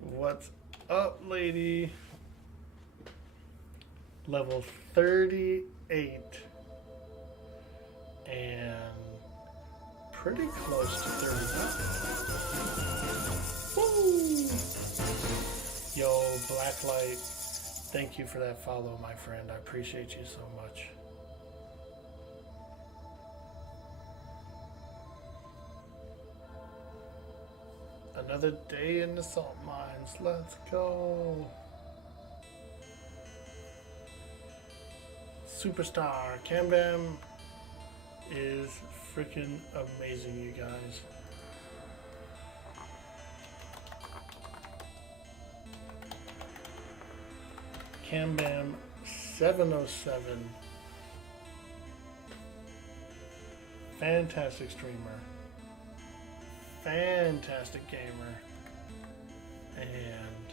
What's up, lady? Level 38 and pretty close to 39. Woo! Yo, Blacklight, thank you for that follow, my friend. I appreciate you so much. Another day in the salt mines. Let's go. Superstar. Cam Bam is freaking amazing, you guys. Cam Bam 707. Fantastic streamer. Fantastic gamer. And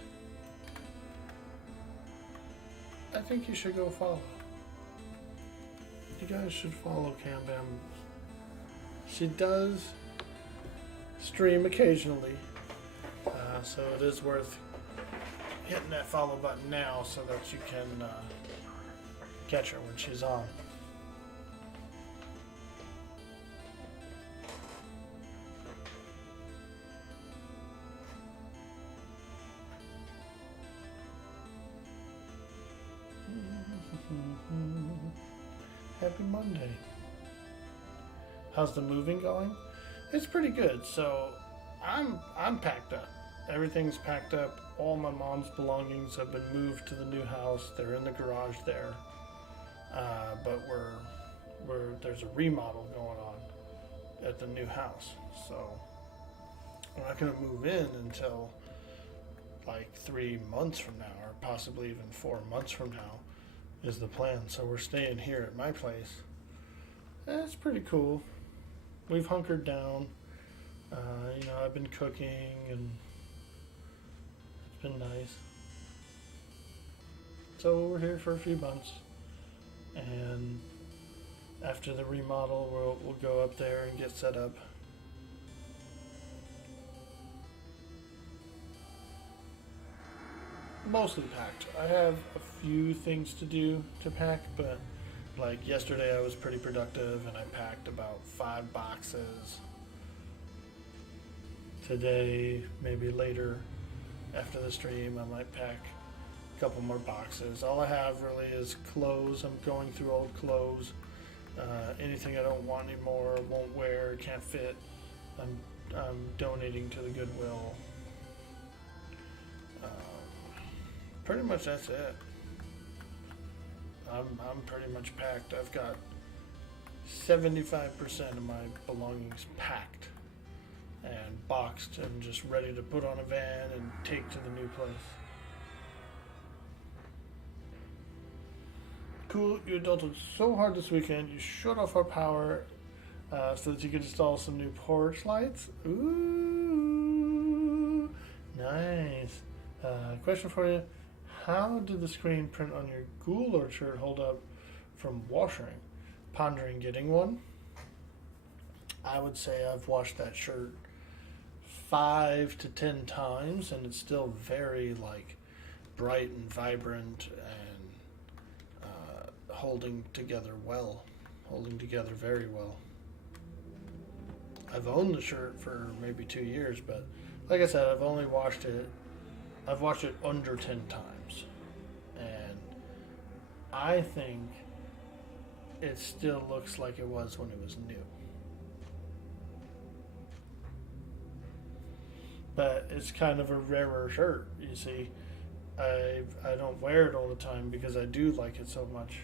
I think you should go follow. You guys should follow Cam Bam. She does stream occasionally, so it is worth hitting that follow button now so that you can catch her when she's on. Happy Monday. How's the moving going? It's pretty good. So I'm packed up. Everything's packed up. All my mom's belongings have been moved to the new house. They're in the garage there. But there's a remodel going on at the new house. So we're not gonna move in until like 3 months from now, or possibly even 4 months from now is the plan. So we're staying here at my place. It's pretty cool. We've hunkered down. I've been cooking and it's been nice. So we're here for a few months, and after the remodel, we'll go up there and get set up. Mostly packed. I have a few things to do to pack, but like yesterday I was pretty productive and I packed about 5 boxes. Today, maybe later after the stream, I might pack a couple more boxes. All I have really is clothes. I'm going through old clothes. Anything I don't want anymore, won't wear, can't fit, I'm donating to the Goodwill. Pretty much that's it. I'm pretty much packed. I've got 75% of my belongings packed and boxed and just ready to put on a van and take to the new place. Cool, you adulted so hard this weekend, you shut off our power so that you could install some new porch lights. Ooh, nice. Question for you. How did the screen print on your Ghoul shirt hold up from washing? Pondering getting one. I would say I've washed that shirt 5 to 10 times and it's still very like bright and vibrant and holding together well. Holding together very well. I've owned the shirt for maybe 2 years, but like I said, I've washed it under 10 times. And I think it still looks like it was when it was new. But it's kind of a rarer shirt, you see. I don't wear it all the time because I do like it so much.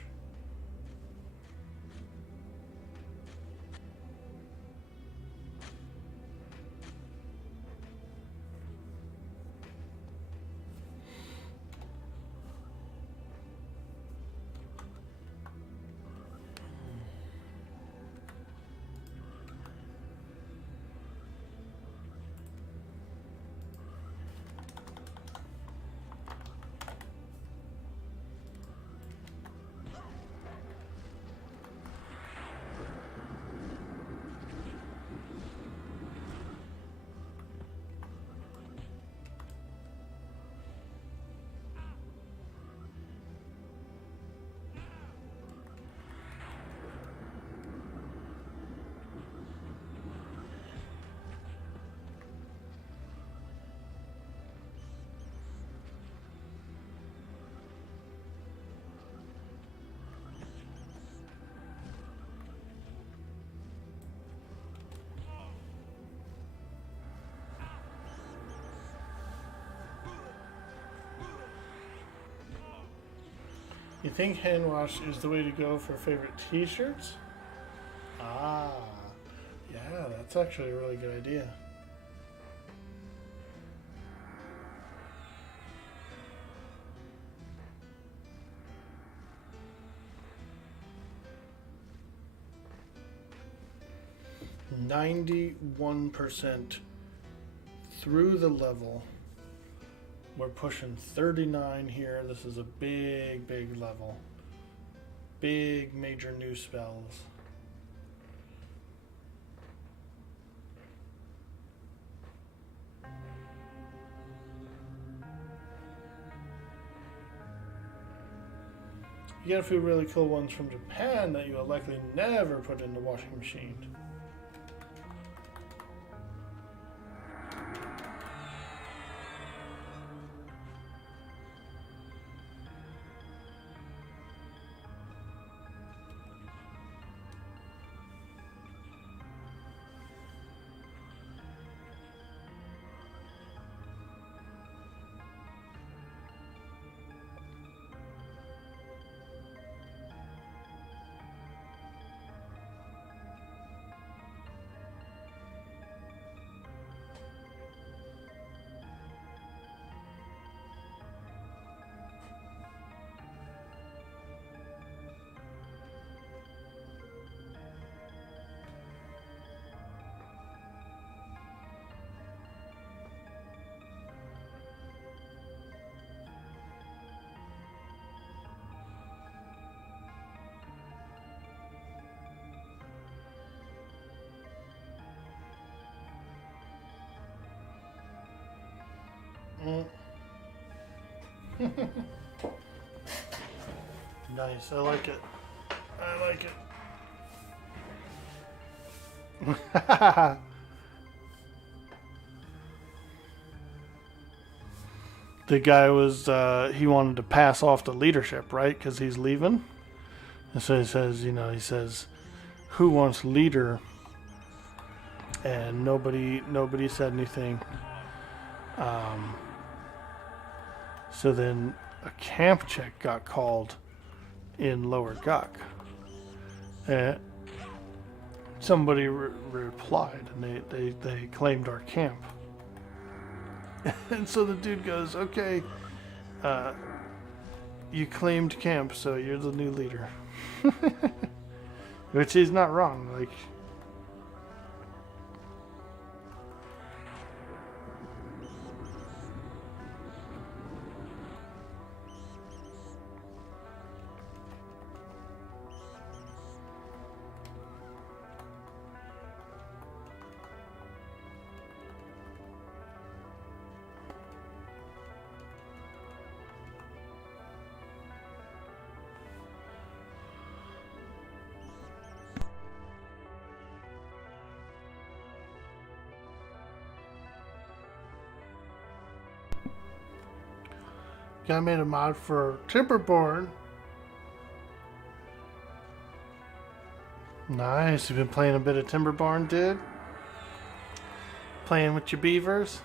You think hand wash is the way to go for favorite t-shirts? Ah, yeah, that's actually a really good idea. %91 through the level. We're pushing 39 here. This is a big, big level. Big major new spells. You get a few really cool ones from Japan that you will likely never put in the washing machine. Nice. I like it. I like it. The guy was, he wanted to pass off the leadership, right? Because he's leaving. And so he says, he says, who wants leader? And nobody said anything. So then a camp check got called in Lower Guk. And somebody replied, and they claimed our camp. And so the dude goes, okay, you claimed camp, so you're the new leader. Which he's not wrong. Like, guy made a mod for Timberborn. Nice. You've been playing a bit of Timberborn, dude? Playing with your beavers?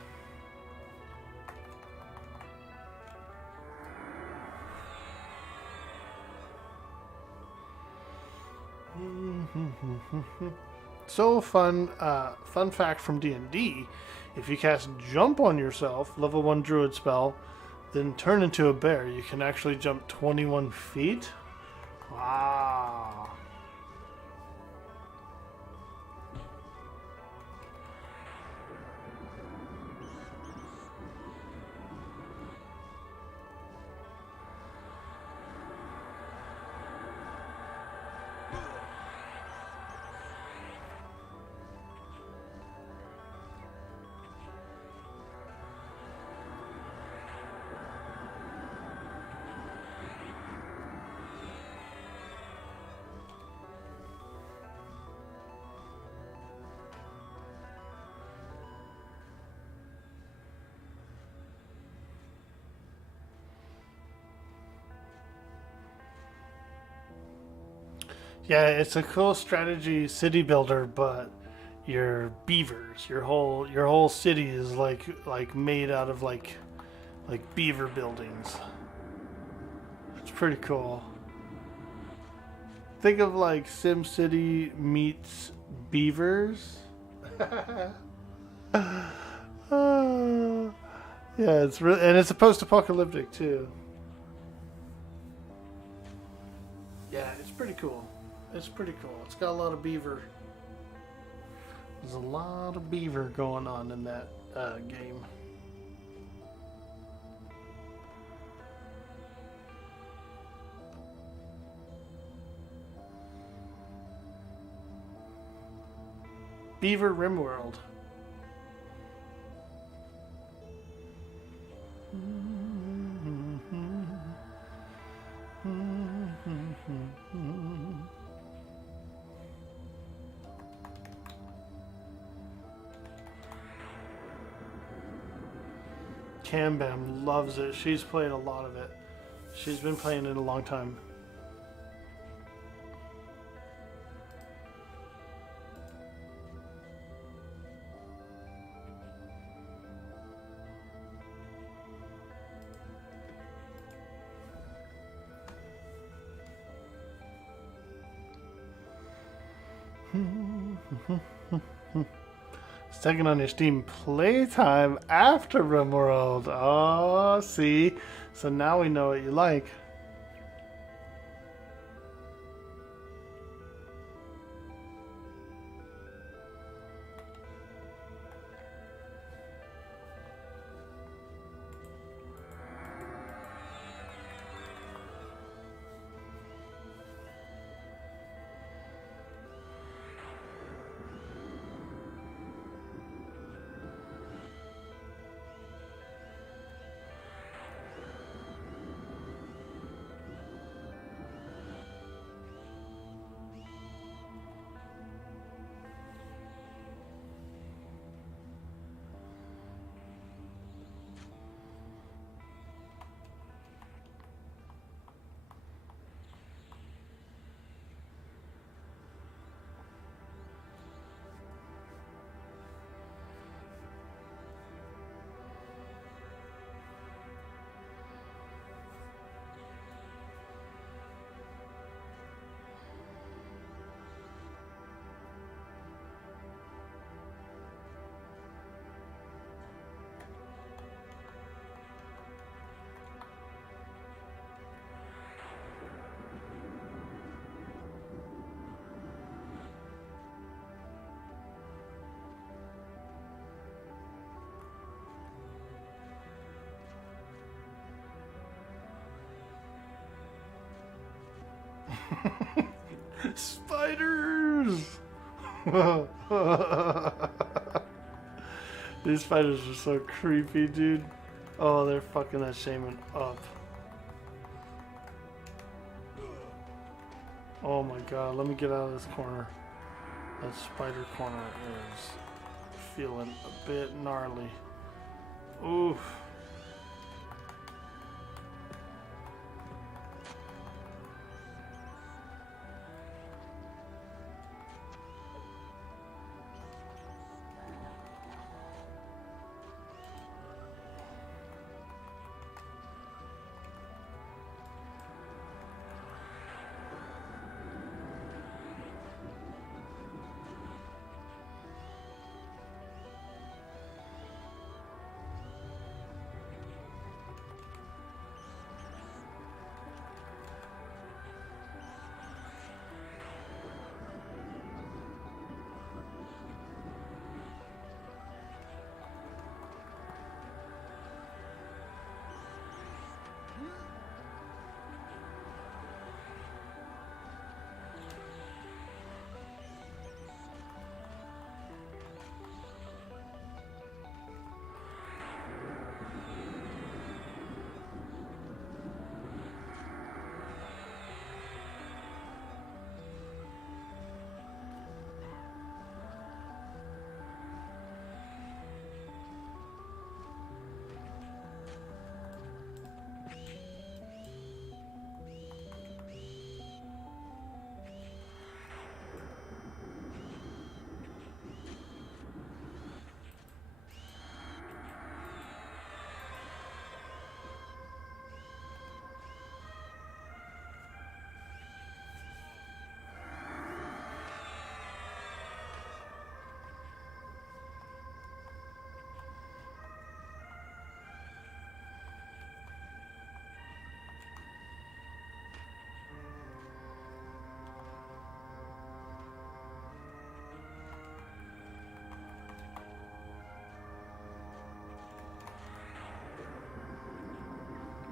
So fun fact from D&D, if you cast Jump on yourself, level 1 druid spell, then turn into a bear, you can actually jump 21 feet? Wow. Yeah, it's a cool strategy city builder, but your beavers, your whole city is like made out of like beaver buildings. It's pretty cool. Think of like SimCity meets beavers. Yeah, it's really, and it's post-apocalyptic too. Yeah, it's pretty cool. It's pretty cool. It's got a lot of beaver. There's a lot of beaver going on in that game. Beaver Rimworld. Cam Bam loves it. She's played a lot of it. She's been playing it a long time. Second on your Steam playtime after RimWorld. Oh, see? So now we know what you like. Spiders! These spiders are so creepy, dude. Oh, they're fucking that shaman up. Oh my god, let me get out of this corner. That spider corner is feeling a bit gnarly. Oof.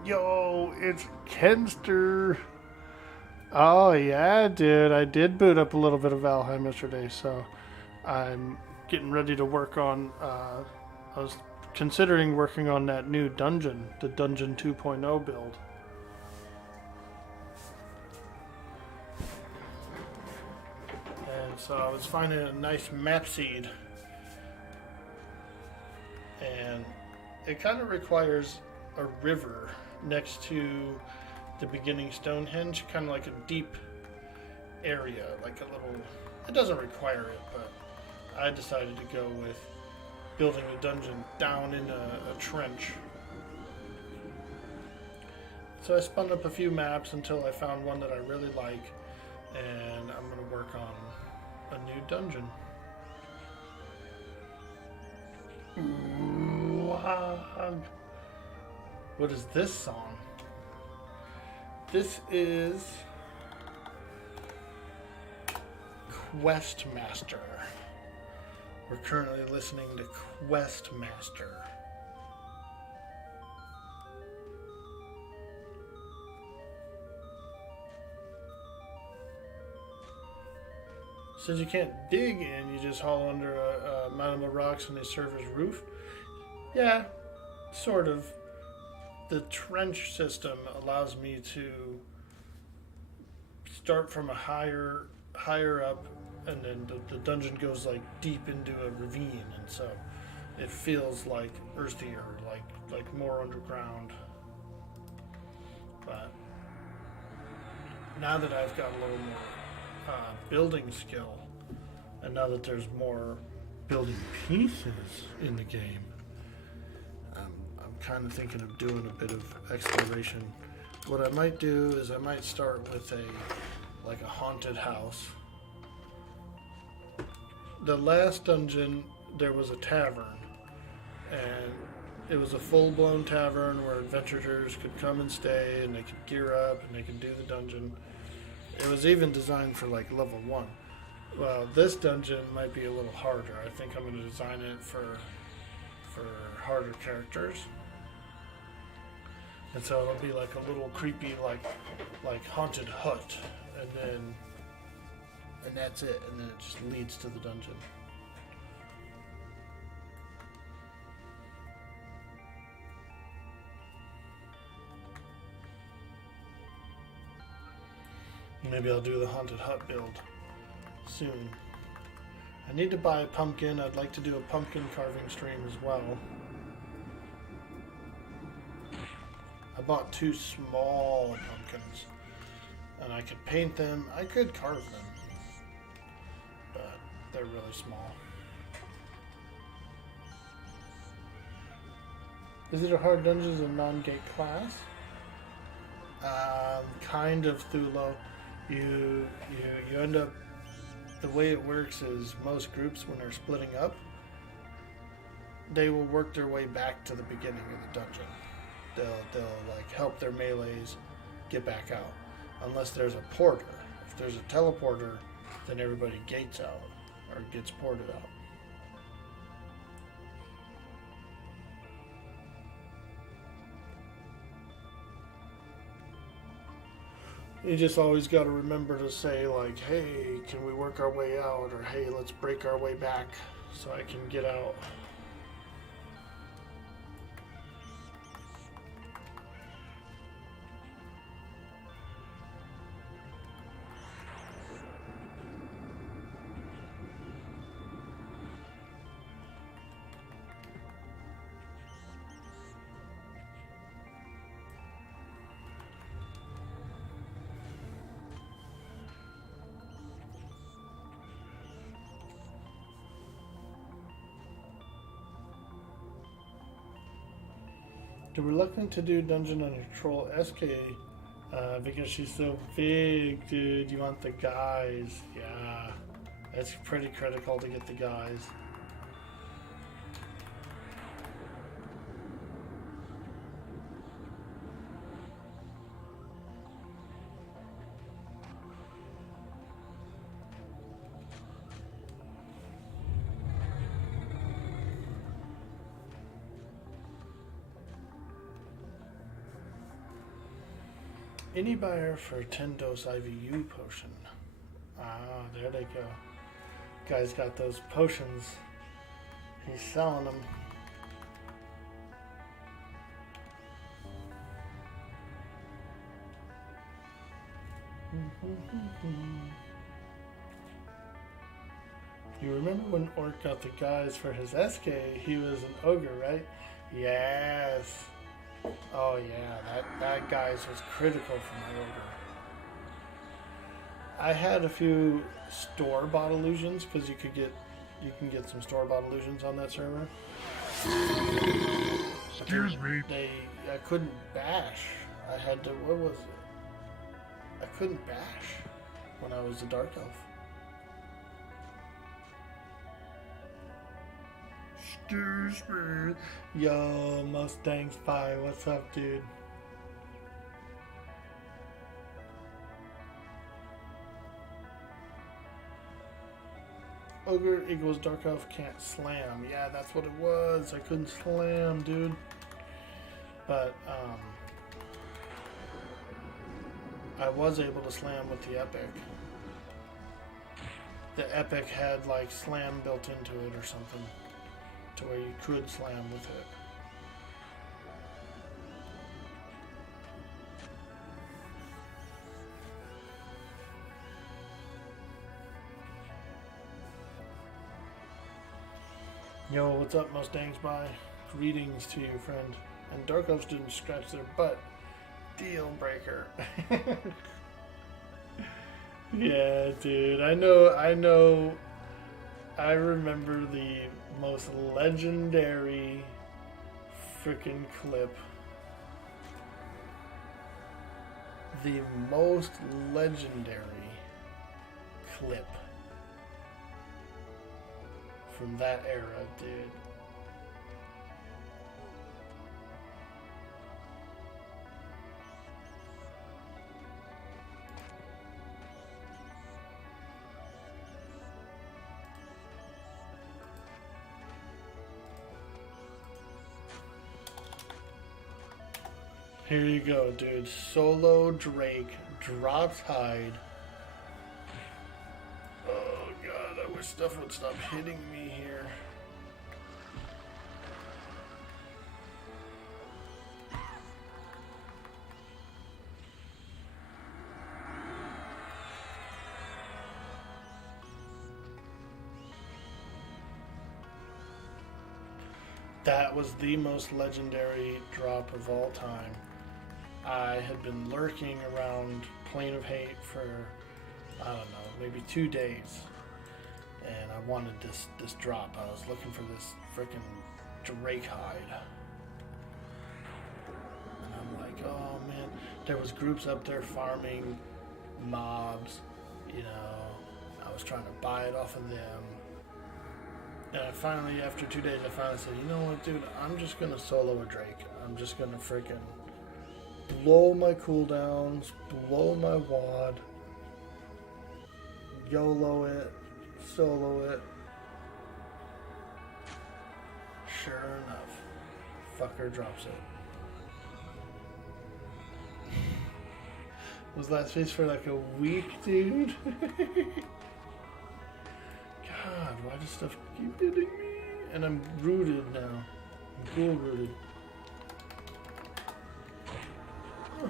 Yo, it's Kenster. Oh yeah, dude. I did boot up a little bit of Valheim yesterday, so I'm getting ready to work on. I was considering working on that new dungeon, the Dungeon 2.0 build. And so I was finding a nice map seed, and it kind of requires a river next to the beginning Stonehenge, kind of like a deep area, like a little, it doesn't require it, but I decided to go with building a dungeon down in a trench. So I spun up a few maps until I found one that I really like, and I'm going to work on a new dungeon. Ooh, what is this song? This is Questmaster. We're currently listening to Questmaster. Since you can't dig in, you just haul under a mountain of rocks and they serve as roof. Yeah, sort of. The trench system allows me to start from a higher up, and then the dungeon goes like deep into a ravine, and so it feels like earthier, like more underground. But now that I've got a little more building skill, and now that there's more building pieces in the game, I'm kind of thinking of doing a bit of exploration. What I might do is I might start with a haunted house. The last dungeon, there was a tavern, and it was a full-blown tavern where adventurers could come and stay, and they could gear up, and they could do the dungeon. It was even designed for like level 1. Well, this dungeon might be a little harder. I think I'm going to design it for harder characters. And so it'll be like a little creepy, like haunted hut, and then and that's it, and then it just leads to the dungeon. Maybe I'll do the haunted hut build soon. I need to buy a pumpkin. I'd like to do a pumpkin carving stream as well. I bought 2 small pumpkins, and I could paint them. I could carve them, but they're really small. Is it a hard dungeon as a non-gate class? Kind of, Thulo. You end up, the way it works is most groups, when they're splitting up, they will work their way back to the beginning of the dungeon. They'll like help their melees get back out, unless there's a porter. If there's a teleporter, then everybody gates out or gets ported out. You just always got to remember to say, like, hey, can we work our way out? Or, hey, let's break our way back so I can get out. You're reluctant to do dungeon on your troll SK because she's so big, dude. You want the guys. Yeah, it's pretty critical to get the guys. Any buyer for a 10-dose IVU potion. Ah, there they go. Guy's got those potions. He's selling them. You remember when Orc got the guys for his SK? He was an ogre, right? Yes. Oh yeah, that guy's was critical for my ogre. I had a few store-bought illusions because you can get some store-bought illusions on that server. Excuse me. I couldn't bash. I had to, what was it? I couldn't bash when I was a dark elf. Excuse me. Yo, Mustang Spy, what's up, dude? Ogre equals dark elf can't slam. Yeah, that's what it was. I couldn't slam, dude. But, I was able to slam with the epic. The epic had, like, slam built into it or something, to where you could slam with it. Yo, what's up, Mustangs? Bye. Greetings to you, friend. And Dark Elves didn't scratch their butt. Deal breaker. Yeah, dude. I know. I remember the most legendary freaking clip. The most legendary clip from that era, dude. Here you go, dude. Solo Drake drops hide. wish stuff would stop hitting me here. That was the most legendary drop of all time. I had been lurking around Plane of Hate for, I don't know, maybe 2 days. And I wanted this drop. I was looking for this freaking Drake hide. And I'm like, oh man. There was groups up there farming mobs, you know. I was trying to buy it off of them. And I finally, after 2 days, I finally said, you know what, dude, I'm just going to solo a Drake. I'm just going to freaking blow my cooldowns, blow my wad, YOLO it, solo it. Sure enough, fucker drops it. Was last phase for like a week, dude? God, why does stuff keep hitting me? And I'm rooted now. I'm cool rooted. Huh.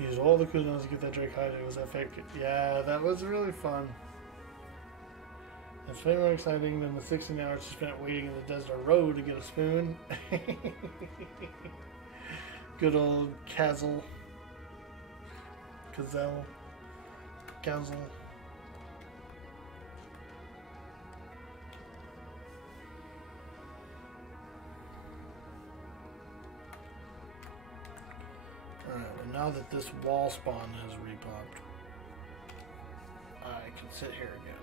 Use all the cooldowns to get that Drake hide. It was epic. Yeah, that was really fun. It's way more exciting than the 16 hours you spent waiting in the desert road to get a spoon. Good old Kazel. Kazel. Alright, and now that this wall spawn has repopped, I can sit here again.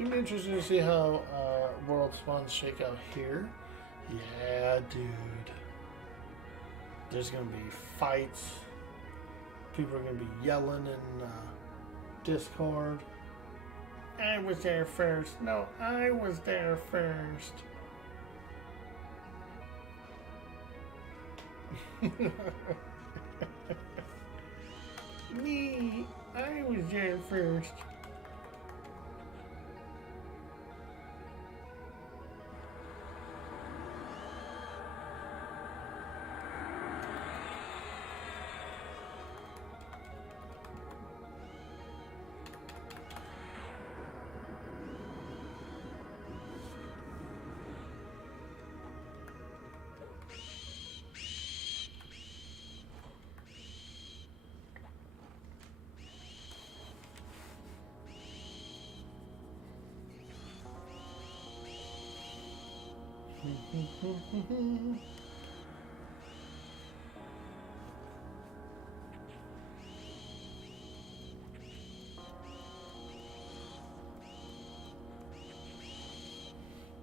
It'd be interesting to see how world spawns shake out here. Yeah, dude. There's gonna be fights. People are gonna be yelling in Discord. I was there first. No, I was there first. Me, I was there first.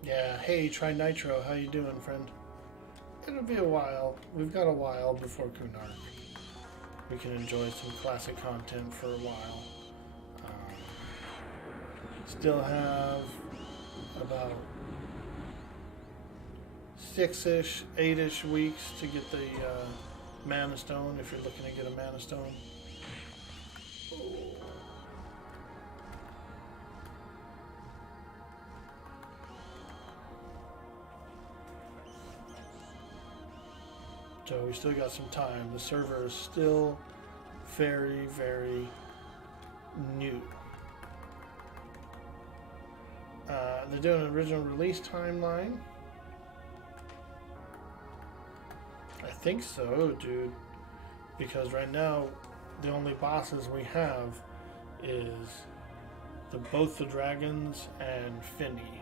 Yeah, hey, try Nitro. How you doing, friend? It'll be a while. We've got a while before Kunark. We can enjoy some classic content for a while. Still have about 6-ish, 8-ish weeks to get the Mana Stone, if you're looking to get a Mana Stone. So we still got some time. The server is still very, very new. They're doing an original release timeline. I think so, dude. Because right now, the only bosses we have is both the dragons and Finny.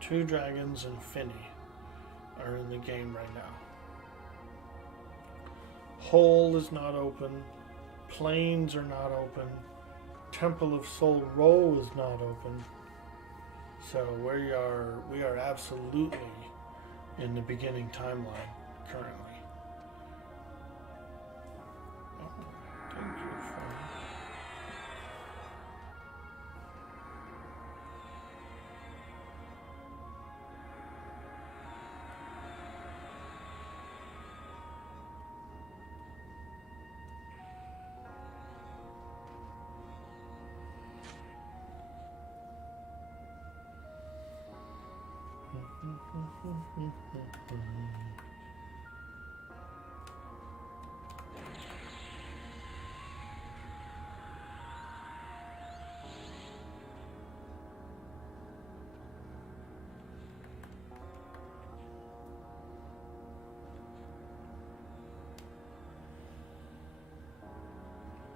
2 dragons and Finny are in the game right now. Hole is not open. Plains are not open. Temple of Soul Row is not open. So we are absolutely in the beginning timeline currently. Oh, danger from.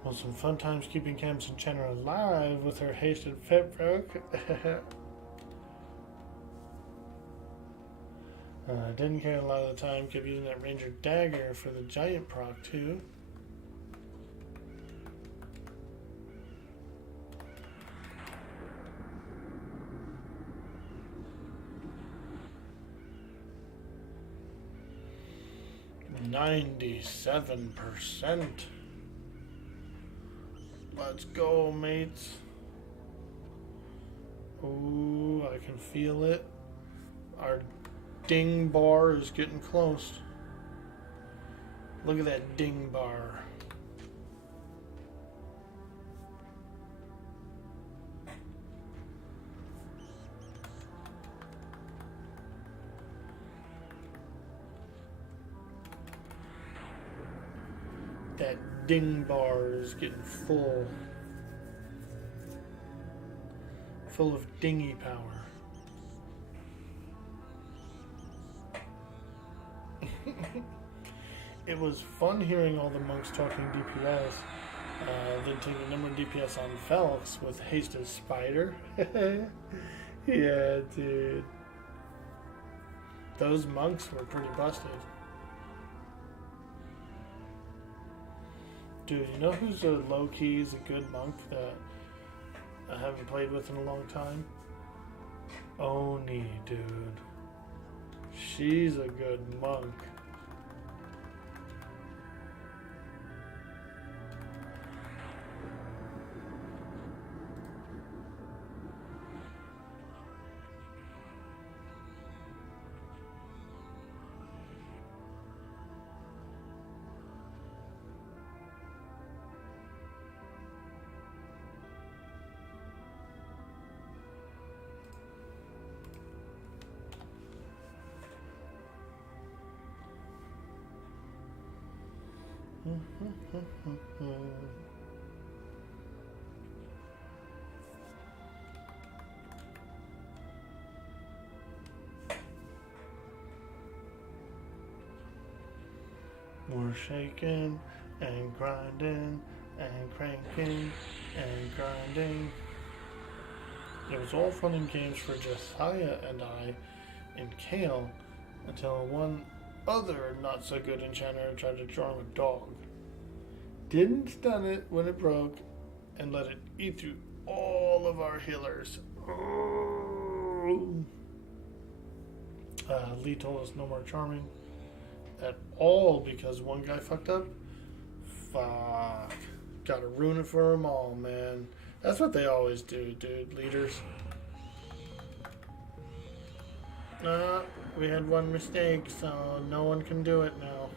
Well, some fun times keeping Cam's enchanter alive with her hasted fit broke. Didn't care a lot of the time, kept using that ranger dagger for the giant proc too. %97%. Let's go, mates. Ooh, I can feel it. Our ding bar is getting close. Look at that ding bar. That ding bar is getting full. Full of dingy power. It was fun hearing all the monks talking DPS. Then taking a number of DPS on Felix with Hasted Spider. Yeah, dude. Those monks were pretty busted. Dude, you know who's a low-key is a good monk that I haven't played with in a long time? Oni, dude. She's a good monk. We're shaking and grinding and cranking and grinding. It was all fun and games for Josiah and I in Kale until one other not so good enchanter tried to charm a dog. Didn't stun it when it broke and let it eat through all of our healers. Oh. Lee told us no more charming at all because one guy fucked up. Fuck. Gotta ruin it for them all, man. That's what they always do, dude. Leaders. We had one mistake, so no one can do it now.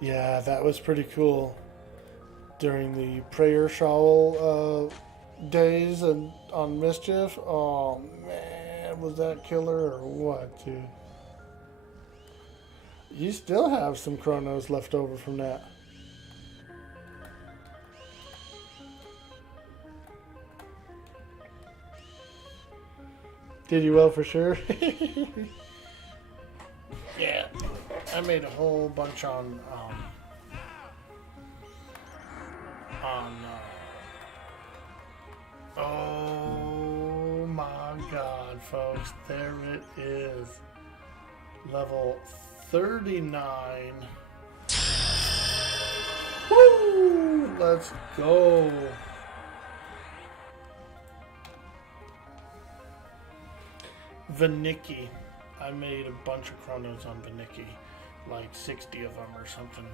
Yeah, that was pretty cool. During the prayer shawl days and on Mischief, oh man, was that killer or what, dude? You still have some chronos left over from that. Did you well for sure? Yeah, I made a whole bunch on oh my god, folks, there it is. Level 39. Woo! Let's go. Vanicki. I made a bunch of chronos on Vanicki. Like 60 of them or something.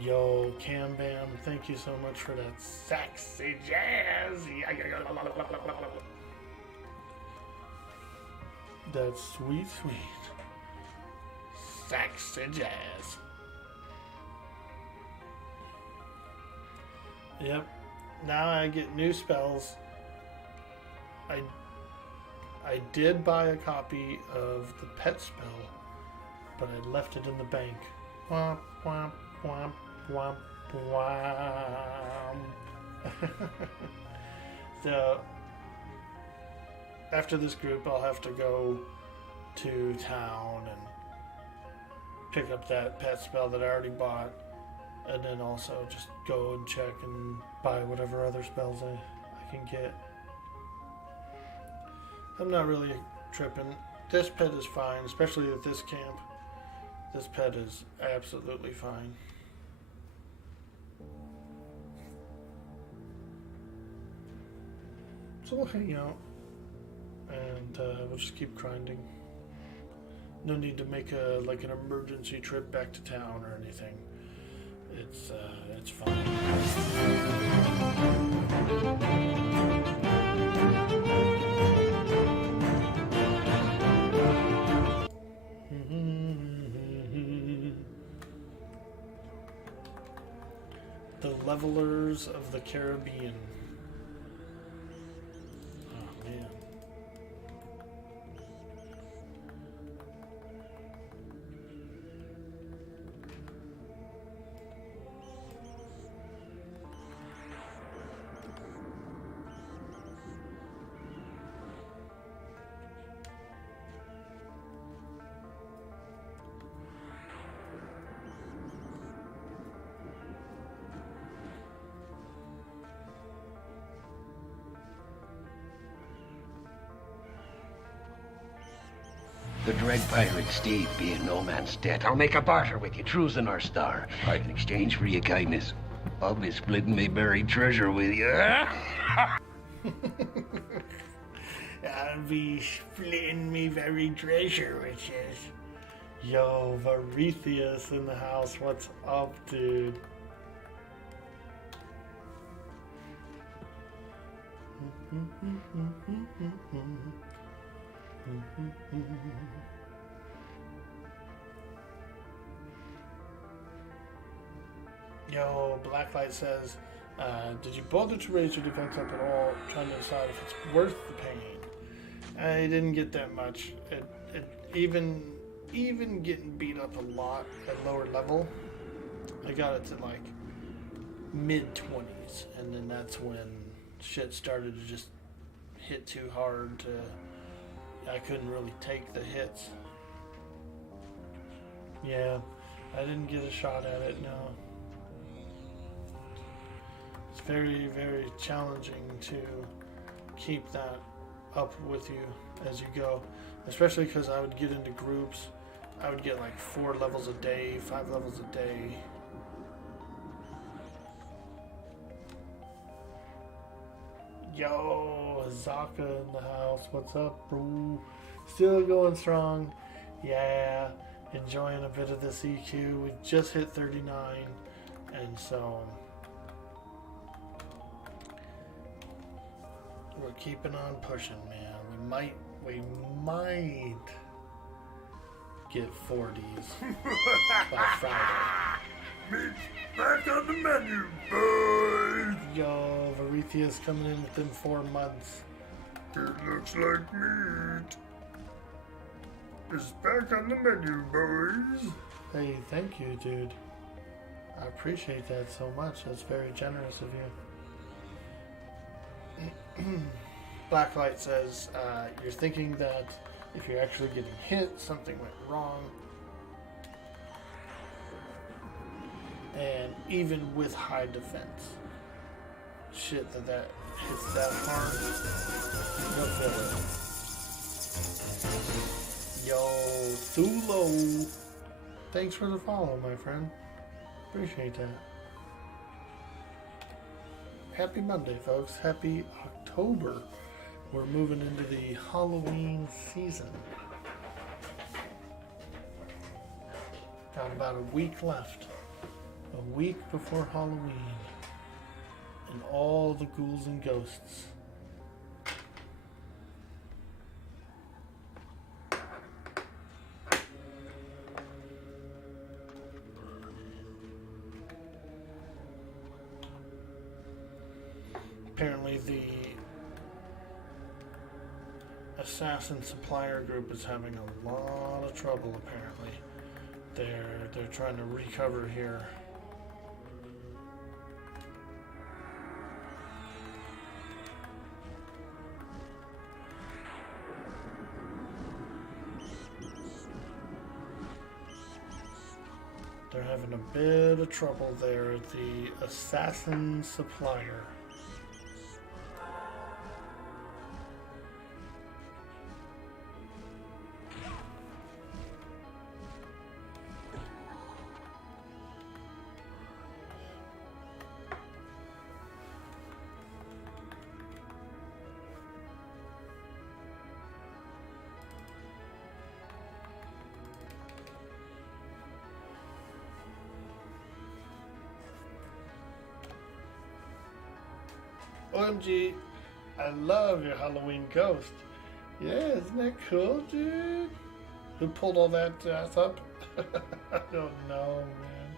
Yo, Cam Bam, thank you so much for that sexy jazz. That's sweet, sweet. Sexy jazz. Yep. Now I get new spells. I did buy a copy of the pet spell, but I left it in the bank. Womp, womp, womp, womp, womp. So, after this group, I'll have to go to town and pick up that pet spell that I already bought, and then also just go and check and buy whatever other spells I can get. I'm not really tripping. This pet is fine, especially at this camp. This pet is absolutely fine. So we'll hang out, and we'll just keep grinding. No need to make an emergency trip back to town or anything. It's fine. The Levelers of the Caribbean. Oh man. The dread pirate Steve be in no man's debt. I'll make a barter with you, trues in our star. In exchange for your kindness, I'll be splitting me buried treasure with you. I'll be splitting me very treasure, which is... Yo, Varethius in the house. What's up, dude? Yo, Blacklight says, did you bother to raise your defense up at all, trying to decide if it's worth the pain? I didn't get that much. Even getting beat up a lot at lower level, I got it to like mid-20s, and then that's when shit started to just hit too hard to... I couldn't really take the hits. Yeah, I didn't get a shot at it, no. It's very, very challenging to keep that up with you as you go. Especially because I would get into groups. I would get like 4 levels a day, 5 levels a day. Yo, Zaka in the house. What's up, bro? Still going strong. Yeah, enjoying a bit of this EQ. We just hit 39, and so we're keeping on pushing, man. We might get 40s by Friday. Meat's back on the menu, boys. Yo, Varethia's coming in within 4 months. It looks like meat is back on the menu, boys. Hey, thank you, dude. I appreciate that so much. That's very generous of you. Blacklight says, you're thinking that if you're actually getting hit, something went wrong. And even with high defense, shit that hits that hard, you'll feel it. Yo, Thulo. Thanks for the follow, my friend. Appreciate that. Happy Monday, folks. Happy October. We're moving into the Halloween season. Got about a week left. A week before Halloween. And all the ghouls and ghosts. Apparently the assassin supplier group is having a lot of trouble. Apparently they're trying to recover here. They're having a bit of trouble there at the assassin supplier. OMG, I love your Halloween ghost. Yeah, isn't that cool, dude? Who pulled all that ass up? I don't know, man.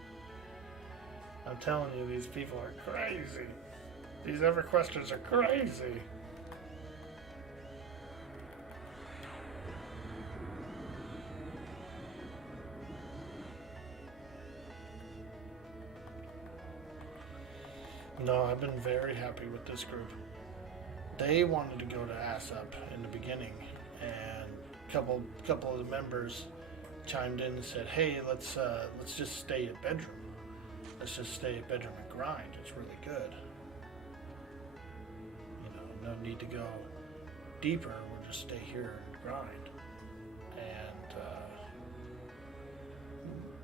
I'm telling you, these people are crazy. These EverQuesters are crazy. No, I've been very happy with this group. They wanted to go to ASAP in the beginning, and a couple of the members chimed in and said, "Hey, let's just stay at bedroom. Let's just stay at bedroom and grind. It's really good. You know, no need to go deeper. We'll just stay here and grind." And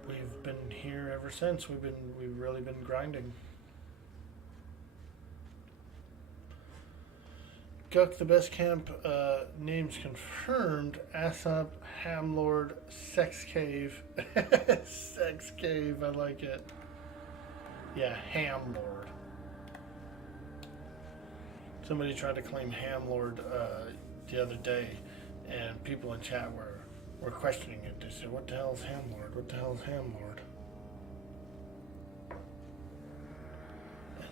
we've been here ever since. We've really been grinding. Guck, the best camp names confirmed. Assop, Hamlord, Sex Cave. Sex Cave, I like it. Yeah, Hamlord. Somebody tried to claim Hamlord the other day, and people in chat were questioning it. They said, "What the hell is Hamlord? What the hell is Hamlord?"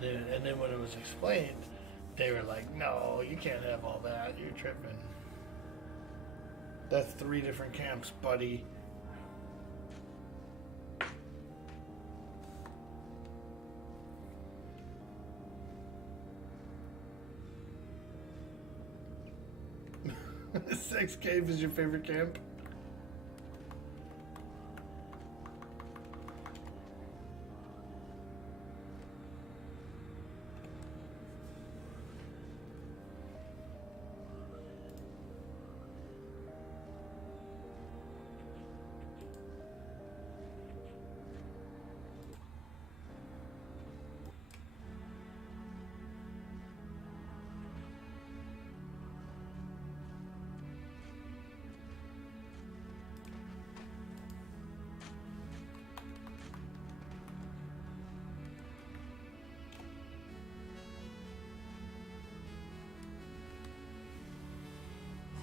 And then when it was explained, they were like, "No, you can't have all that. You're tripping. That's 3 different camps, buddy." Sex Cave is your favorite camp?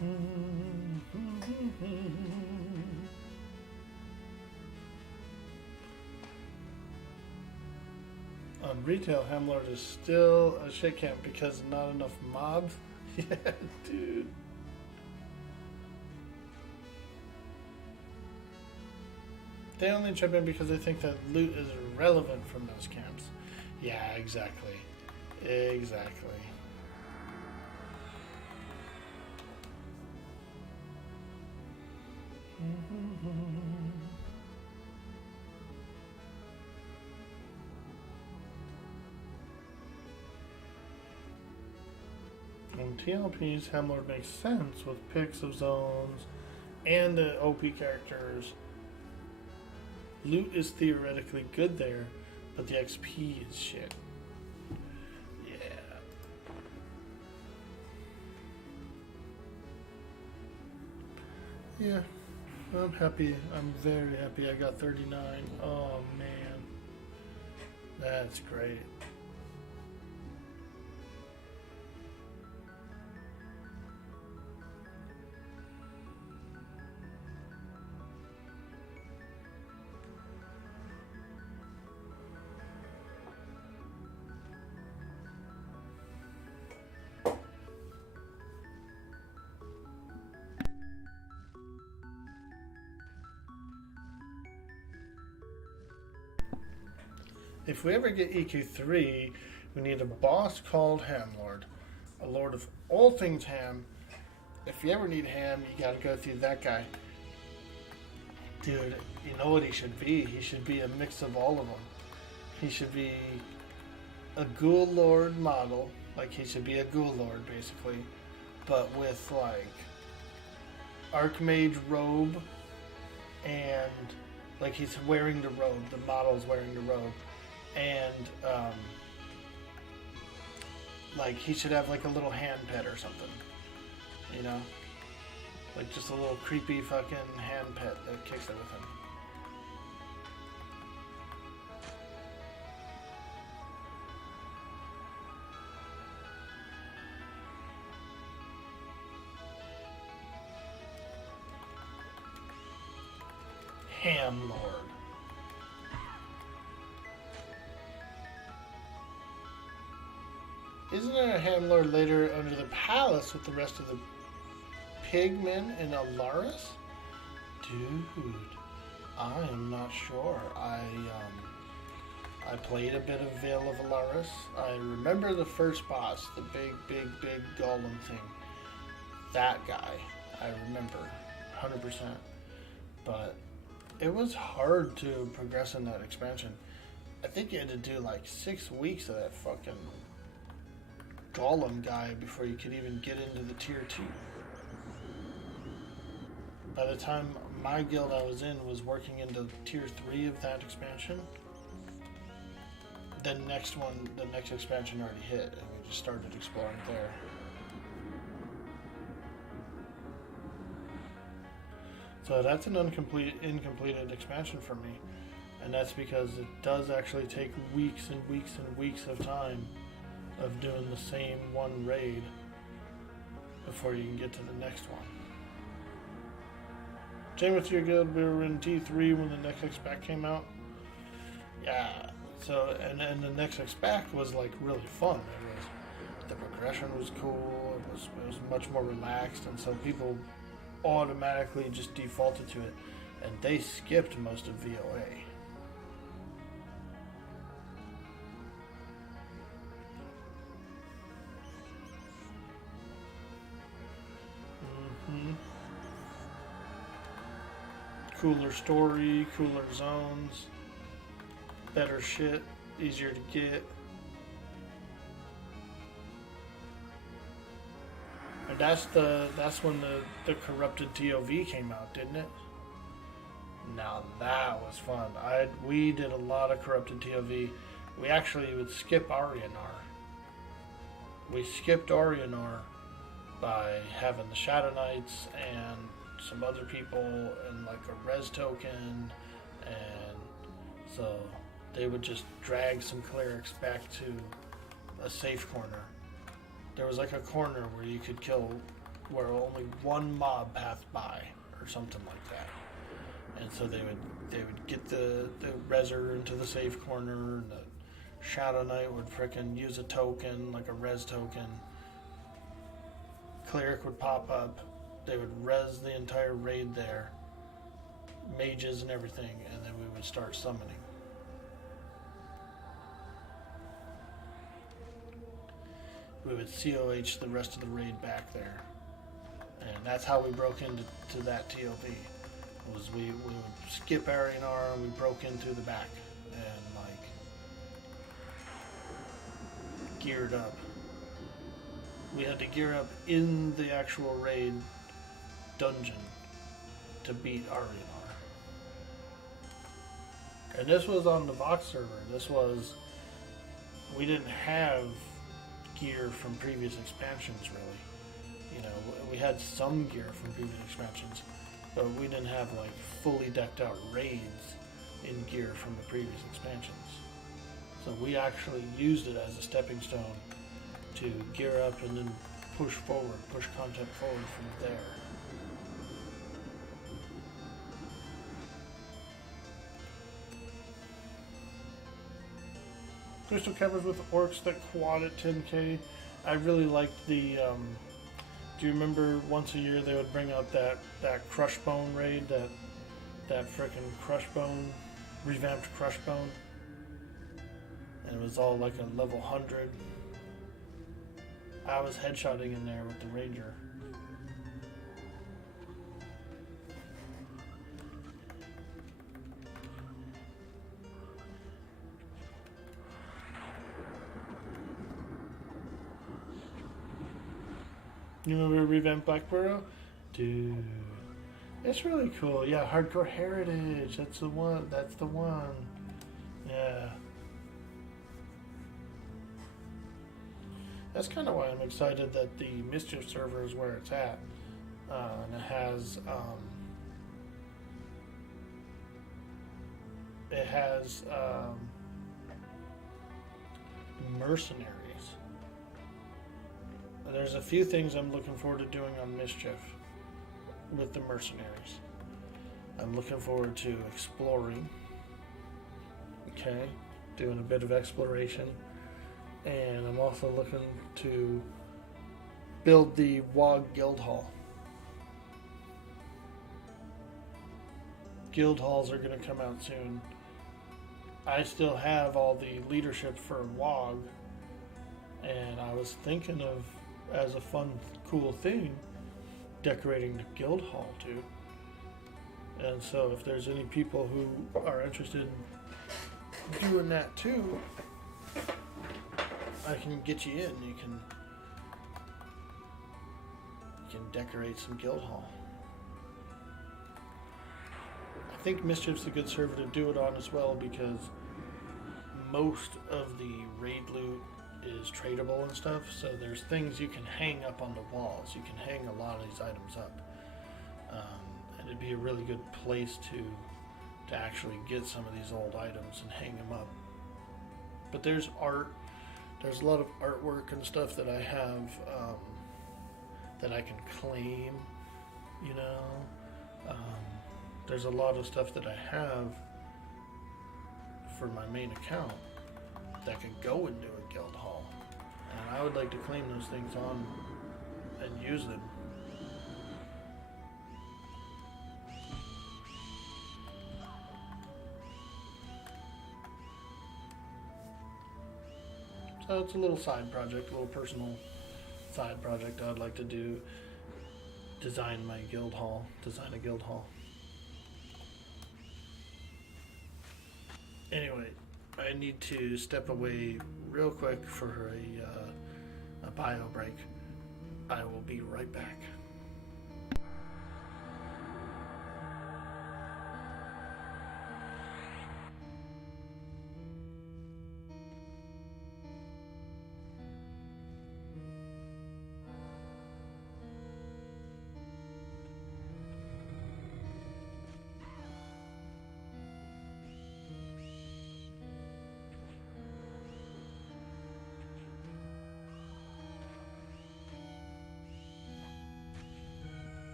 On retail, Hamlord is still a shit camp because not enough mobs. Yeah, dude. They only chip in because they think that loot is irrelevant from those camps. Yeah, exactly. Exactly. On TLPs, Hamlord makes sense with picks of zones and the OP characters. Loot is theoretically good there, but the XP is shit. Yeah. Yeah. I'm happy. I'm very happy I got 39. Oh, man. That's great. If we ever get EQ3, we need a boss called Hamlord, a lord of all things ham. If you ever need ham, you gotta go through that guy. Dude, you know what he should be? He should be a mix of all of them. He should be a ghoul lord model, like he should be a ghoul lord basically, but with like Archmage robe, and like he's wearing the robe, the model's wearing the robe. And like he should have like a little hand pet or something, you know, like just a little creepy fucking hand pet that kicks it with him. Hamlord. Isn't there a Hamlord later under the palace with the rest of the pigmen in Alaris? Dude, I am not sure. I played a bit of Veil of Alaris. I remember the first boss, the big golem thing. That guy, I remember, 100%. But it was hard to progress in that expansion. I think you had to do like 6 weeks of that fucking golem guy before you could even get into the tier 2. By the time my guild I was in was working into tier 3 of that expansion, the next expansion already hit, and we just started exploring there. So that's an incompleted expansion for me, and that's because it does actually take weeks and weeks and weeks of time of doing the same one raid before you can get to the next one. Same with your guild, we were in T3 when the next X-Pack came out. Yeah, so, and the next X-Pack was like really fun. The progression was cool, it was much more relaxed, and so people automatically just defaulted to it, and they skipped most of VOA. Cooler story, cooler zones, better shit, easier to get. And that's when the corrupted TOV came out, didn't it? Now that was fun. We did a lot of corrupted TOV. We actually would skip Arianar. We skipped Arianar by having the Shadow Knights and some other people and like a res token, and so they would just drag some clerics back to a safe corner. There was like a corner where you could kill where only one mob passed by or something like that. And so they would get the reser into the safe corner, and the Shadow Knight would frickin' use a token, like a res token. Cleric would pop up. They would res the entire raid there, mages and everything, and then we would start summoning. We would COH the rest of the raid back there. And that's how we broke into that TOP. Was we would skip Arianar and we broke in through the back and like geared up. We had to gear up in the actual raid dungeon to beat Arianar. And this was on the Vox server. We didn't have gear from previous expansions really. You know, we had some gear from previous expansions, but we didn't have like fully decked out raids in gear from the previous expansions. So we actually used it as a stepping stone to gear up and then push content forward from there. Crystal covers with orcs that quad at 10k. I really liked the. Do you remember once a year they would bring out that Crushbone raid, that frickin' Crushbone, revamped Crushbone, and it was all like a level 100. I was headshotting in there with the Ranger. You remember revamped Blackborough? Dude, it's really cool. Yeah, Hardcore Heritage. That's the one. Yeah. That's kind of why I'm excited that the Mischief server is where it's at. And it has mercenaries. There's a few things I'm looking forward to doing on Mischief with the mercenaries. I'm looking forward to exploring. Okay, doing a bit of exploration. And I'm also looking to build the WoG Guild Hall. Guild Halls are going to come out soon. I still have all the leadership for WoG, and I was thinking of, as a fun, cool thing, decorating the Guild Hall too. And so if there's any people who are interested in doing that too, I can get you in. You can decorate some Guild Hall. I think Mischief's a good server to do it on as well, because most of the raid loot is tradable and stuff, so there's things you can hang up on the walls. You can hang a lot of these items up, and it'd be a really good place to actually get some of these old items and hang them up. But there's art. There's a lot of artwork and stuff that I have that I can claim, you know. There's a lot of stuff that I have for my main account that could go into a guild hall. And I would like to claim those things on and use them. So it's a little side project, a little personal side project I'd like to do. Design a guild hall. Anyway, I need to step away real quick for a bio break. I will be right back.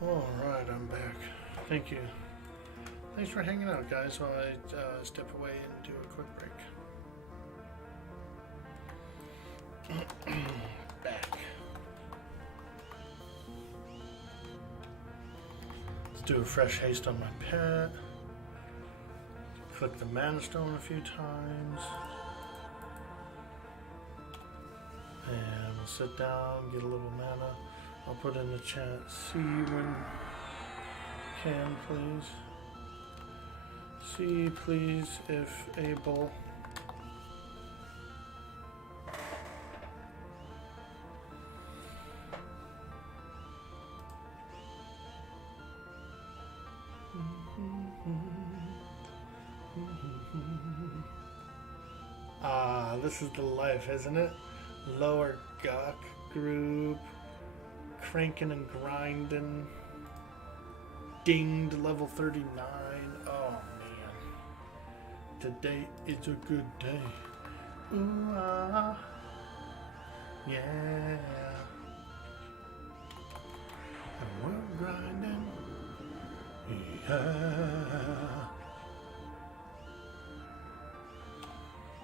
Alright, I'm back. Thank you. Thanks for hanging out, guys, while I step away and do a quick break. Back. Let's do a fresh haste on my pet. Click the mana stone a few times. And we'll sit down, get a little mana. I'll put in the chat, see when can, please. See, please, if able. Ah, this is the life, isn't it? Lower gawk group, cranking and grinding, dinged level 39. Oh man, today is a good day. Ooh ah, yeah. And we're grinding, yeah.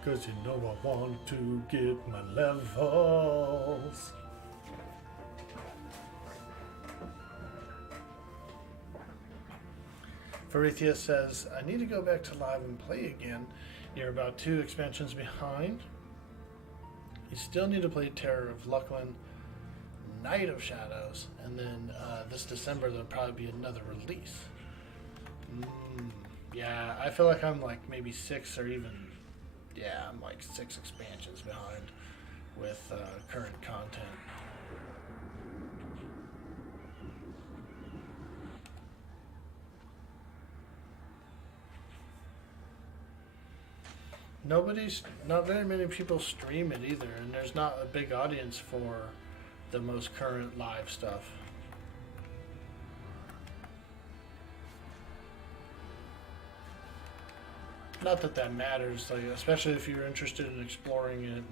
'Cause you know I want to get my levels. Varithia says, I need to go back to live and play again. You're about 2 expansions behind. You still need to play Terror of Lucklin, Night of Shadows, and then this December there'll probably be another release. Yeah, I feel like I'm like maybe 6 or even... Yeah, I'm like 6 expansions behind with current content. Not very many people stream it either, and there's not a big audience for the most current live stuff. Not that that matters, like, especially if you're interested in exploring it and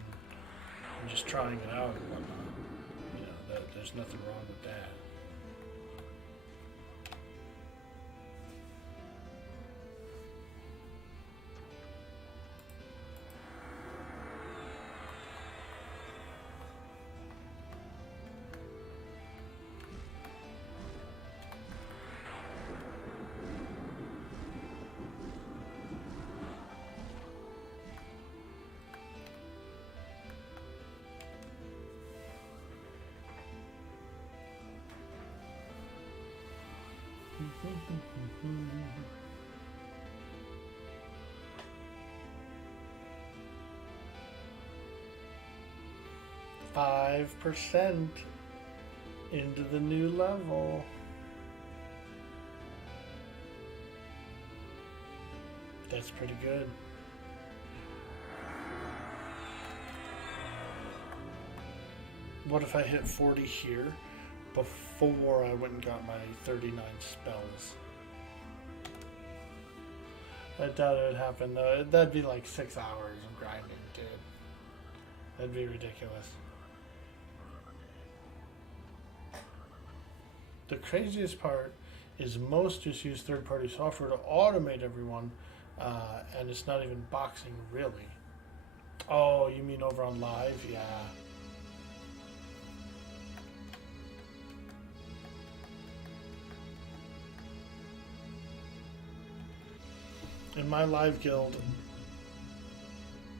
just trying it out and whatnot. You know, there's nothing wrong with that. %5 into the new level. That's pretty good. What if I hit 40 here before I went and got my 39 spells? I doubt it would happen though. That'd be like 6 hours of grinding, dude. That'd be ridiculous. The craziest part is most just use third-party software to automate everyone, and it's not even boxing really. Oh, you mean over on live? Yeah. In my live guild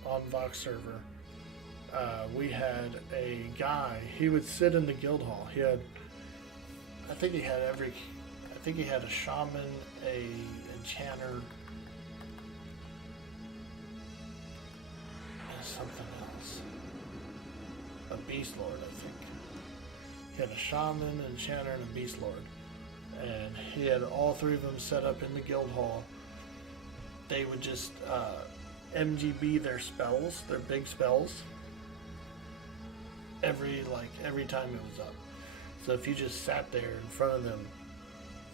on Vox server, we had a guy. He would sit in the guild hall. I think he had a shaman, a enchanter, and something else. A beast lord, I think. He had a shaman, an enchanter, and a beast lord. And he had all 3 of them set up in the guild hall. They would just MGB their spells, their big spells, every time it was up. So if you just sat there in front of them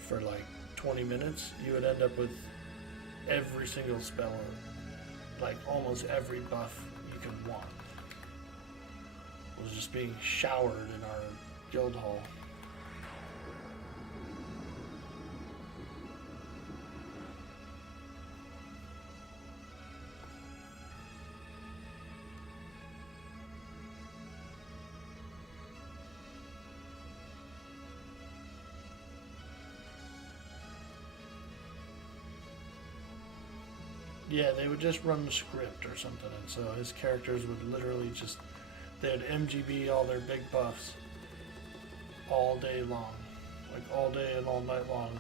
for like 20 minutes, you would end up with every single spell, like almost every buff you could want was just being showered in our guild hall. Yeah, they would just run the script or something, and so his characters would literally just, they'd MGB all their big buffs all day long. Like all day and all night long.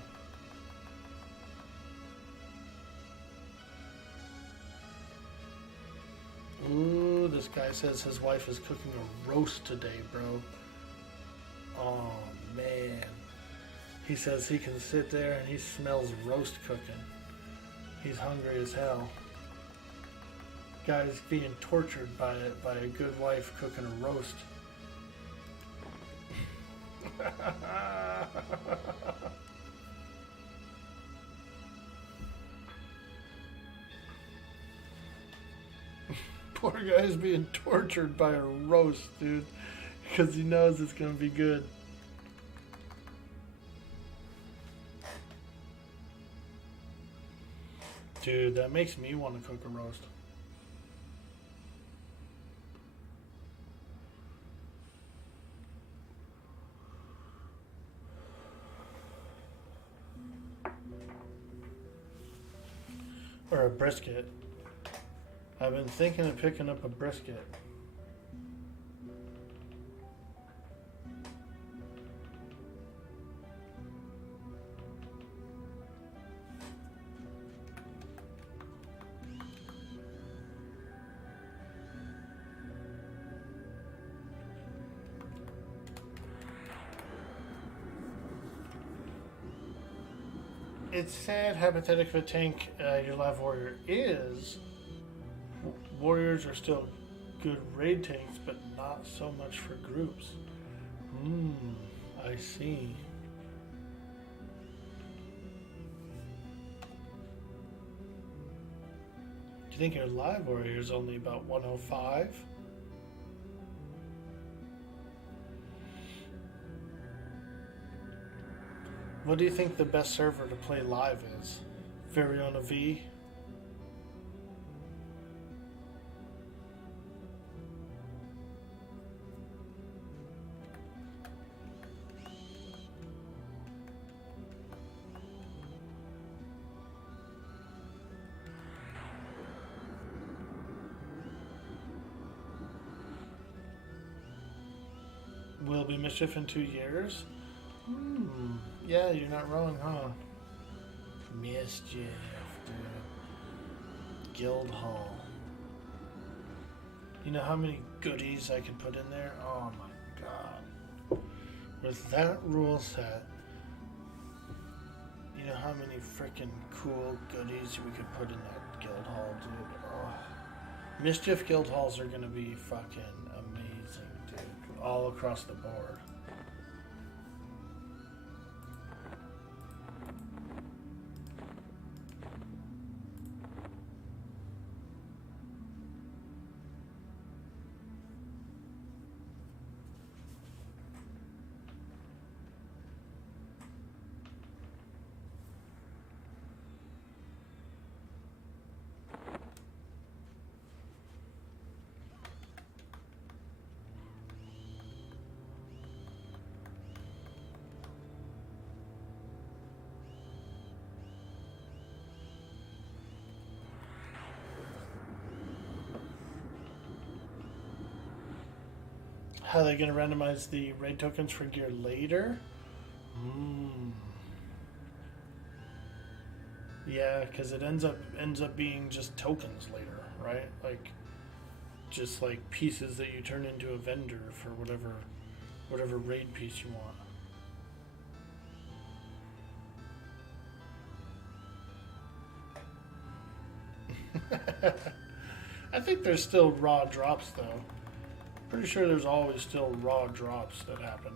Ooh, this guy says his wife is cooking a roast today, bro. Oh, man. He says he can sit there and he smells roast cooking. He's hungry as hell. Guy's being tortured by it, by a good wife cooking a roast. Poor guy's being tortured by a roast, dude, because he knows it's gonna be good. Dude, that makes me want to cook a roast. Or a brisket. I've been thinking of picking up a brisket. It's sad, hypothetic if a tank your live warrior is. Warriors are still good raid tanks, but not so much for groups. I see. Do you think your live warrior is only about 105? What do you think the best server to play live is? Variona V? Will be Mischief in 2 years? Yeah, you're not wrong, huh? Mischief, dude. Guildhall. You know how many goodies I could put in there? Oh my god. With that rule set, you know how many freaking cool goodies we could put in that Guildhall, dude? Oh. Mischief Guildhalls are gonna be fucking amazing, dude. All across the board. How are they going to randomize the raid tokens for gear later? Yeah, because it ends up being just tokens later, right? Like, just like pieces that you turn into a vendor for whatever raid piece you want. I think there's still raw drops though. Pretty sure there's always still raw drops that happen.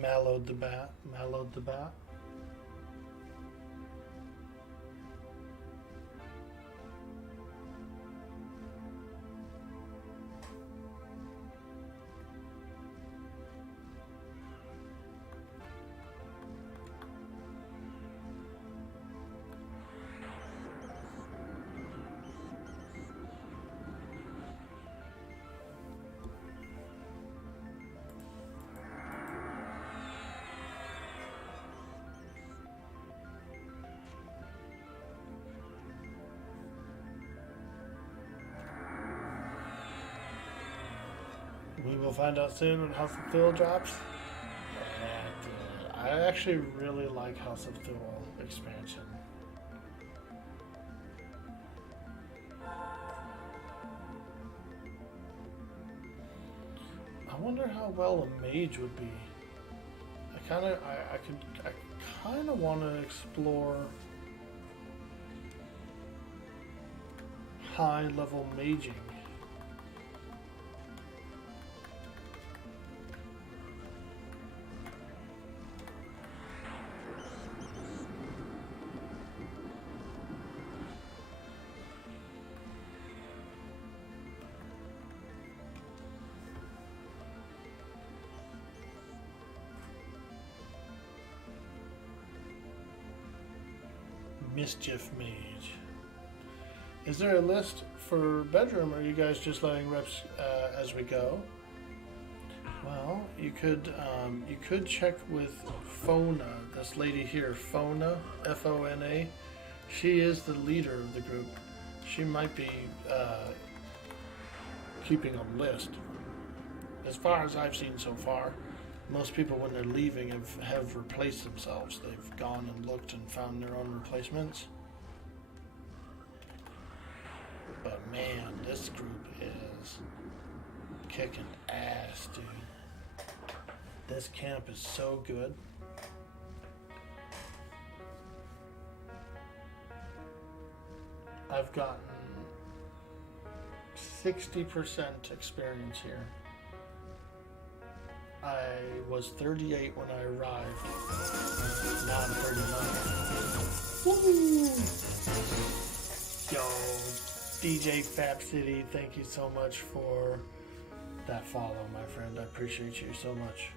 Mallowed the bat. Mallowed the bat. We will find out soon when House of Thule drops. And, I actually really like House of Thule expansion. I wonder how well a mage would be. I kind of want to explore high level maging. Mischief Mage. Is there a list for bedroom, or are you guys just letting reps as we go? Well, you could check with Fona, this lady here, Fona, F-O-N-A. She is the leader of the group. She might be keeping a list. As far as I've seen so far, most people when they're leaving have replaced themselves. They've gone and looked and found their own replacements. But man, this group is kicking ass, dude. This camp is so good. I've gotten 60% experience here. I was 38 when I arrived. Now I'm 39. Woo! Yo, DJ Fab City, thank you so much for that follow, my friend. I appreciate you so much.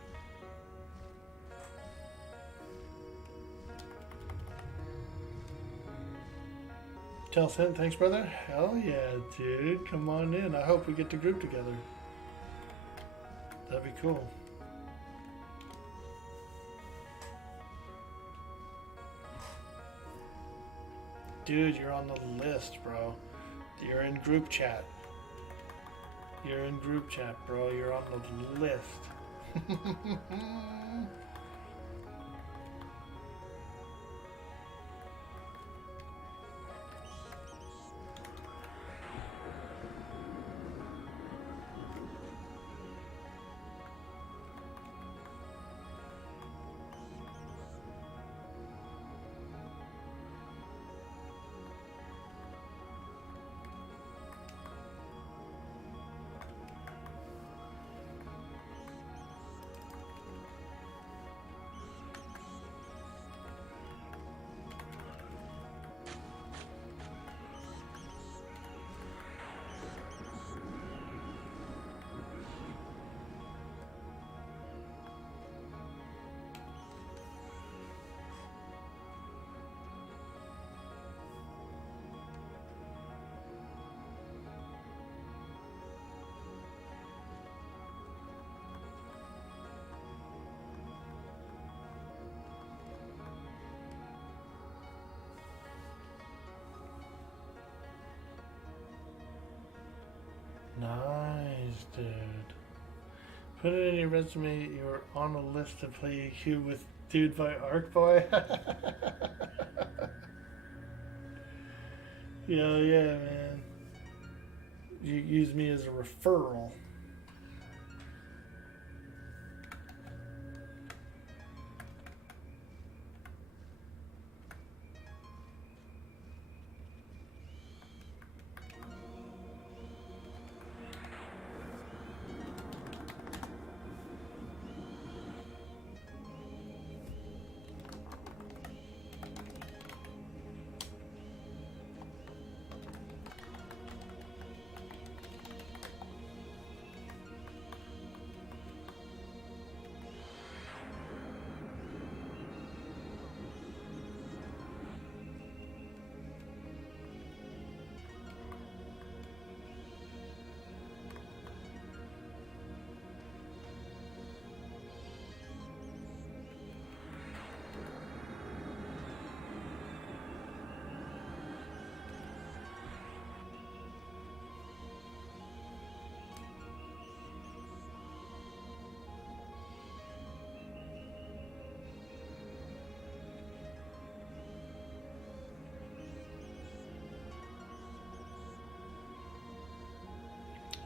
Telson, thanks, brother. Hell yeah, dude. Come on in. I hope we get to group together. That'd be cool. Dude, you're on the list, bro. You're in group chat. You're in group chat, bro. You're on the list. Nice, dude. Put it in your resume. You're on a list to play a cube with Dude by Orkboy. Yeah, man. You use me as a referral.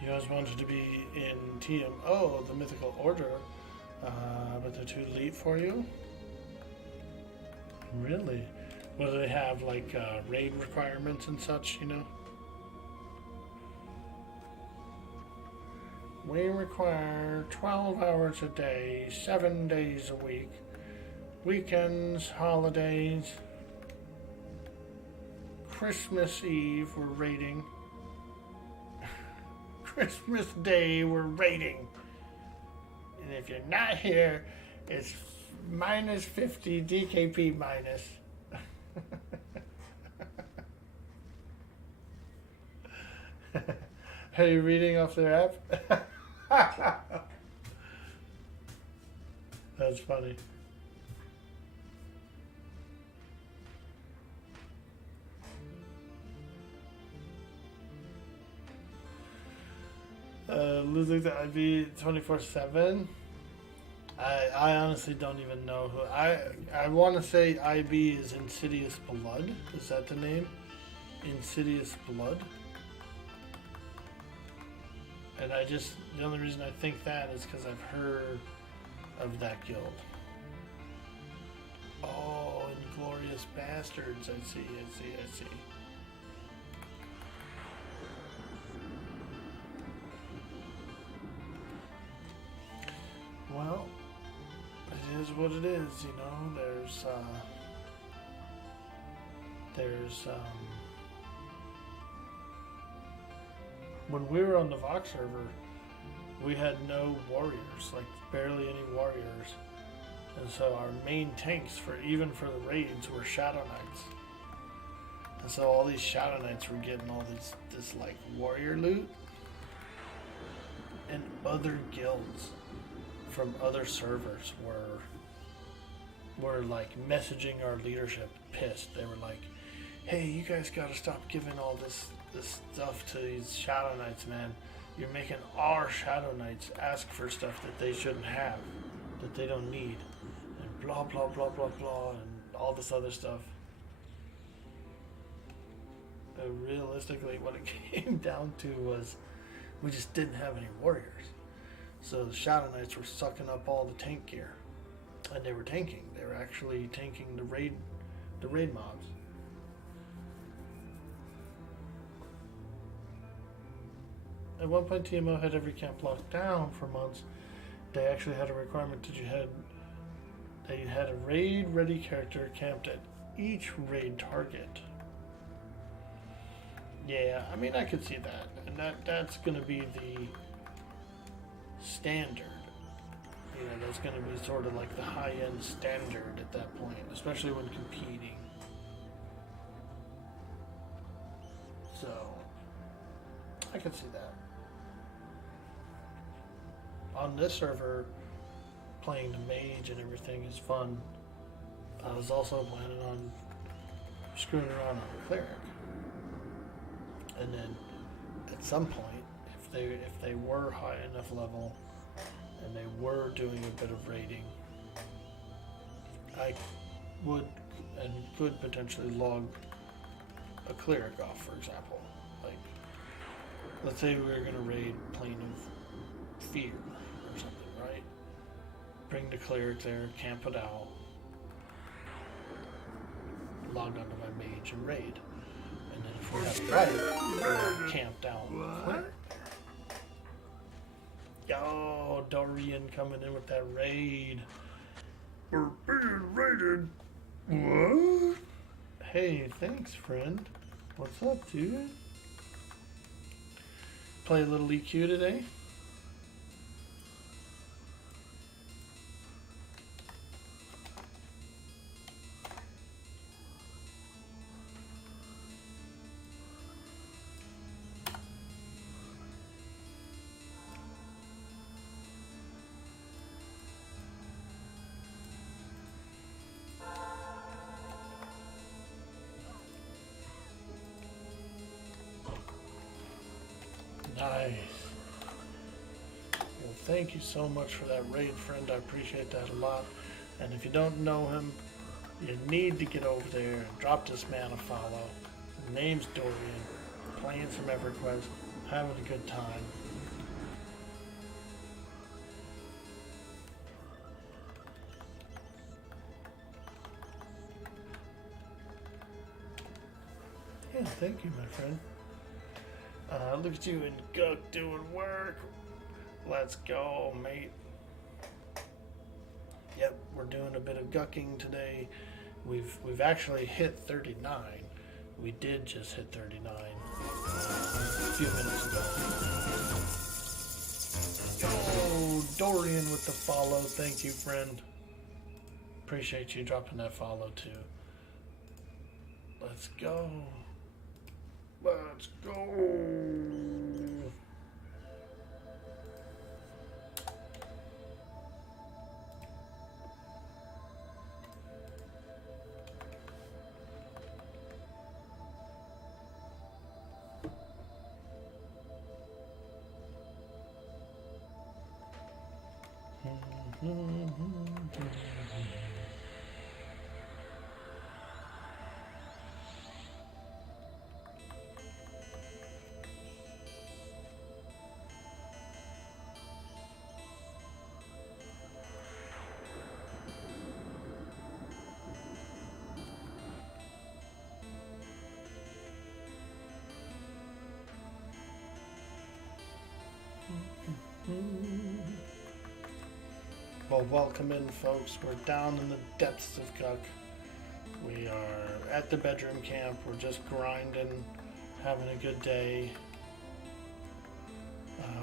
You always wanted to be in TMO, the Mythical Order, but they're too elite for you? Really? What do they have, like raid requirements and such, you know? We require 12 hours a day, 7 days a week, weekends, holidays, Christmas Eve, we're raiding. Christmas Day, we're raiding. And if you're not here, it's minus 50 DKP minus. Are you reading off their app? That's funny. Losing the IB 24/7. I honestly don't even know who. I want to say IB is Insidious Blood. Is that the name? Insidious Blood. And the only reason I think that is because I've heard of that guild. Oh, Inglorious Bastards. I see. Well, it is what it is, you know. When we were on the Vox server, we had no warriors, like barely any warriors. And so our main tanks even for the raids were Shadow Knights. And so all these Shadow Knights were getting all this like warrior loot. And other guilds from other servers were like messaging our leadership pissed. They were like, hey, you guys gotta stop giving all this stuff to these Shadow Knights, man. You're making our Shadow Knights ask for stuff that they shouldn't have, that they don't need, and blah blah blah blah blah, and all this other stuff. Realistically, what it came down to was we just didn't have any warriors. So the Shadow Knights were sucking up all the tank gear. And they were tanking. They were actually tanking the raid mobs. At one point, TMO had every camp locked down for months. They actually had a requirement that they had a raid-ready character camped at each raid target. Yeah, I mean, I could see that. And that's going to be the standard. You know, that's going to be sort of like the high-end standard at that point, especially when competing. So, I could see that. On this server, playing the Mage and everything is fun. I was also planning on screwing around on the Cleric. And then, at some point, if they were high enough level, and they were doing a bit of raiding, I would and could potentially log a cleric off, for example. Like, let's say we were going to raid Plane of Fear or something, right? Bring the cleric there, camp it out, log onto my mage and raid. And then if we have right, we'll camp down cleric. Yo, Dorian coming in with that raid. We're being raided. What? Hey, thanks, friend. What's up, dude? Play a little EQ today? Nice. Well, thank you so much for that raid, friend. I appreciate that a lot. And if you don't know him, you need to get over there and drop this man a follow. His name's Dorian. Playing some EverQuest, having a good time. thank you, my friend. Look at you and Guck doing work. Let's go, mate. Yep, we're doing a bit of gucking today. We've actually hit 39. We did just hit 39 a few minutes ago. Oh, Dorian with the follow. Thank you, friend. Appreciate you dropping that follow too. Let's go. Let's go. Well, welcome in, folks. We're down in the depths of Guck. We are at the bedroom camp. We're just grinding, having a good day.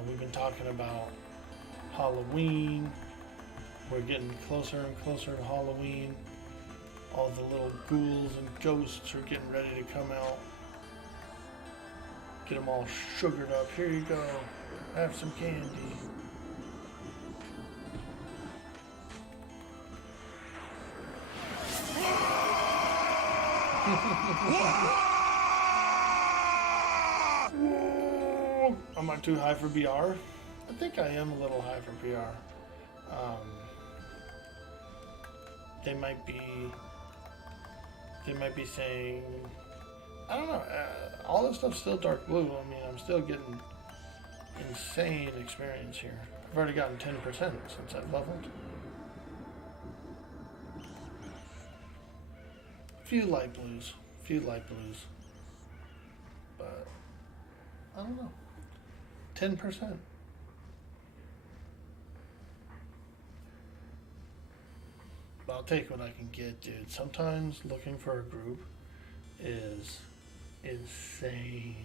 We've been talking about Halloween. We're getting closer and closer to Halloween. All the little ghouls and ghosts are getting ready to come out. Get them all sugared up. Here you go. Have some candy. Am I too high for BR? I think I am a little high for BR. They might be saying, I don't know. All this stuff's still dark blue. I mean, I'm still getting insane experience here. I've already gotten 10% since I've leveled. Few light blues, but I don't know. 10%. But I'll take what I can get, dude. Sometimes looking for a group is insane.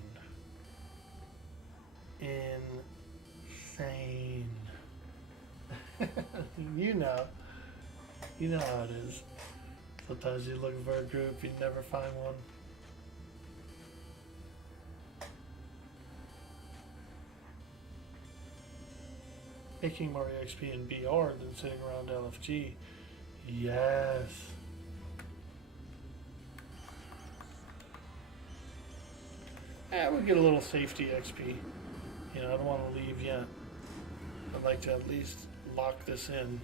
Insane. You know how it is. Sometimes you're looking for a group, you never find one. Making more XP in BR than sitting around LFG. Yes. We'll get a little safety XP. You know, I don't want to leave yet. I'd like to at least lock this in.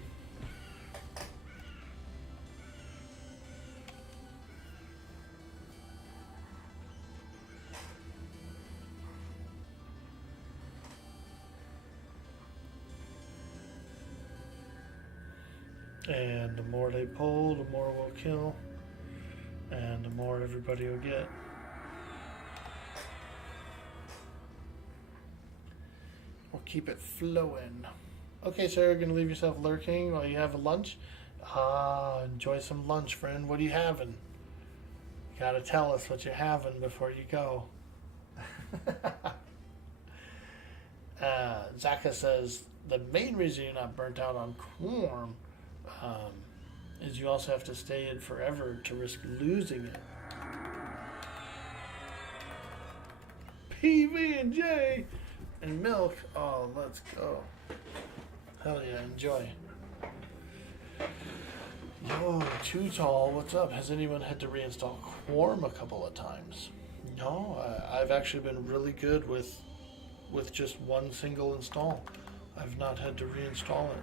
And the more they pull, the more we'll kill. And the more everybody will get. We'll keep it flowing. Okay, so you're gonna leave yourself lurking while you have a lunch? Enjoy some lunch, friend. What are you having? You gotta tell us what you're having before you go. Zaka says, the main reason you're not burnt out on Quarm is you also have to stay in forever to risk losing it. PB&J and milk. Oh, let's go. Hell yeah, enjoy. Yo, Too Tall, what's up? Has anyone had to reinstall Quarm a couple of times? No, I've actually been really good with just one single install. I've not had to reinstall it.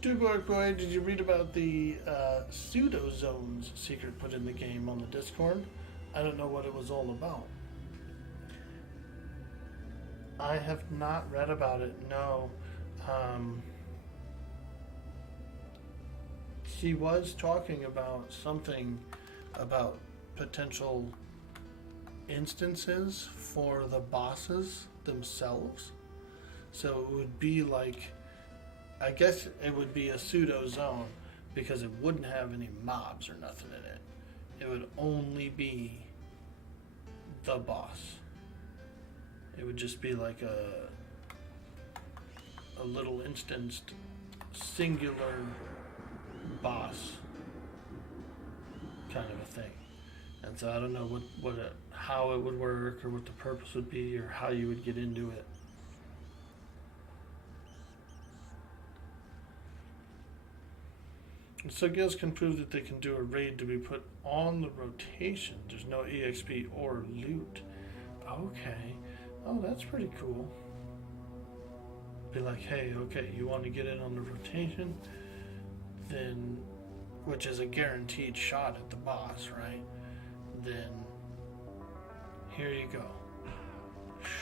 Duke Orkboy, did you read about the pseudo zones secret put in the game on the Discord? I don't know what it was all about. I have not read about it, no. She was talking about something about potential instances for the bosses themselves. So it would be like, I guess it would be a pseudo zone because it wouldn't have any mobs or nothing in it. It would only be the boss. It would just be like a little instanced singular boss kind of a thing. And so I don't know how it would work or what the purpose would be or how you would get into it. So guilds can prove that they can do a raid to be put on the rotation. There's no EXP or loot. Okay. Oh, that's pretty cool. Be like, hey, okay, you want to get in on the rotation? Then, which is a guaranteed shot at the boss, right? Then, here you go.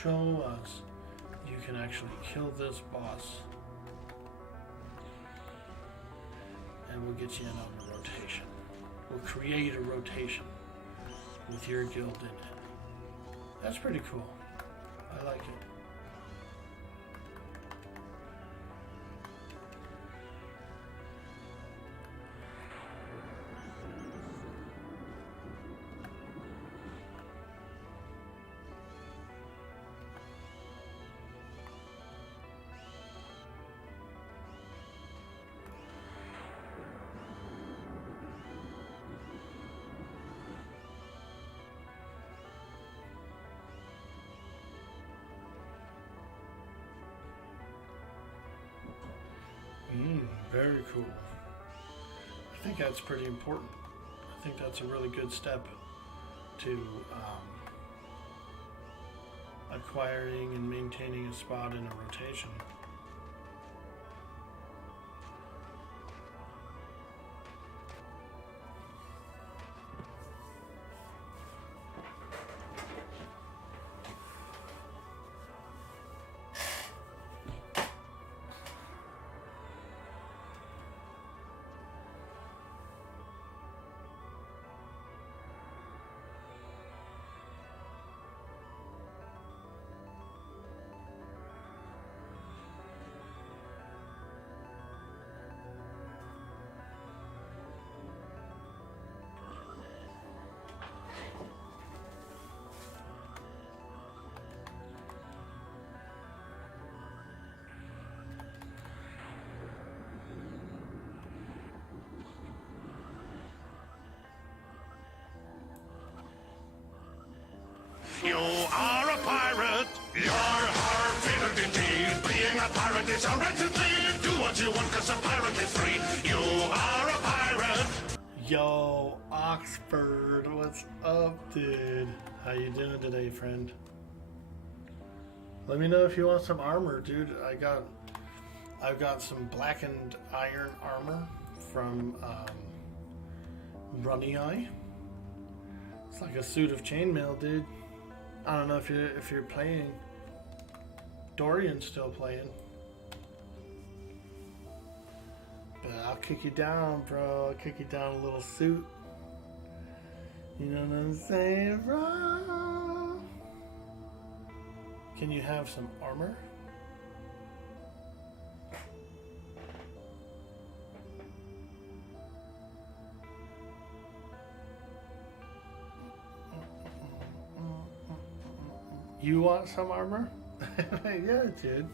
Show us you can actually kill this boss. And we'll get you in on the rotation. We'll create a rotation with your guild in it. That's pretty cool. I like it. Very cool. I think that's pretty important. I think that's a really good step to acquiring and maintaining a spot in a rotation. You are a pirate. You're our favorite indeed. Being a pirate is a right to lead. Do what you want, cause a pirate is free. You are a pirate. Yo, Oxford, what's up, dude? How you doing today, friend? Let me know if you want some armor, dude. I've got some blackened iron armor from Runny Eye. It's like a suit of chainmail, dude. I don't know if you're playing. Dorian's still playing. But I'll kick you down, bro. I'll kick you down a little suit. You know what I'm saying, bro? Can you have some armor? You want some armor? Yeah, dude.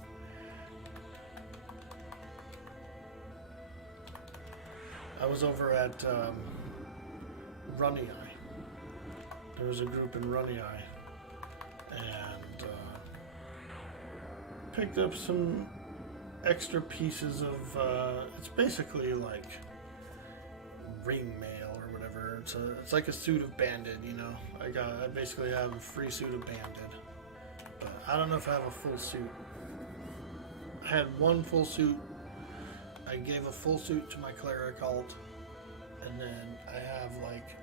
I was over at Runny Eye. There was a group in Runny Eye, and picked up some extra pieces of. It's basically like ring mail or whatever. It's like a suit of banded, you know. I basically have a free suit of banded. I don't know if I have a full suit. I had one full suit I gave a full suit to my cleric alt, and then I have like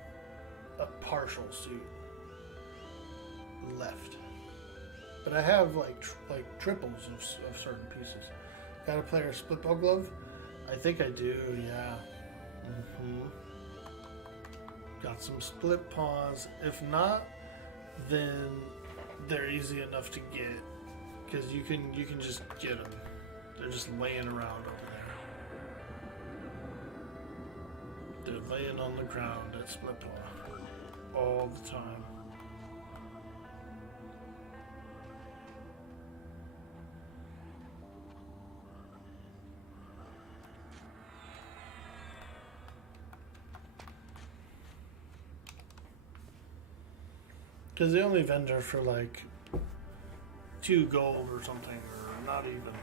a partial suit left. But I have like triples of certain pieces. Got a player split bow glove? I think I do, yeah. Got some split paws. If not, then they're easy enough to get, because you can just get them. They're just laying around over there. They're laying on the ground at split paw all the time. Because the only vendor for like 2 gold or something, or not even,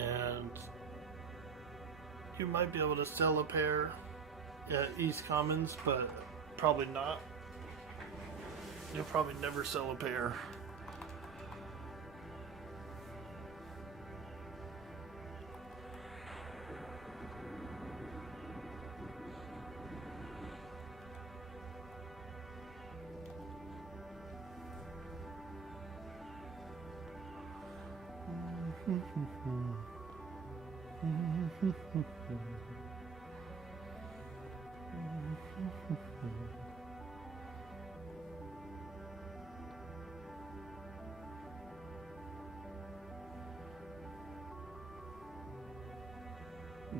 and you might be able to sell a pair at East Commons, but probably not. You'll probably never sell a pair.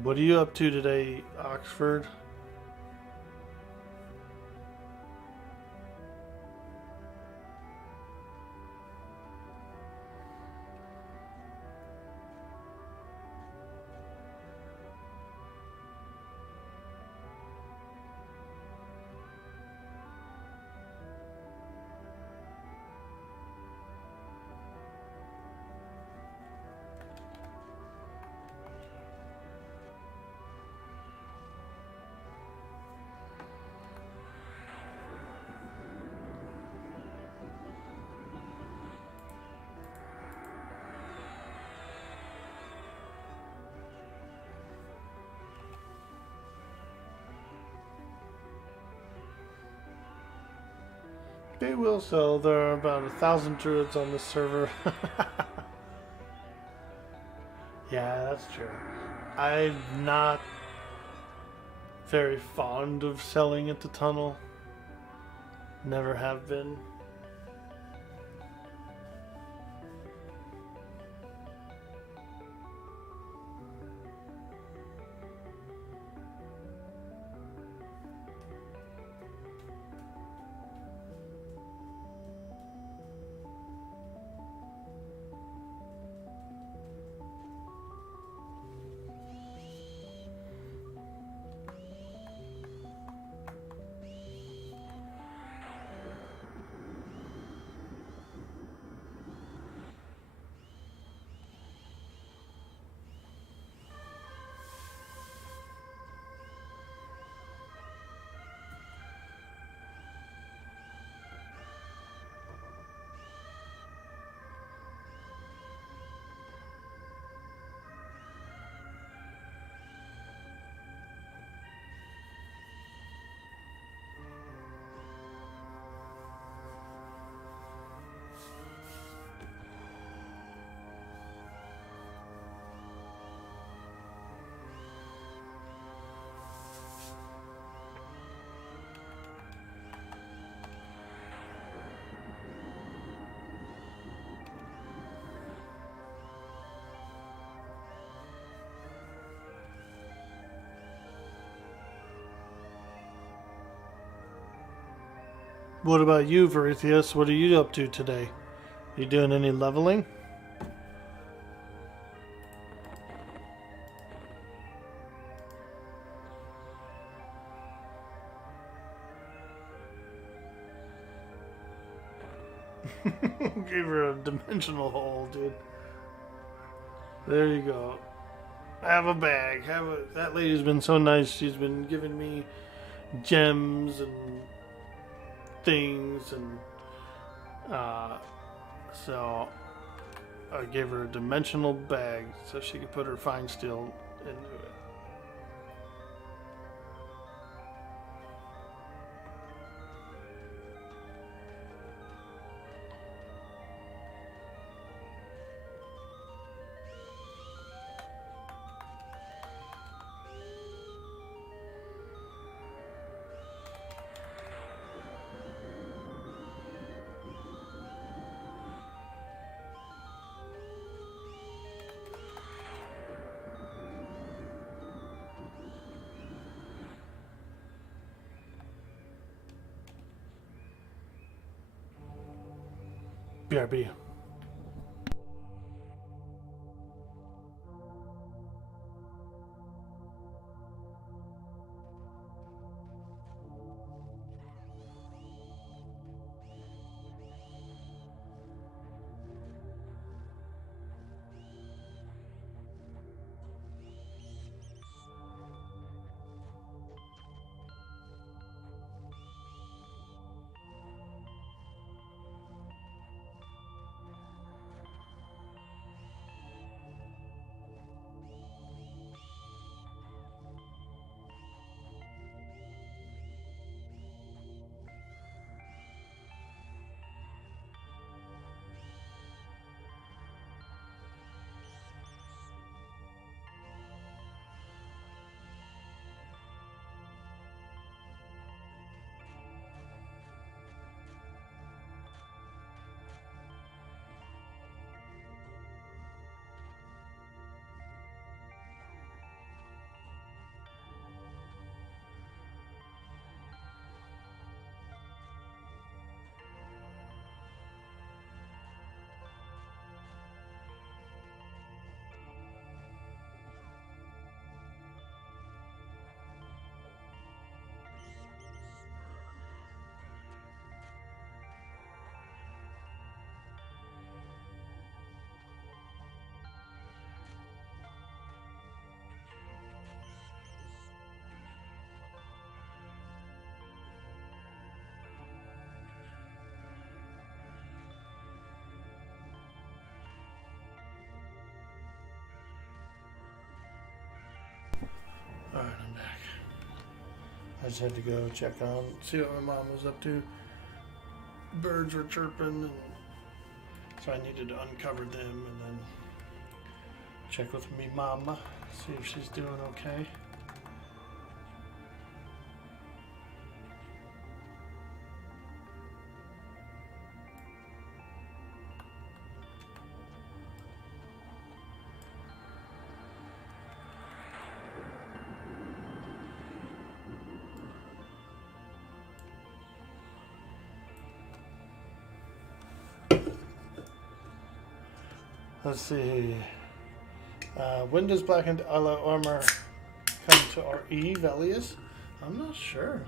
What are you up to today, Oxford? They will sell. There are about 1,000 druids on this server. Yeah, that's true. I'm not very fond of selling at the tunnel. Never have been. What about you, Veritius? What are you up to today? You doing any leveling? Gave her a dimensional hole, dude. There you go. Have a bag. That lady's been so nice. She's been giving me gems and things, and so I gave her a dimensional bag so she could put her fine steel into it. BRB. Alright, I'm back. I just had to go check on, see what my mom was up to. Birds were chirping, and so I needed to uncover them and then check with me mama, see if she's doing okay. Let's see. When does Blackened Aloe Armor come to RE, Velius? I'm not sure.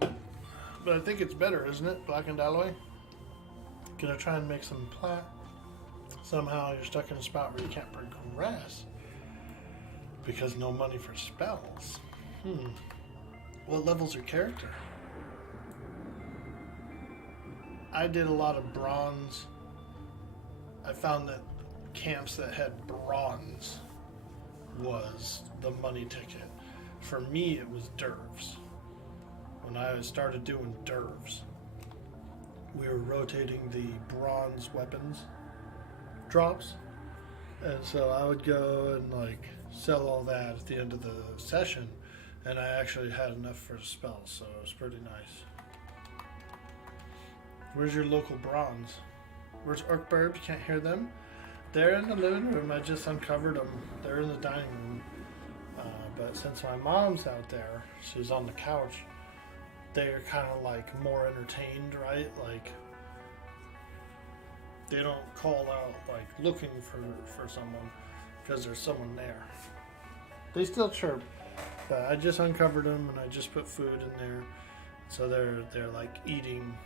But I think it's better, isn't it? Blackened Alloy? Gonna try and make some plat. Somehow you're stuck in a spot where you can't progress. Because no money for spells. What level's your character? I did a lot of bronze. I found that camps that had bronze was the money ticket. For me, it was dervs. When I started doing dervs, we were rotating the bronze weapons drops. And so I would go and like sell all that at the end of the session, and I actually had enough for spells, so it was pretty nice. Where's your local bronze? Where's Orkboy? You can't hear them? They're in the living room. I just uncovered them. They're in the dining room. But since my mom's out there, she's on the couch, they're kind of like more entertained, right? Like, they don't call out like looking for someone because there's someone there. They still chirp, but I just uncovered them and I just put food in there. So they're like eating.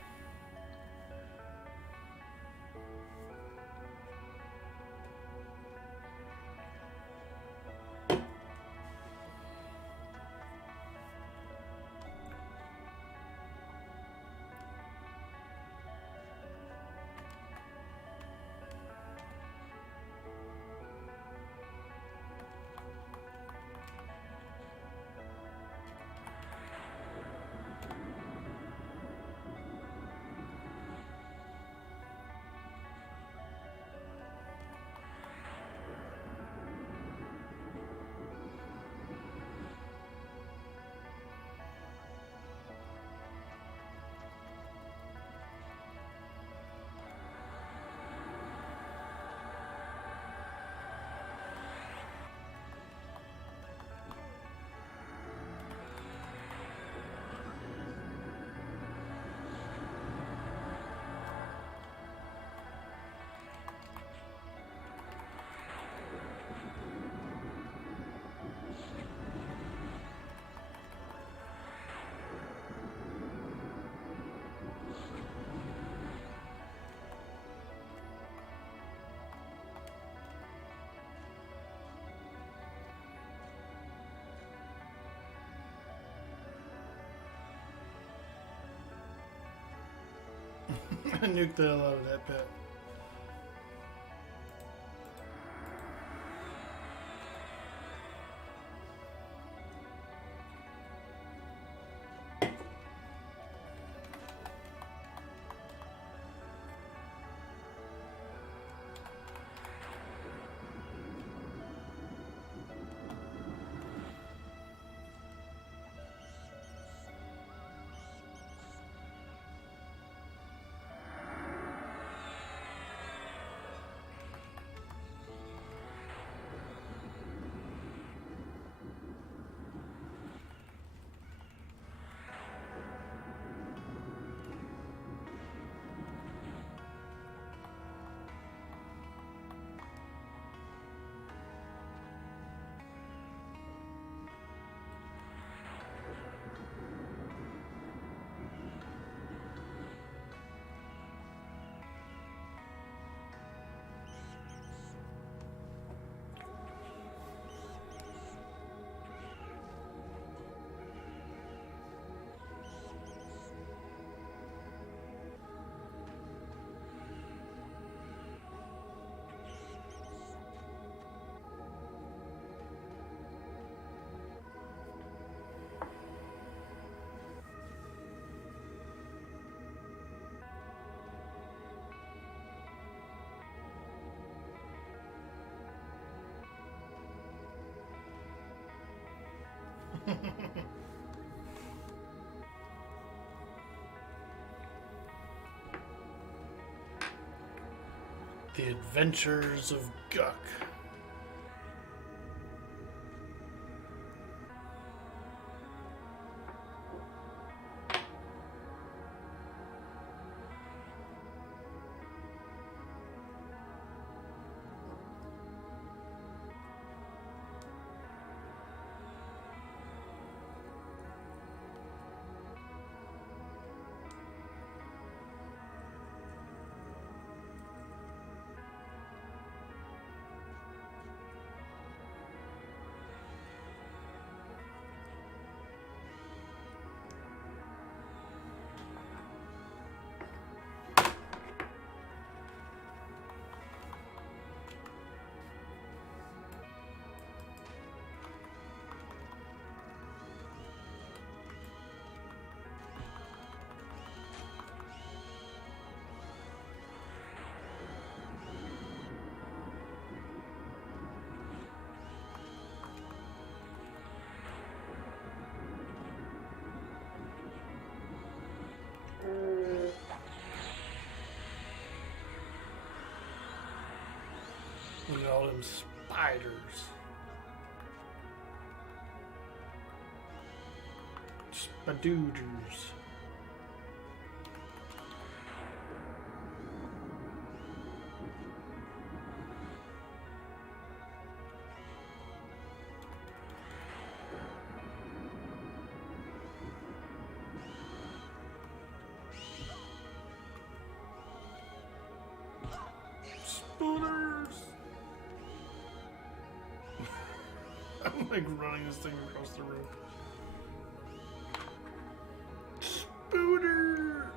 Nuke the hell out of that pet. The Adventures of Guck. Look at all them spiders. Spadooders. Spooners! I'm like running this thing across the room. Spooner!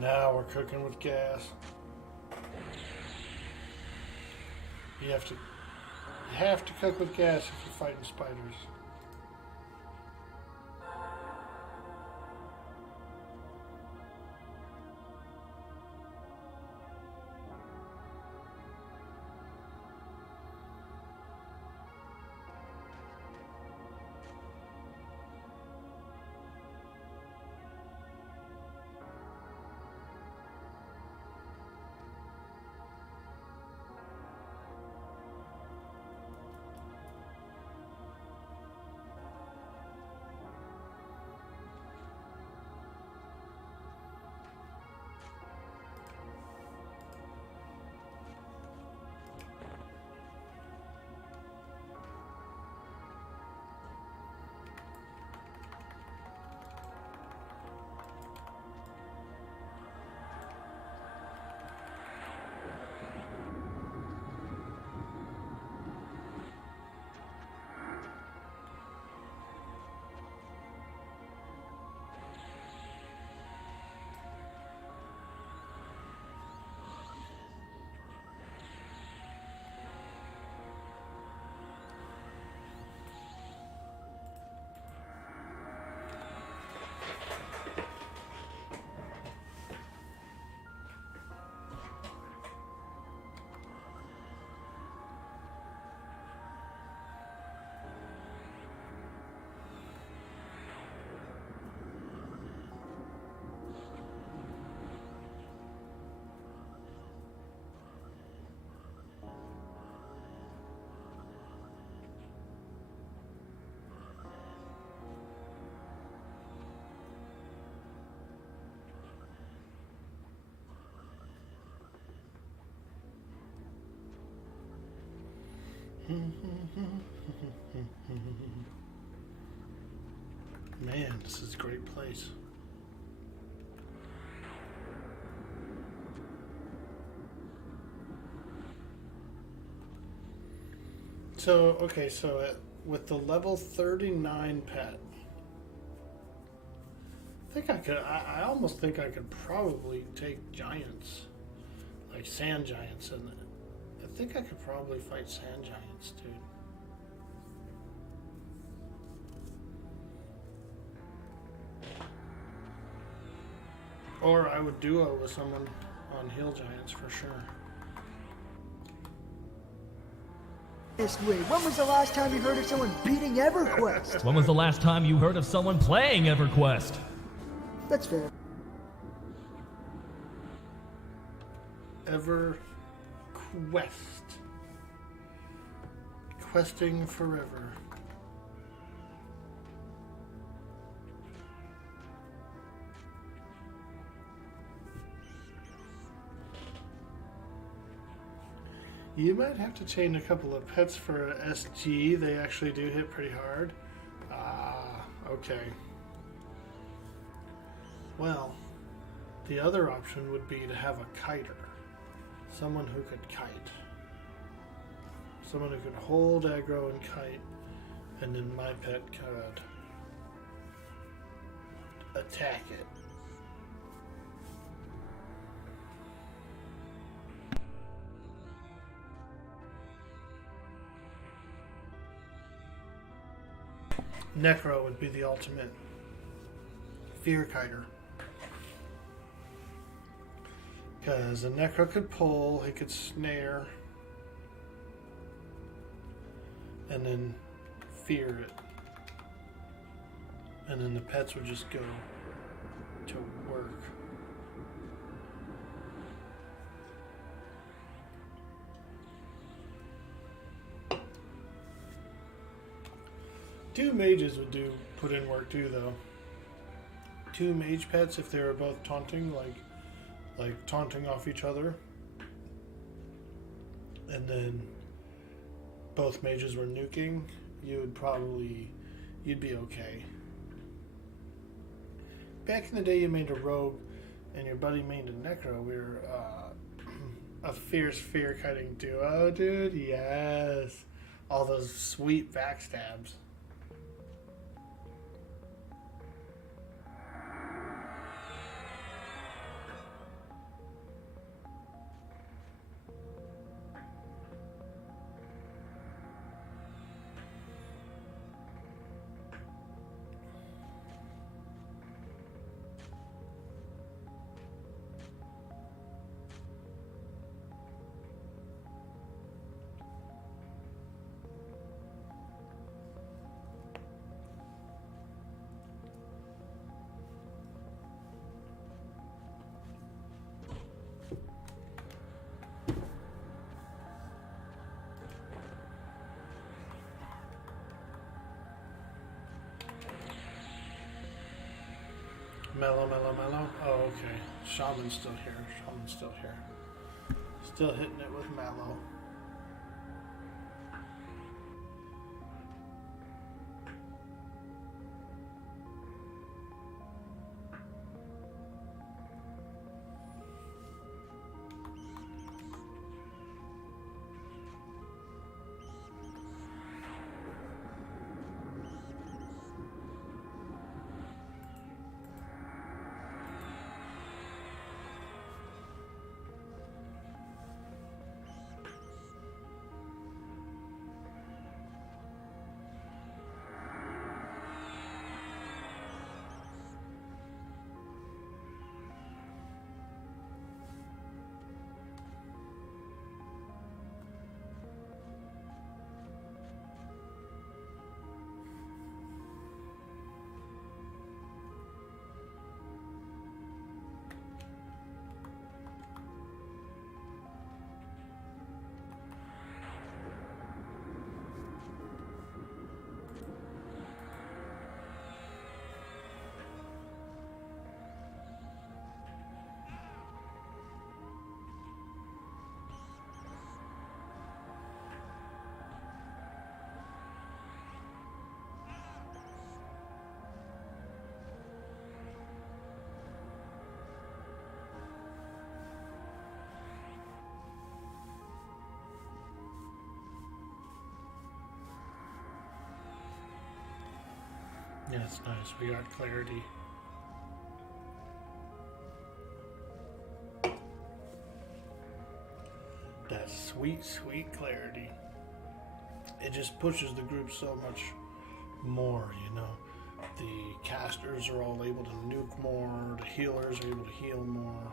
Now we're cooking with gas. You have to cook with gas if you're fighting spiders. Man, this is a great place. So, okay, so with the level 39 pet, I think I could, I almost think I could probably take giants, like sand giants, and I think I could probably fight sand giants, dude. Or I would duo with someone on hill giants for sure. This way. When was the last time you heard of someone beating EverQuest? When was the last time you heard of someone playing EverQuest? That's fair. EverQuest. Questing forever. You might have to chain a couple of pets for SG. They actually do hit pretty hard. Ah, okay. Well, the other option would be to have a kiter. Someone who could kite. Someone who could hold aggro and kite, and then my pet could attack it. Necro would be the ultimate fear kiter. Because a Necro could pull, he could snare, and then fear it. And then the pets would just go to work. Two mages would put in work too, though. Two mage pets, if they were both taunting, like taunting off each other, and then both mages were nuking, you'd be okay. Back in the day, you made a rogue, and your buddy made a necro. We were a fierce fear kiting duo, dude. Yes, all those sweet backstabs. Mellow. Oh, okay. Shaman's still here. Still hitting it with Mallow. Yeah, it's nice. We got clarity. That sweet, sweet clarity. It just pushes the group so much more, you know. The casters are all able to nuke more, the healers are able to heal more.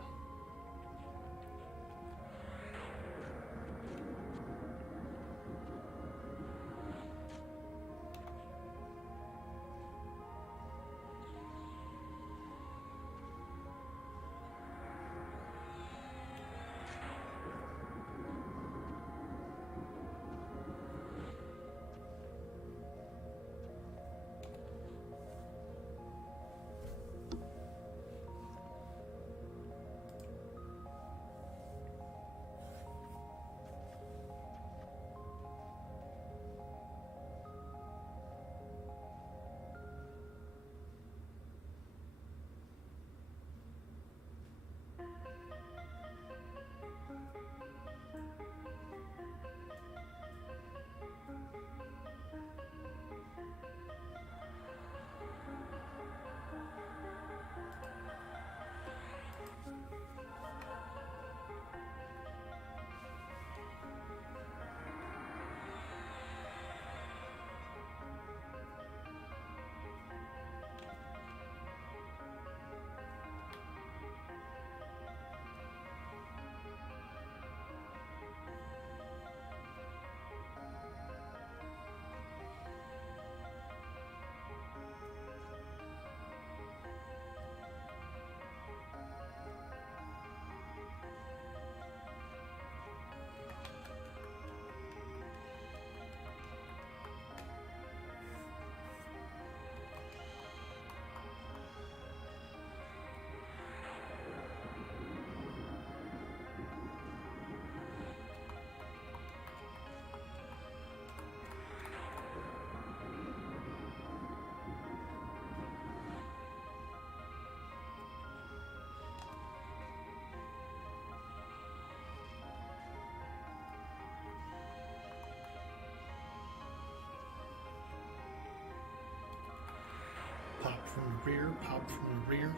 Pop from the rear, pop from the rear.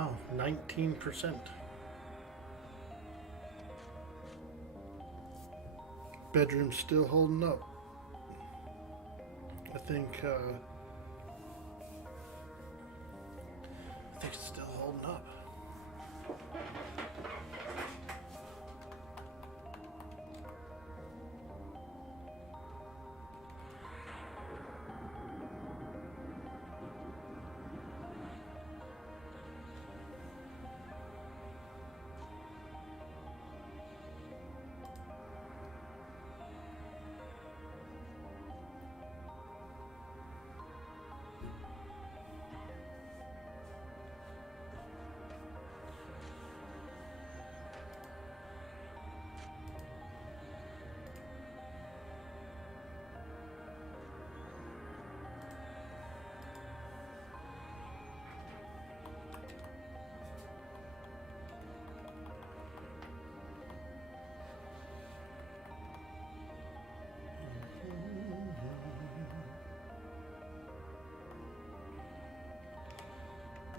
Wow, 19%. Bedroom's still holding up. I think it's still holding up.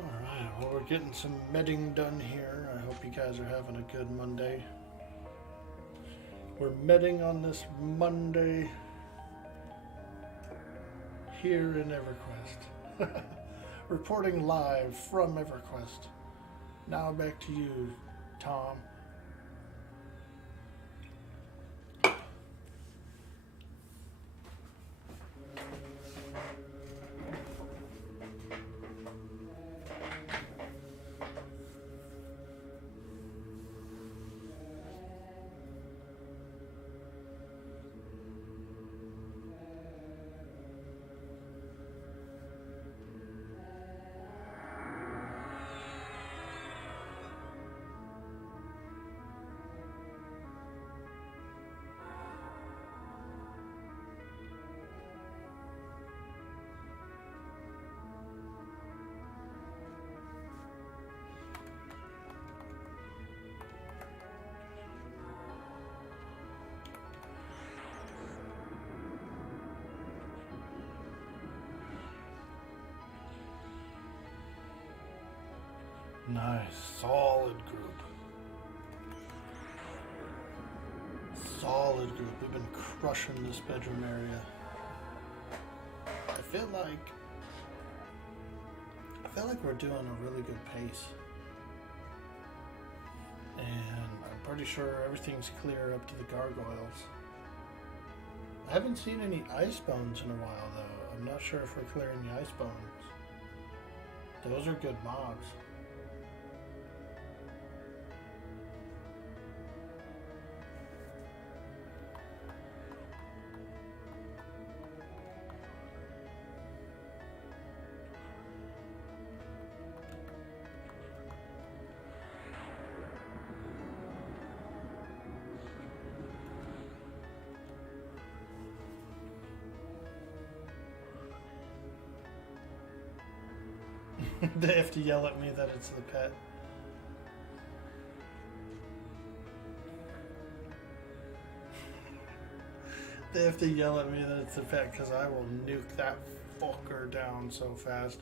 Alright, well, we're getting some medding done here. I hope you guys are having a good Monday. We're medding on this Monday here in EverQuest. Reporting live from EverQuest. Now back to you, Tom. Nice, solid group. Solid group. We've been crushing this bedroom area. I feel like we're doing a really good pace. And I'm pretty sure everything's clear up to the gargoyles. I haven't seen any ice bones in a while though. I'm not sure if we're clearing the ice bones. Those are good mobs. They have to yell at me that it's the pet. They have to yell at me that it's the pet because I will nuke that fucker down so fast.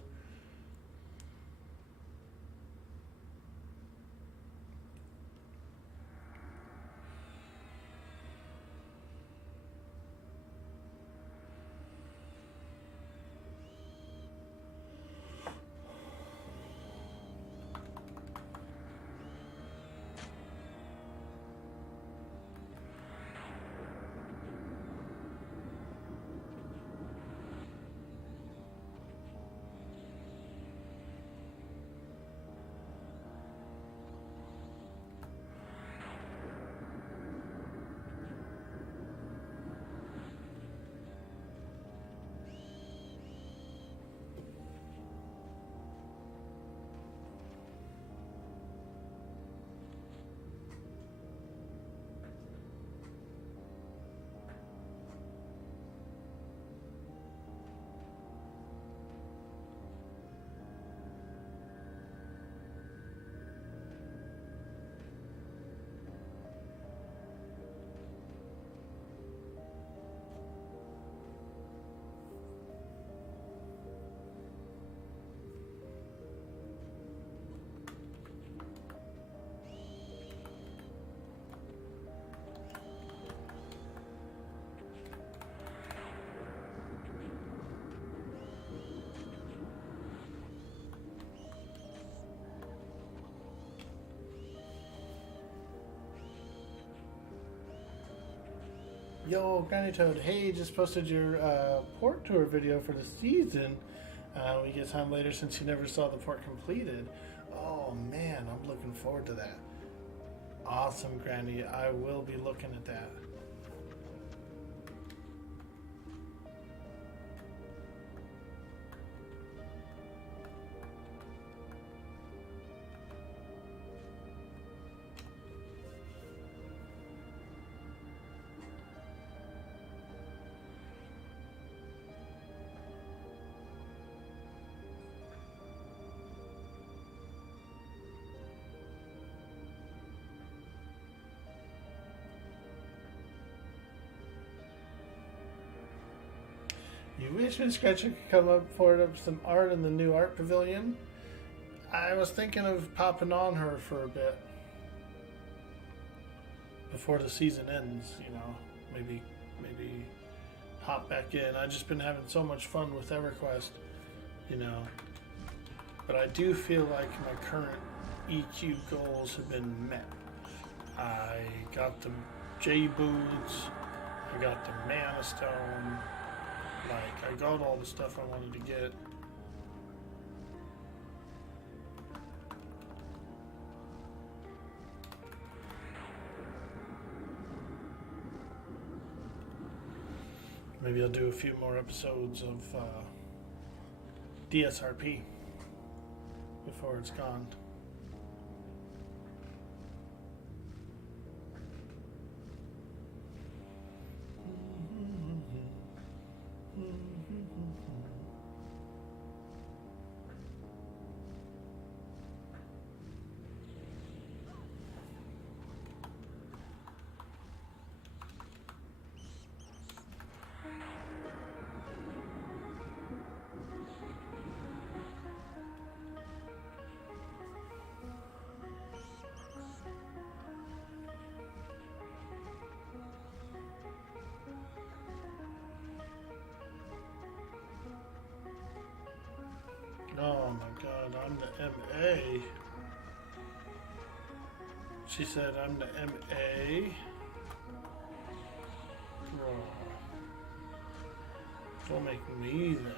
Yo, Granny Toad, hey, just posted your port tour video for the season. We get time later since you never saw the port completed. Oh man, I'm looking forward to that. Awesome, Granny. I will be looking at that. You wish Miss Scratcher could come up for some art in the new art pavilion? I was thinking of popping on her for a bit. Before the season ends, you know. Maybe hop back in. I've just been having so much fun with EverQuest, you know. But I do feel like my current EQ goals have been met. I got the J boots, I got the Mana Stone. Like, I got all the stuff I wanted to get. Maybe I'll do a few more episodes of DSRP before it's gone. Oh my god, I'm the MA. She said I'm the MA. Bro. Don't make me the MA.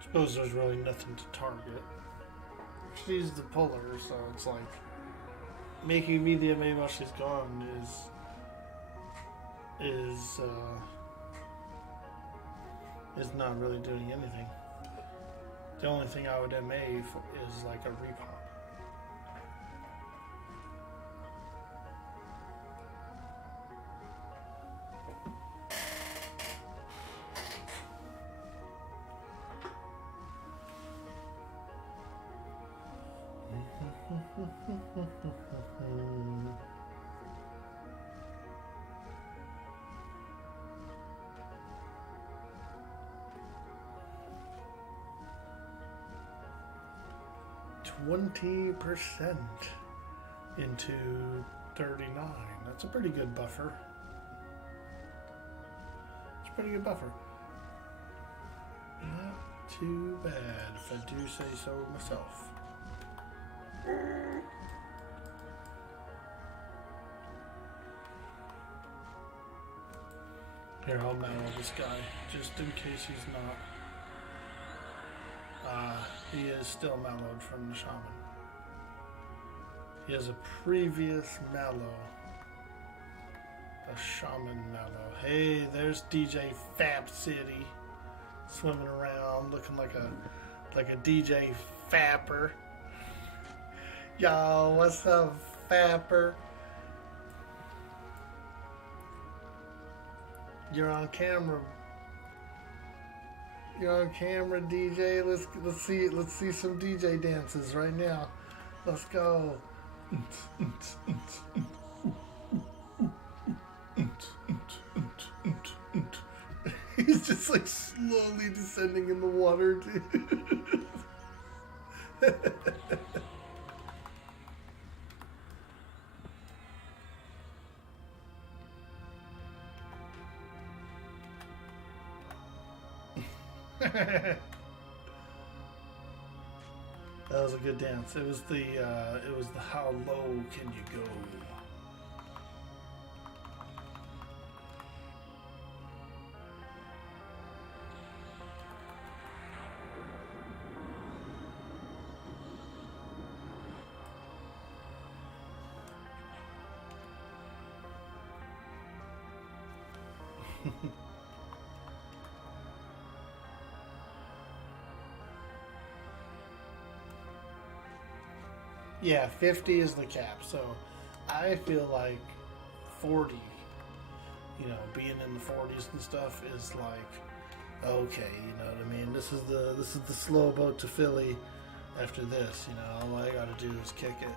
I suppose there's really nothing to target. She's the puller, so it's like making me the MA while she's gone is not really doing anything. The only thing I would MA for is like a repop. %, into 39. That's a pretty good buffer. It's a pretty good buffer. Not too bad, if I do say so myself. Here, I'll mallow this guy, just in case he's not. He is still mellowed from the shaman. He has a previous mallow. A shaman mallow. Hey, there's DJ Fap City. Swimming around, looking like a DJ Fapper. Yo, what's up, Fapper? You're on camera. You're on camera, DJ. Let's see some DJ dances right now. Let's go. He's just like slowly descending in the water, dude. That was a good dance. It was the how low can you go? Yeah, 50 is the cap. So I feel like 40, you know, being in the 40s and stuff is like okay, you know what I mean? This is the slow boat to Philly after this, you know. All I got to do is kick it.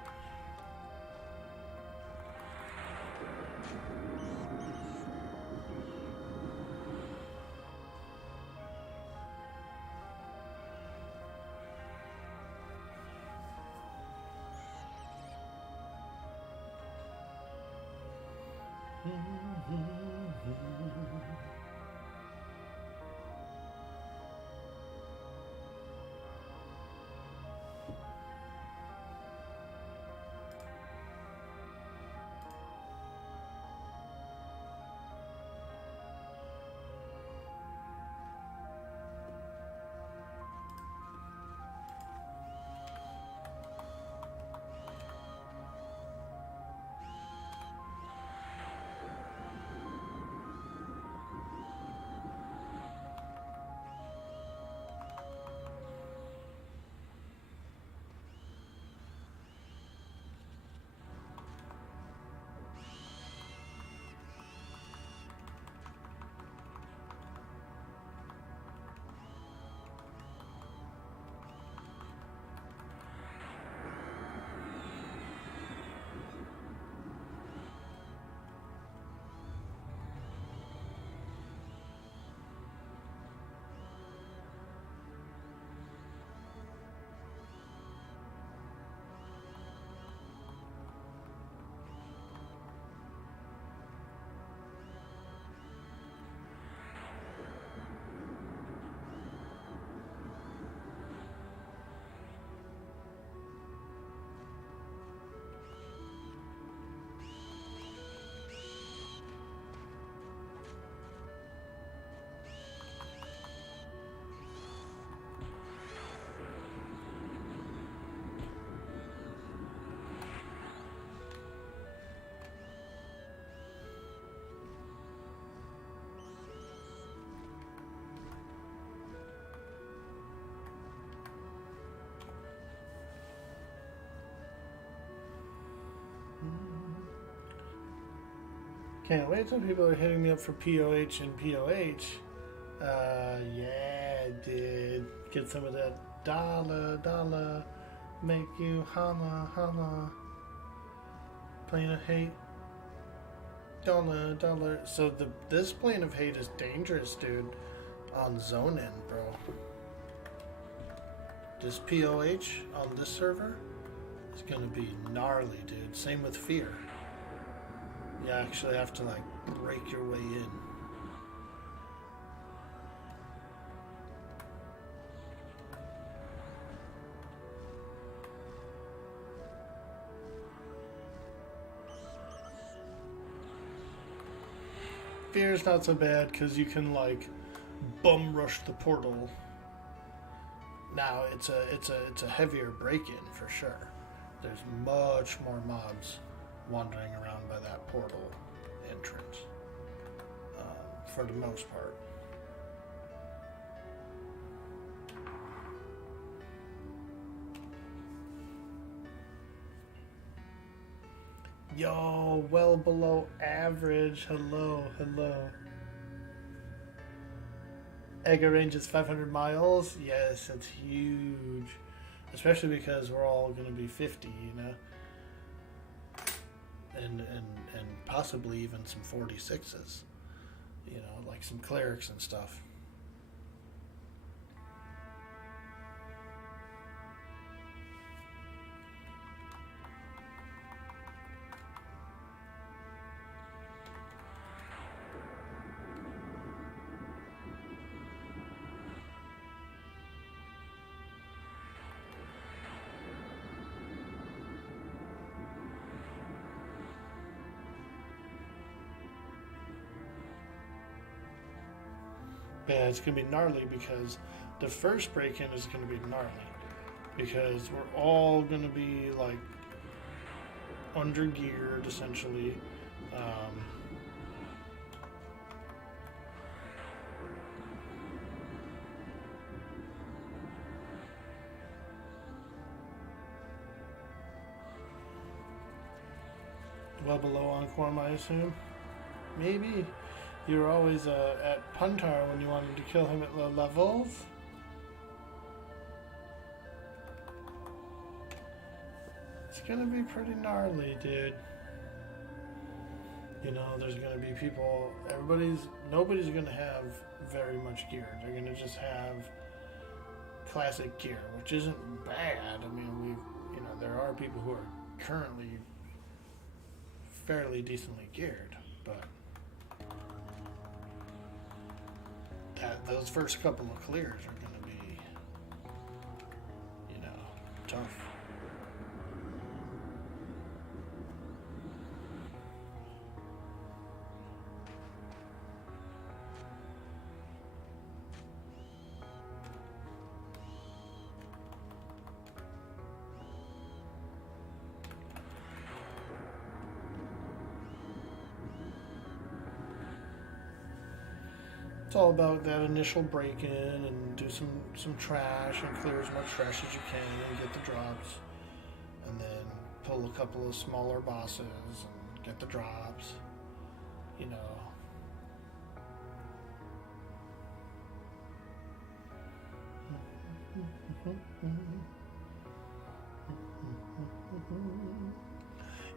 Can't wait till people are hitting me up for POH and POH. Yeah, dude. Get some of that dollar, make you holla. Plane of hate. Dollar. So this plane of hate is dangerous, dude. On zone end, bro. This POH on this server is gonna be gnarly, dude. Same with fear. You actually have to like break your way in. Fear's not so bad because you can like bum rush the portal. Now it's a heavier break-in for sure. There's much more mobs wandering around by that portal entrance, for the most part. Yo, well below average. Hello. Ega range is 500 miles. Yes, it's huge. Especially because we're all going to be 50, you know? And possibly even some 46s. You know, like some clerics and stuff. Yeah, it's going to be gnarly because the first break-in is going to be gnarly. Because we're all going to be, like, under-geared, essentially. Well below on Quarm, I assume. Maybe you were always at Puntar when you wanted to kill him at low levels. It's gonna be pretty gnarly, dude. You know, there's gonna be people. Nobody's gonna have very much gear. They're gonna just have classic gear, which isn't bad. I mean, there are people who are currently fairly decently geared, but those first couple of clears are going to be, tough. It's all about that initial break-in and do some trash and clear as much trash as you can and get the drops, and then pull a couple of smaller bosses and get the drops,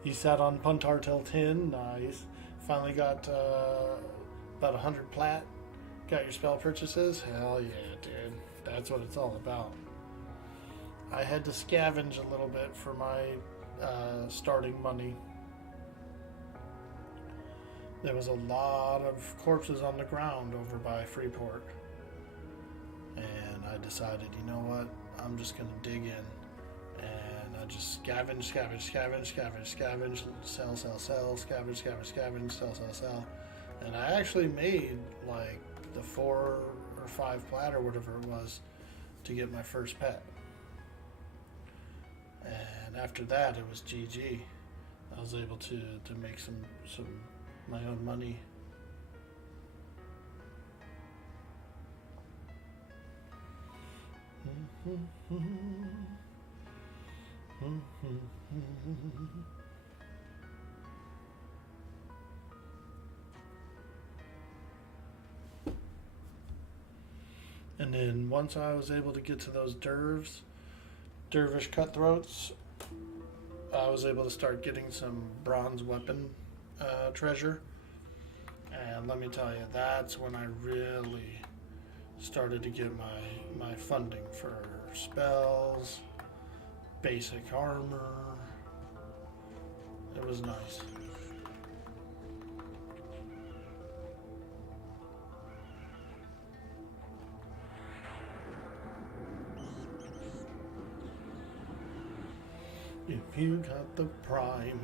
You sat on Puntar till 10, nice. Finally got about 100 plat. Got your spell purchases? Hell yeah, dude. That's what it's all about. I had to scavenge a little bit for my starting money. There was a lot of corpses on the ground over by Freeport. And I decided, you know what? I'm just going to dig in. And I just scavenge, sell, scavenge, sell. And I actually made like the 4 or 5 plat or whatever it was to get my first pet. And after that, it was GG. I was able to make some my own money. And then once I was able to get to those dervish cutthroats, I was able to start getting some bronze weapon treasure. And let me tell you, that's when I really started to get my funding for spells, basic armor. It was nice. If you got the prime,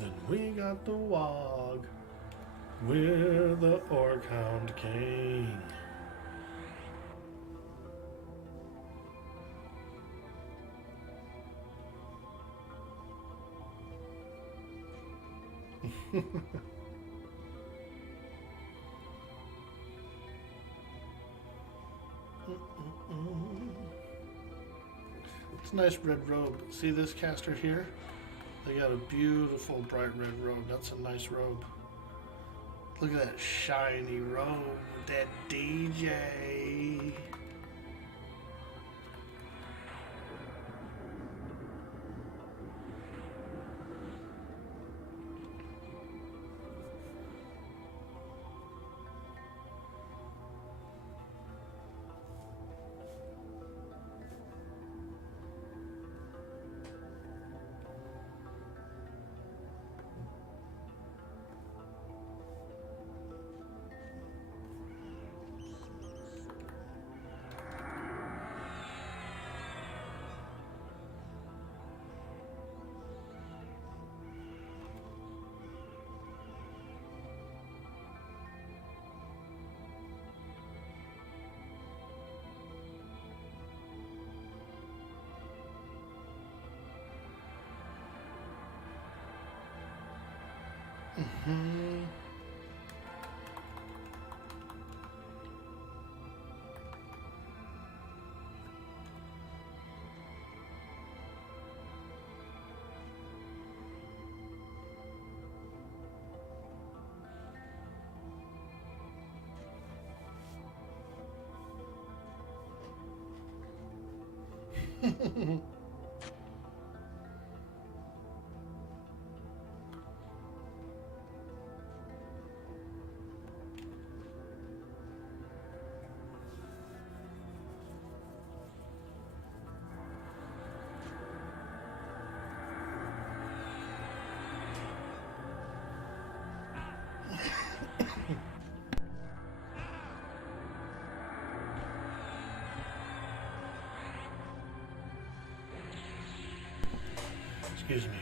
then we got the wog. We're the Orkhound King. It's a nice red robe. See this caster here? They got a beautiful bright red robe. That's a nice robe. Look at that shiny robe with that DJ. Excuse me.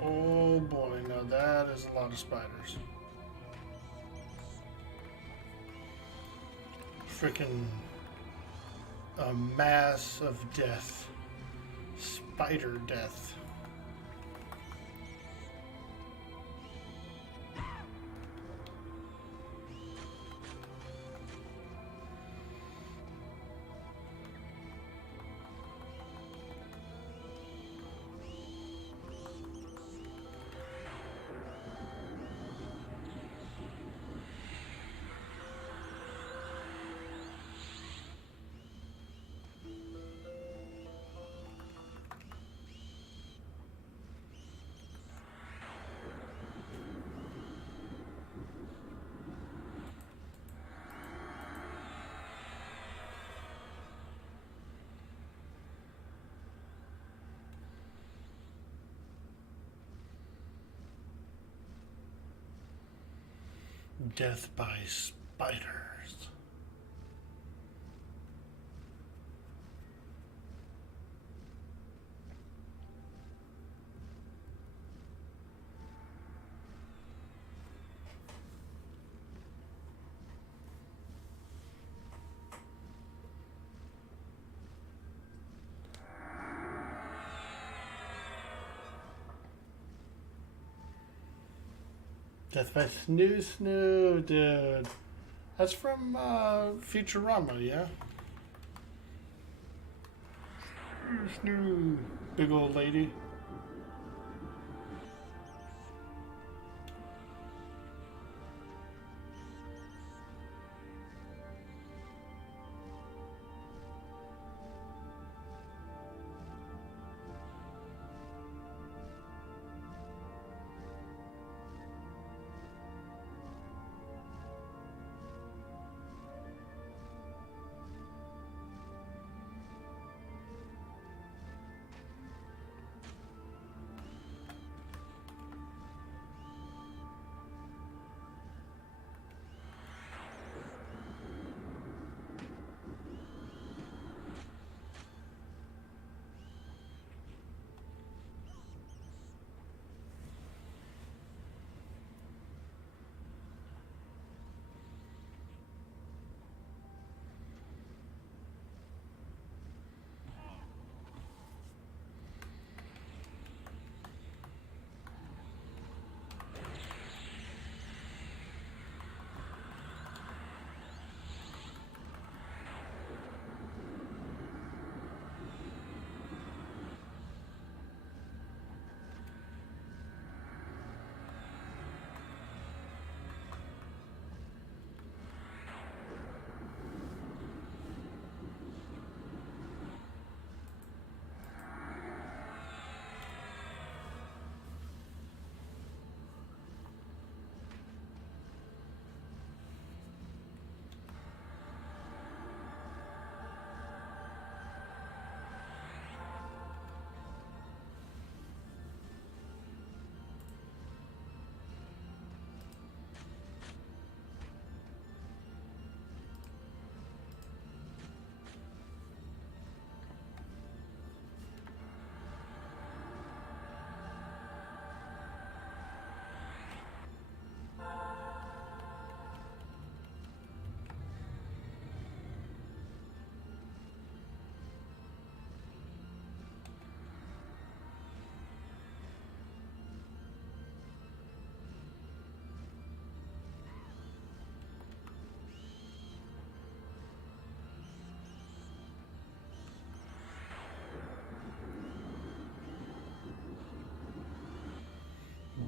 Oh boy, now that is a lot of spiders. Freaking a mass of death. Spider death. Death by spiders. Death by Snoo, dude. That's from Futurama, yeah? Snoo, big old lady.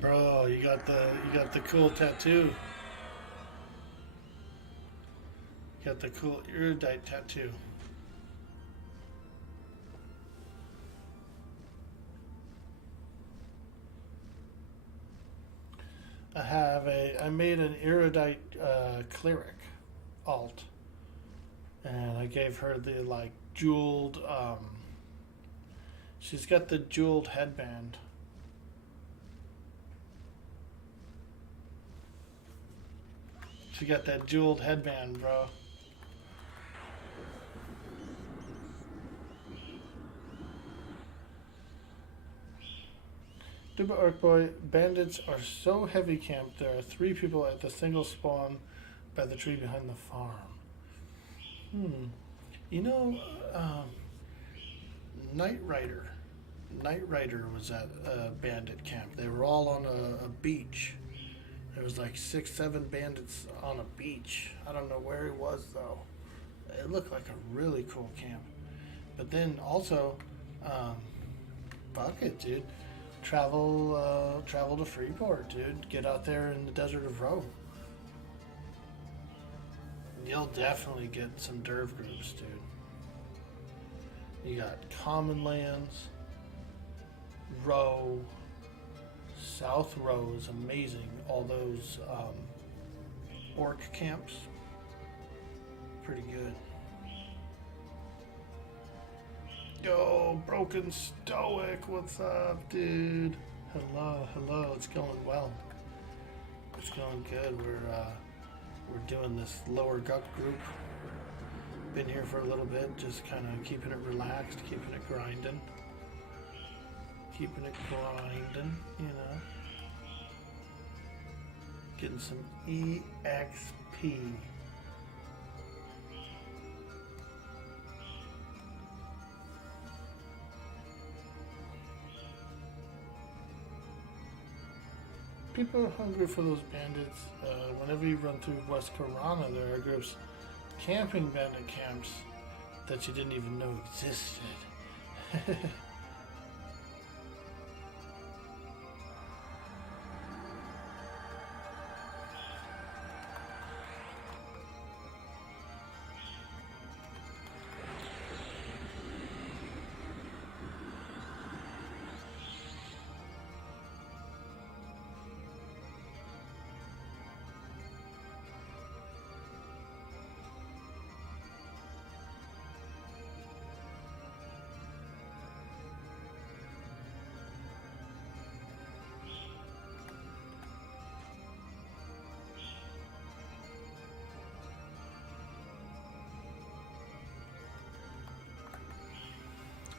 Bro, you got the cool tattoo. You got the cool erudite tattoo. I made an erudite cleric alt, and I gave her the like jeweled. She's got the jeweled headband. She got that jeweled headband, bro. Duba Orkboy, bandits are so heavy camped there are 3 people at the single spawn by the tree behind the farm. You know, Night Rider was at a bandit camp. They were all on a beach. There was like 6, 7 bandits on a beach. I don't know where he was though. It looked like a really cool camp. But then also, fuck it, dude. Travel to Freeport, dude. Get out there in the desert of Roe. You'll definitely get some derv groups, dude. You got Common Lands, Roe, South Row is amazing. All those orc camps, pretty good. Yo, Broken Stoic, what's up, dude? Hello, it's going well. It's going good. We're doing this lower gut group. Been here for a little bit, just kind of keeping it relaxed, keeping it grinding. You know. Getting some EXP. People are hungry for those bandits. Whenever you run through West Corona, there are groups camping bandit camps that you didn't even know existed.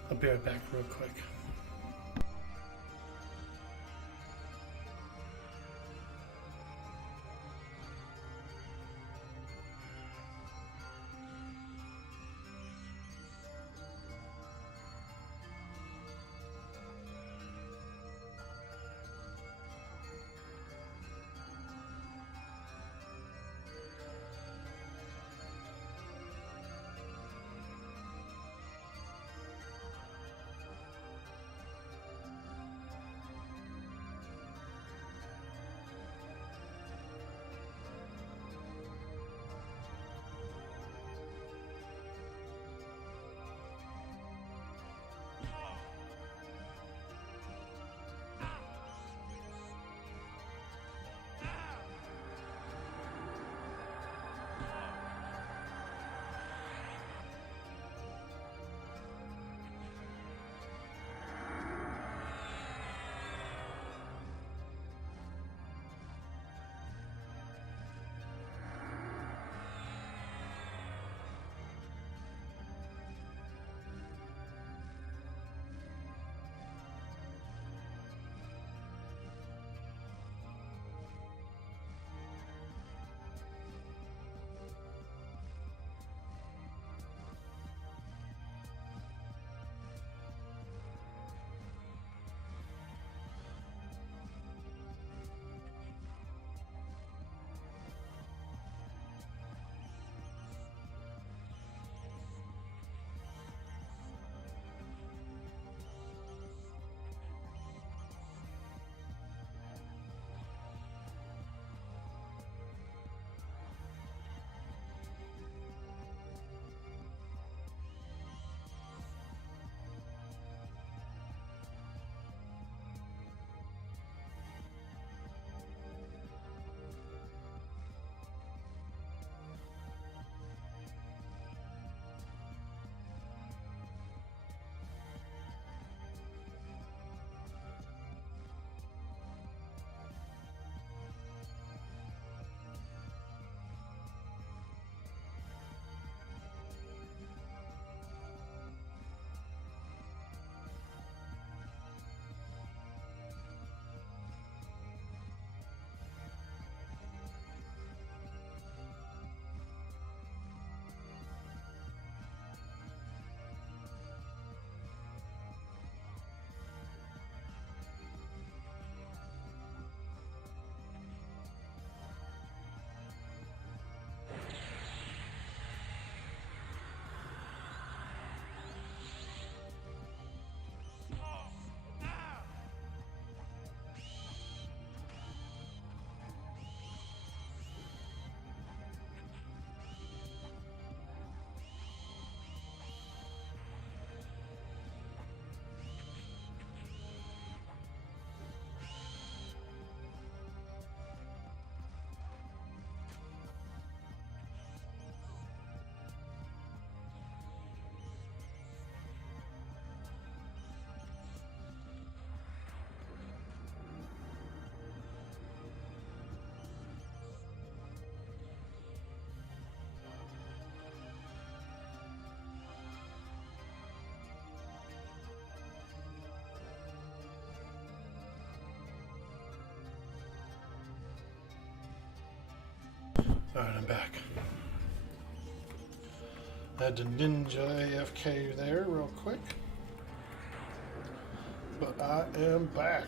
I'll be right back real quick. Alright, I'm back. I had to ninja AFK there real quick. But I am back.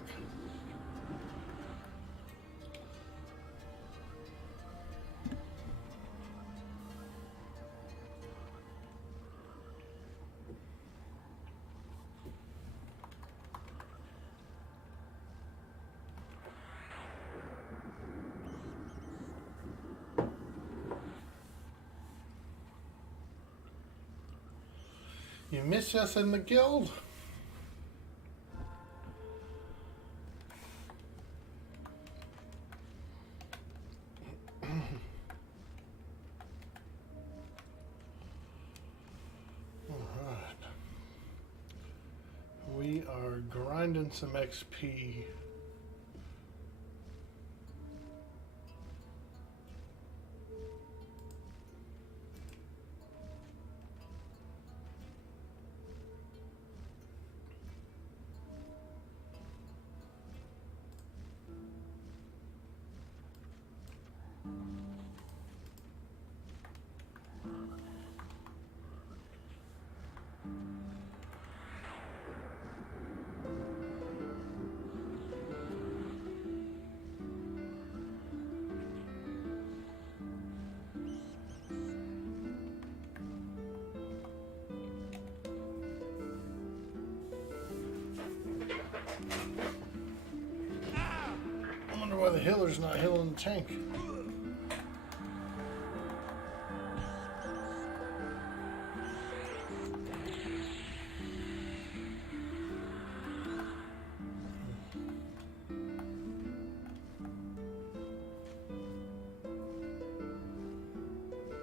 You miss us in the guild? Alright. We are grinding some XP. I wonder why the healer's not healing the tank.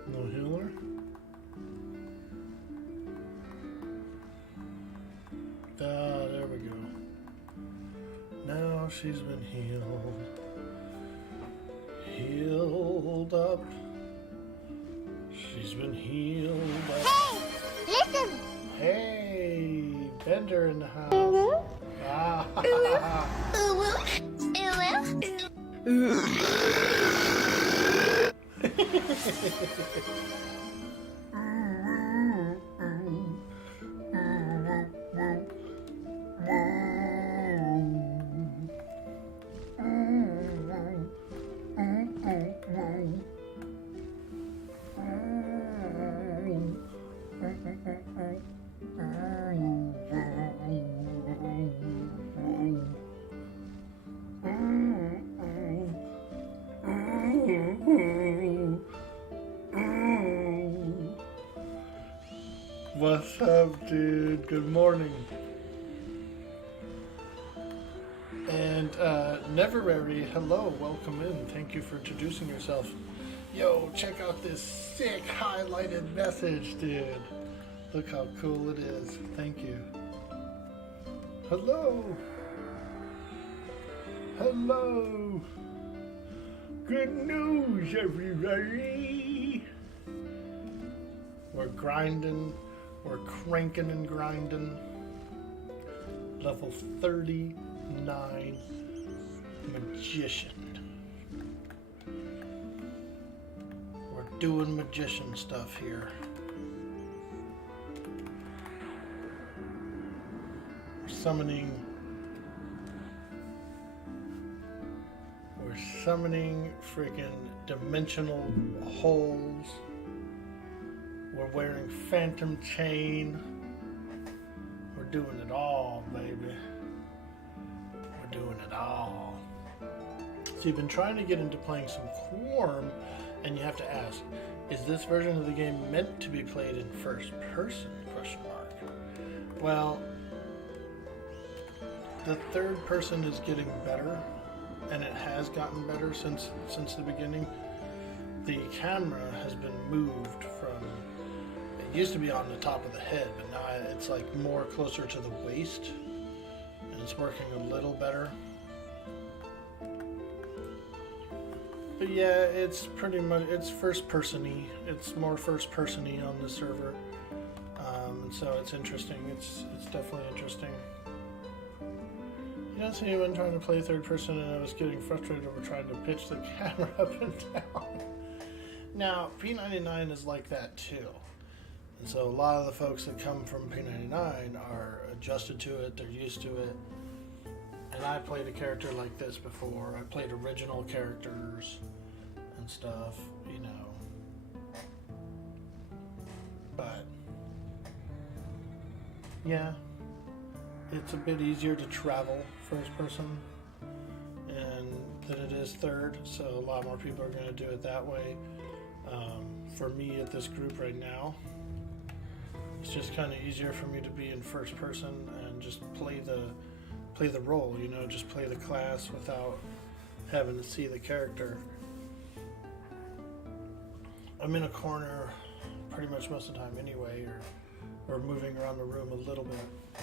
No healer? Ah, there we go. Now she's been healed. Healed up. She's been healed up. Hey, listen. Hey, Bender in the house. Ah. What's up, dude? Good morning. And Neverary, hello, welcome in. Thank you for introducing yourself. Yo, check out this sick highlighted message, dude. Look how cool it is. Thank you. Hello. Hello. Good news, everybody. We're grinding. We're cranking and grinding. Level 39 Magician. We're doing magician stuff here. We're summoning freaking dimensional holes. We're wearing phantom chain. We're doing it all, baby. We're doing it all. So you've been trying to get into playing some Quarm, and you have to ask, is this version of the game meant to be played in first person? Question mark. Well, the third person is getting better, and it has gotten better since the beginning. The camera has been moved from, it used to be on the top of the head, but now it's like more closer to the waist, and it's working a little better. But yeah, it's pretty much, it's first person-y. It's more first person-y on the server. And so it's interesting. It's definitely interesting. You don't see anyone trying to play third person, and I was getting frustrated over trying to pitch the camera up and down. Now, P99 is like that too. And so a lot of the folks that come from P99 are adjusted to it, they're used to it. And I played a character like this before. I played original characters and stuff, you know. But, yeah, it's a bit easier to travel first person than it is third, so a lot more people are going to do it that way. For me at this group right now, it's just kind of easier for me to be in first person and just play the role, you know, just play the class without having to see the character. I'm in a corner pretty much most of the time anyway, or moving around the room a little bit.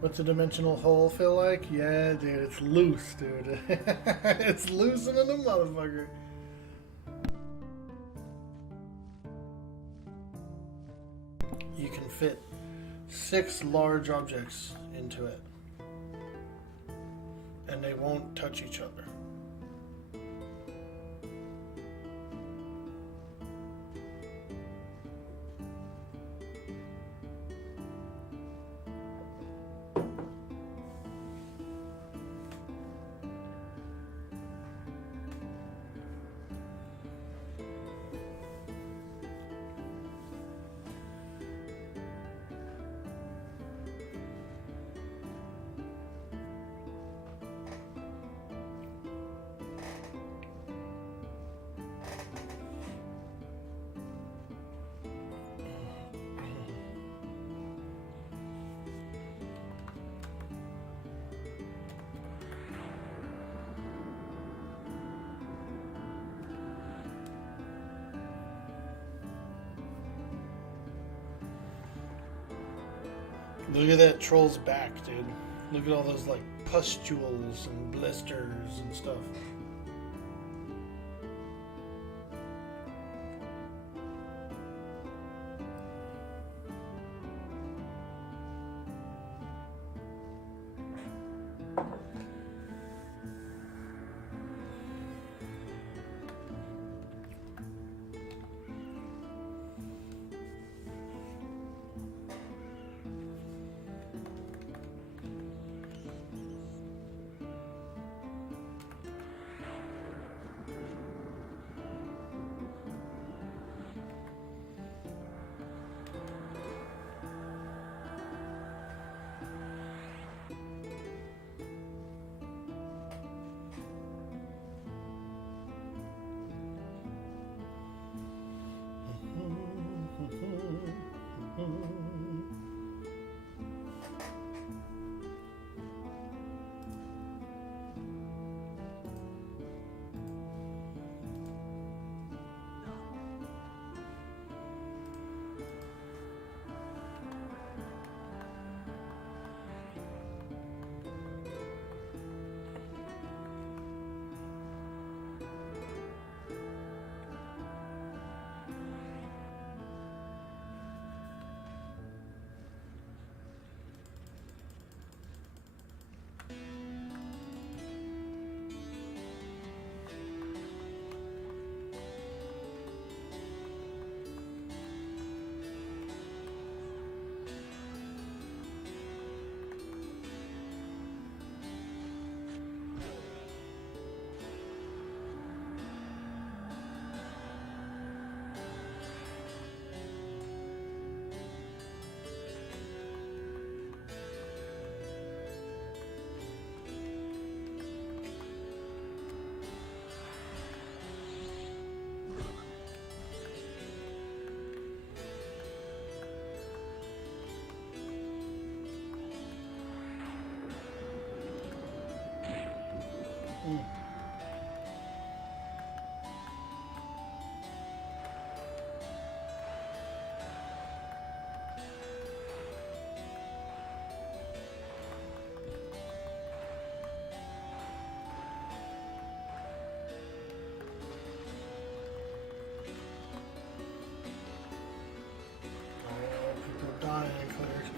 What's a dimensional hole feel like? Yeah, dude, it's loose, dude. It's loosening the motherfucker. You can fit 6 large objects into it, and they won't touch each other. Look at that troll's back, dude. Look at all those, like, pustules and blisters and stuff.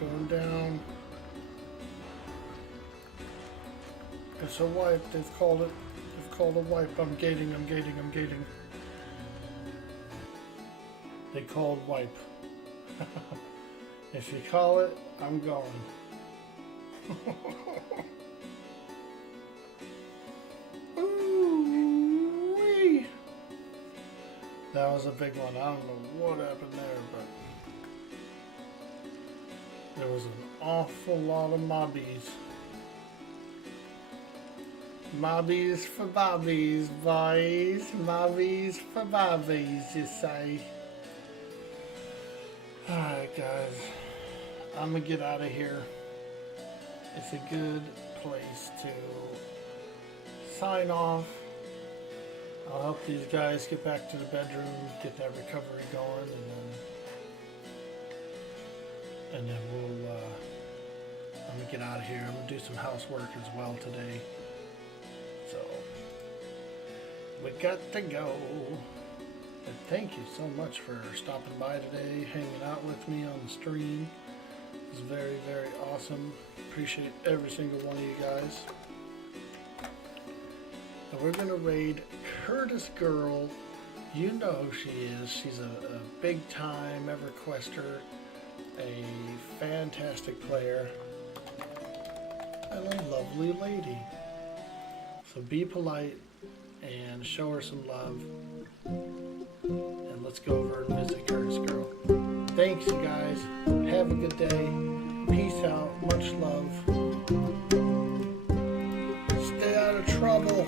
Going down. It's a wipe. They've called it. They've called a wipe. I'm gating. They cold wipe. If you call it, I'm going. Ooh-wee. That was a big one. I don't know what happened there, but there was an awful lot of mobbies. Mobbies for bobbies, boys. Mobbies for bobbies, you say. Alright, guys. I'm gonna get out of here. It's a good place to sign off. I'll help these guys get back to the bedroom, get that recovery going, and then we'll I'm gonna get out of here. I'm gonna do some housework as well today. So we got to go. But thank you so much for stopping by today, hanging out with me on the stream. It was very, very awesome. Appreciate every single one of you guys. And we're gonna raid Curtis Girl. You know who she is. She's a big time EverQuester, a fantastic player, and a lovely lady. So be polite and show her some love. And let's go over and visit Curtis Girl. Thanks, you guys. Have a good day. Peace out. Much love. Stay out of trouble.